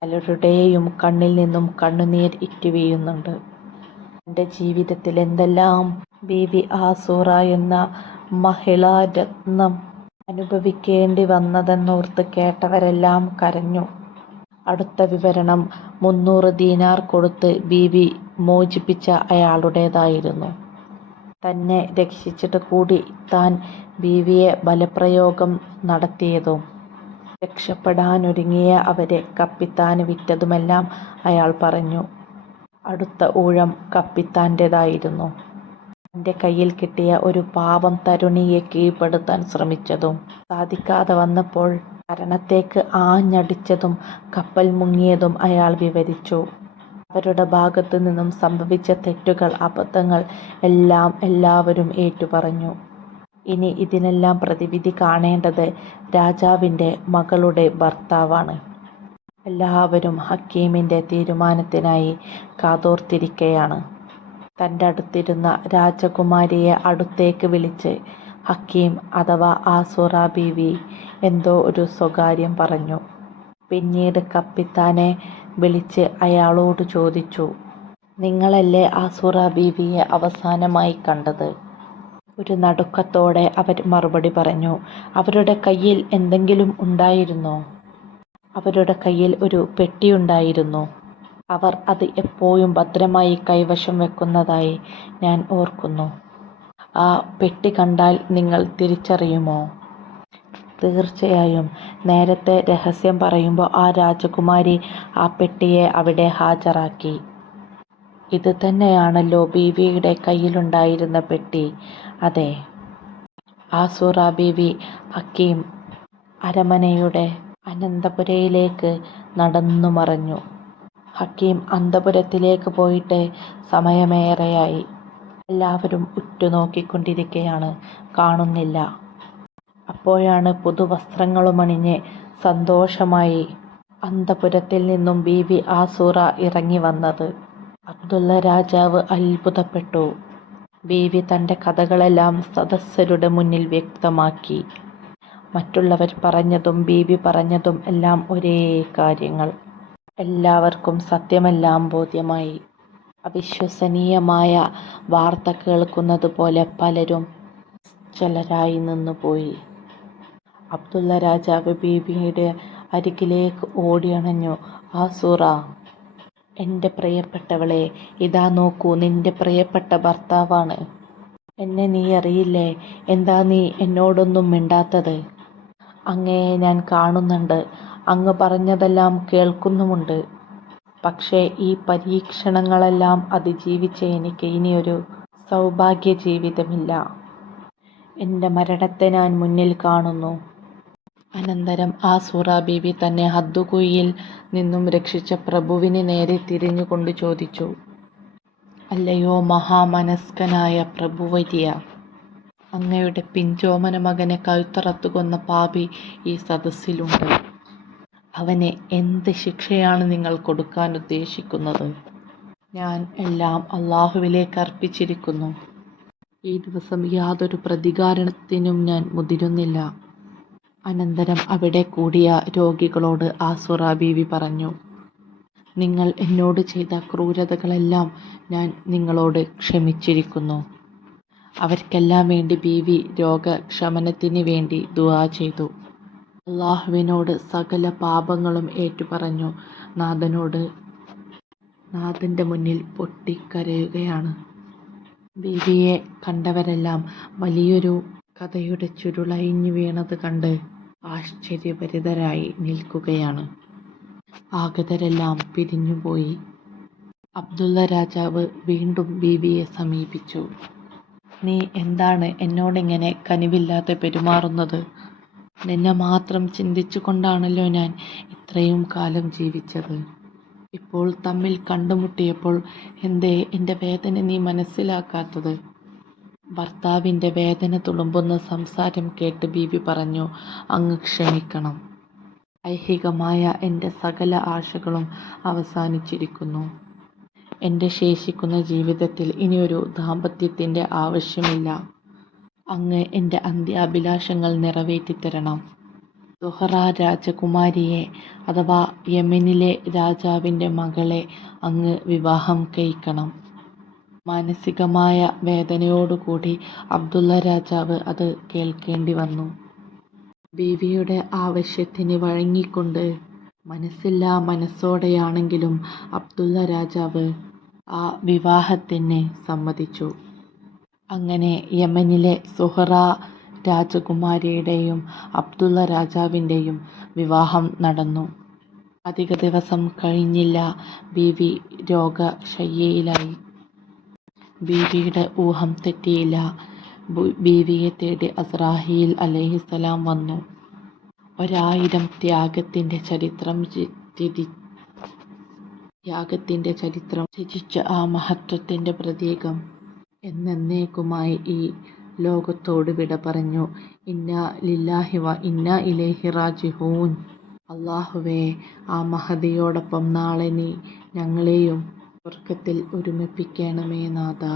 പലരുടെയും കണ്ണിൽ നിന്നും കണ്ണുനീർ ഇറ്റുവീഴുന്നുണ്ട്. തൻ്റെ ജീവിതത്തിൽ എന്തെല്ലാം ബീവി ആസൂറ എന്ന മഹിളാരത്നം അനുഭവിക്കേണ്ടി വന്നതെന്നോർത്ത് കേട്ടവരെല്ലാം കരഞ്ഞു. അടുത്ത വിവരണം 300 ദീനാർ കൊടുത്ത് ബീവി മോചിപ്പിച്ച അയാളുടേതായിരുന്നു. തന്നെ രക്ഷിച്ചിട്ട് കൂടി താൻ ബീവിയെ ബലപ്രയോഗം നടത്തിയതും രക്ഷപ്പെടാനൊരുങ്ങിയ അവരെ കപ്പിത്താന് വിറ്റതുമെല്ലാം അയാൾ പറഞ്ഞു. അടുത്ത ഊഴം കപ്പിത്താൻ്റേതായിരുന്നു. തൻ്റെ കയ്യിൽ കിട്ടിയ ഒരു പാവം തരുണിയെ കീഴ്പ്പെടുത്താൻ ശ്രമിച്ചതും സാധിക്കാതെ വന്നപ്പോൾ മരണത്തേക്ക് ആഞ്ഞടിച്ചതും കപ്പൽ മുങ്ങിയതും അയാൾ വിവരിച്ചു. അവരുടെ ഭാഗത്തു നിന്നും സംഭവിച്ച തെറ്റുകൾ, അബദ്ധങ്ങൾ എല്ലാം എല്ലാവരും ഏറ്റുപറഞ്ഞു. ഇനി ഇതിനെല്ലാം പ്രതിവിധി കാണേണ്ടത് രാജാവിൻ്റെ മകളുടെ ഭർത്താവാണ്. എല്ലാവരും ഹക്കീമിൻ്റെ തീരുമാനത്തിനായി കാതോർത്തിരിക്കയാണ്. തൻ്റെ അടുത്തിരുന്ന രാജകുമാരിയെ അടുത്തേക്ക് വിളിച്ച് ഹക്കീം അഥവാ ആസൂറ ബീവി എന്തോ ഒരു സ്വകാര്യം പറഞ്ഞു. പിന്നീട് കപ്പിത്താനെ വിളിച്ച് അയാളോട് ചോദിച്ചു, നിങ്ങളല്ലേ ആസൂറ ബീവിയെ അവസാനമായി കണ്ടത്? ഒരു നടുക്കത്തോടെ അവർ മറുപടി പറഞ്ഞു, അവരുടെ കയ്യിൽ എന്തെങ്കിലും ഉണ്ടായിരുന്നോ? അവരുടെ കയ്യിൽ ഒരു പെട്ടിയുണ്ടായിരുന്നു. അവർ അത് എപ്പോഴും ഭദ്രമായി കൈവശം വെക്കുന്നതായി ഞാൻ ഓർക്കുന്നു. ആ പെട്ടി കണ്ടാൽ നിങ്ങൾ തിരിച്ചറിയുമോ? തീർച്ചയായും. നേരത്തെ രഹസ്യം പറയുമ്പോൾ ആ രാജകുമാരി ആ പെട്ടിയെ അവിടെ ഹാജരാക്കി. ഇത് തന്നെയാണല്ലോ ബീവിയുടെ കയ്യിലുണ്ടായിരുന്ന പെട്ടി? അതെ. ആസൂറ ബീവി ഹക്കീം അരമനയുടെ അനന്തപുരയിലേക്ക് നടന്നു മറഞ്ഞു. ഹക്കീം അന്തപുരത്തിലേക്ക് പോയിട്ട് സമയമേറെയായി. എല്ലാവരും ഉറ്റുനോക്കിക്കൊണ്ടിരിക്കുകയാണ്, കാണുന്നില്ല. അപ്പോഴാണ് പുതുവസ്ത്രങ്ങളുമണിഞ്ഞ് സന്തോഷമായി അന്തപുരത്തിൽ നിന്നും ബീവി ആസൂറ ഇറങ്ങി വന്നത്. അബ്ദുള്ള രാജാവ് അത്ഭുതപ്പെട്ടു. ബീവി തൻ്റെ കഥകളെല്ലാം സദസ്യരുടെ മുന്നിൽ വ്യക്തമാക്കി. മറ്റുള്ളവർ പറഞ്ഞതും ബീവി പറഞ്ഞതും എല്ലാം ഒരേ കാര്യങ്ങൾ. എല്ലാവർക്കും സത്യമെല്ലാം ബോധ്യമായി. അവിശ്വസനീയമായ വാർത്ത കേൾക്കുന്നത് പോലെ പലരും നിശ്ചലരായി നിന്നുപോയി. അബ്ദുള്ള രാജാവ് ബീവിയുടെ അരികിലേക്ക് ഓടിയണഞ്ഞു. ആസൂറ, എൻ്റെ പ്രിയപ്പെട്ടവളെ, ഇതാ നോക്കൂ, നിന്റെ പ്രിയപ്പെട്ട ഭർത്താവാണ്. എന്നെ നീ അറിയില്ലേ? എന്താ നീ എന്നോടൊന്നും മിണ്ടാത്തത്? അങ്ങയെ ഞാൻ കാണുന്നുണ്ട്, അങ്ങ് പറഞ്ഞതെല്ലാം കേൾക്കുന്നുമുണ്ട്. പക്ഷേ ഈ പരീക്ഷണങ്ങളെല്ലാം അതിജീവിച്ച എനിക്ക് ഇനിയൊരു സൗഭാഗ്യ ജീവിതമില്ല. എൻ്റെ മരണത്തെ ഞാൻ മുന്നിൽ കാണുന്നു. അനന്തരം ആസൂറ ബീവി തന്നെ ഹദ്ദുകുഴിയിൽ നിന്നും രക്ഷിച്ച പ്രഭുവിന് നേരെ തിരിഞ്ഞുകൊണ്ട് ചോദിച്ചു, അല്ലയോ മഹാമനസ്കനായ പ്രഭുവര്യ, അങ്ങയുടെ പിഞ്ചോമന മകനെ കഴുത്തറത്തു കൊന്ന പാപി ഈ സദസ്സിലുണ്ട്. അവന് എന്ത് ശിക്ഷയാണ് നിങ്ങൾ കൊടുക്കാൻ ഉദ്ദേശിക്കുന്നത്? ഞാൻ എല്ലാം അള്ളാഹുവിലേക്ക് അർപ്പിച്ചിരിക്കുന്നു. ഈ ദിവസം യാതൊരു പ്രതികാരത്തിനും ഞാൻ മുതിരുന്നില്ല. അനന്തരം അവിടെ കൂടിയ രോഗികളോട് ആസൂറ ബീവി പറഞ്ഞു, നിങ്ങൾ എന്നോട് ചെയ്ത ക്രൂരതകളെല്ലാം ഞാൻ നിങ്ങളോട് ക്ഷമിച്ചിരിക്കുന്നു. അവർക്കെല്ലാം വേണ്ടി ബീവി രോഗശമനത്തിന് വേണ്ടി ദുആ ചെയ്തു. അള്ളാഹുവിനോട് സകല പാപങ്ങളും ഏറ്റുപറഞ്ഞു നാഥൻ്റെ മുന്നിൽ പൊട്ടിക്കരയുകയാണ്. ബീവിയെ കണ്ടവരെല്ലാം വലിയൊരു കഥയുടെ ചുരുളഴിഞ്ഞു വീണത് കണ്ട് ആശ്ചര്യഭരിതരായി നിൽക്കുകയാണ്. ആഗതരെല്ലാം പിരിഞ്ഞുപോയി. അബ്ദുള്ള രാജാവ് വീണ്ടും ബീവിയെ സമീപിച്ചു. നീ എന്താണ് എന്നോടിങ്ങനെ കനിവില്ലാതെ പെരുമാറുന്നത്? നിന്നെ മാത്രം ചിന്തിച്ചുകൊണ്ടാണല്ലോ ഞാൻ ഇത്രയും കാലം ജീവിച്ചത്. ഇപ്പോൾ തമ്മിൽ കണ്ടുമുട്ടിയപ്പോൾ എന്തേ എൻ്റെ വേദന നീ മനസ്സിലാക്കാത്തത്? ഭർത്താവിൻ്റെ വേദന തുളുമ്പുന്ന സംസാരം കേട്ട് ബീവി പറഞ്ഞു, അങ്ങ് ക്ഷമിക്കണം. ഐഹികമായ എൻ്റെ സകല ആശകളും അവസാനിച്ചിരിക്കുന്നു. എൻ്റെ ശേഷിക്കുന്ന ജീവിതത്തിൽ ഇനിയൊരു ദാമ്പത്യത്തിൻ്റെ ആവശ്യമില്ല. അങ്ങ് എൻ്റെ അന്ത്യാഭിലാഷങ്ങൾ നിറവേറ്റിത്തരണം. സുഹറ രാജകുമാരിയെ അഥവാ യമനിലെ രാജാവിൻ്റെ മകളെ അങ്ങ് വിവാഹം കഴിക്കണം. മാനസികമായ വേദനയോടുകൂടി അബ്ദുള്ള രാജാവ് അത് കേൾക്കേണ്ടി വന്നു. ബീവിയുടെ ആവശ്യത്തിന് വഴങ്ങിക്കൊണ്ട് മനസ്സില്ലാ മനസ്സോടെയാണെങ്കിലും അബ്ദുള്ള രാജാവ് ആ വിവാഹത്തിന് സമ്മതിച്ചു. അങ്ങനെ യമനിലെ സുഹറ രാജകുമാരിയുടെയും അബ്ദുള്ള രാജാവിൻ്റെയും വിവാഹം നടന്നു. അധിക ദിവസം കഴിഞ്ഞില്ല, ബീവി രോഗശയ്യയിലായി. ബീവിയുടെ ഊഹം തെറ്റിയില്ല. ബീവിയെ തേടി അസ്രായീൽ അലൈഹിസ്സലാം വന്നു. 1000 ത്യാഗത്തിൻ്റെ ചരിത്രം രചിച്ച ആ മഹത്വത്തിൻ്റെ പ്രതീകം എന്നേക്കുമായി ഈ ലോകത്തോട് വിട പറഞ്ഞു. ഇന്നാ ലില്ലാഹി വ ഇന്നാ ഇലൈഹി റാജിഊൻ. അല്ലാഹുവേ, ആ മഹദിയോടൊപ്പം നാളെ നീ ഞങ്ങളെയും സ്വർഗ്ഗത്തിൽ ഒരുമിപ്പിക്കണമേ നാഥാ.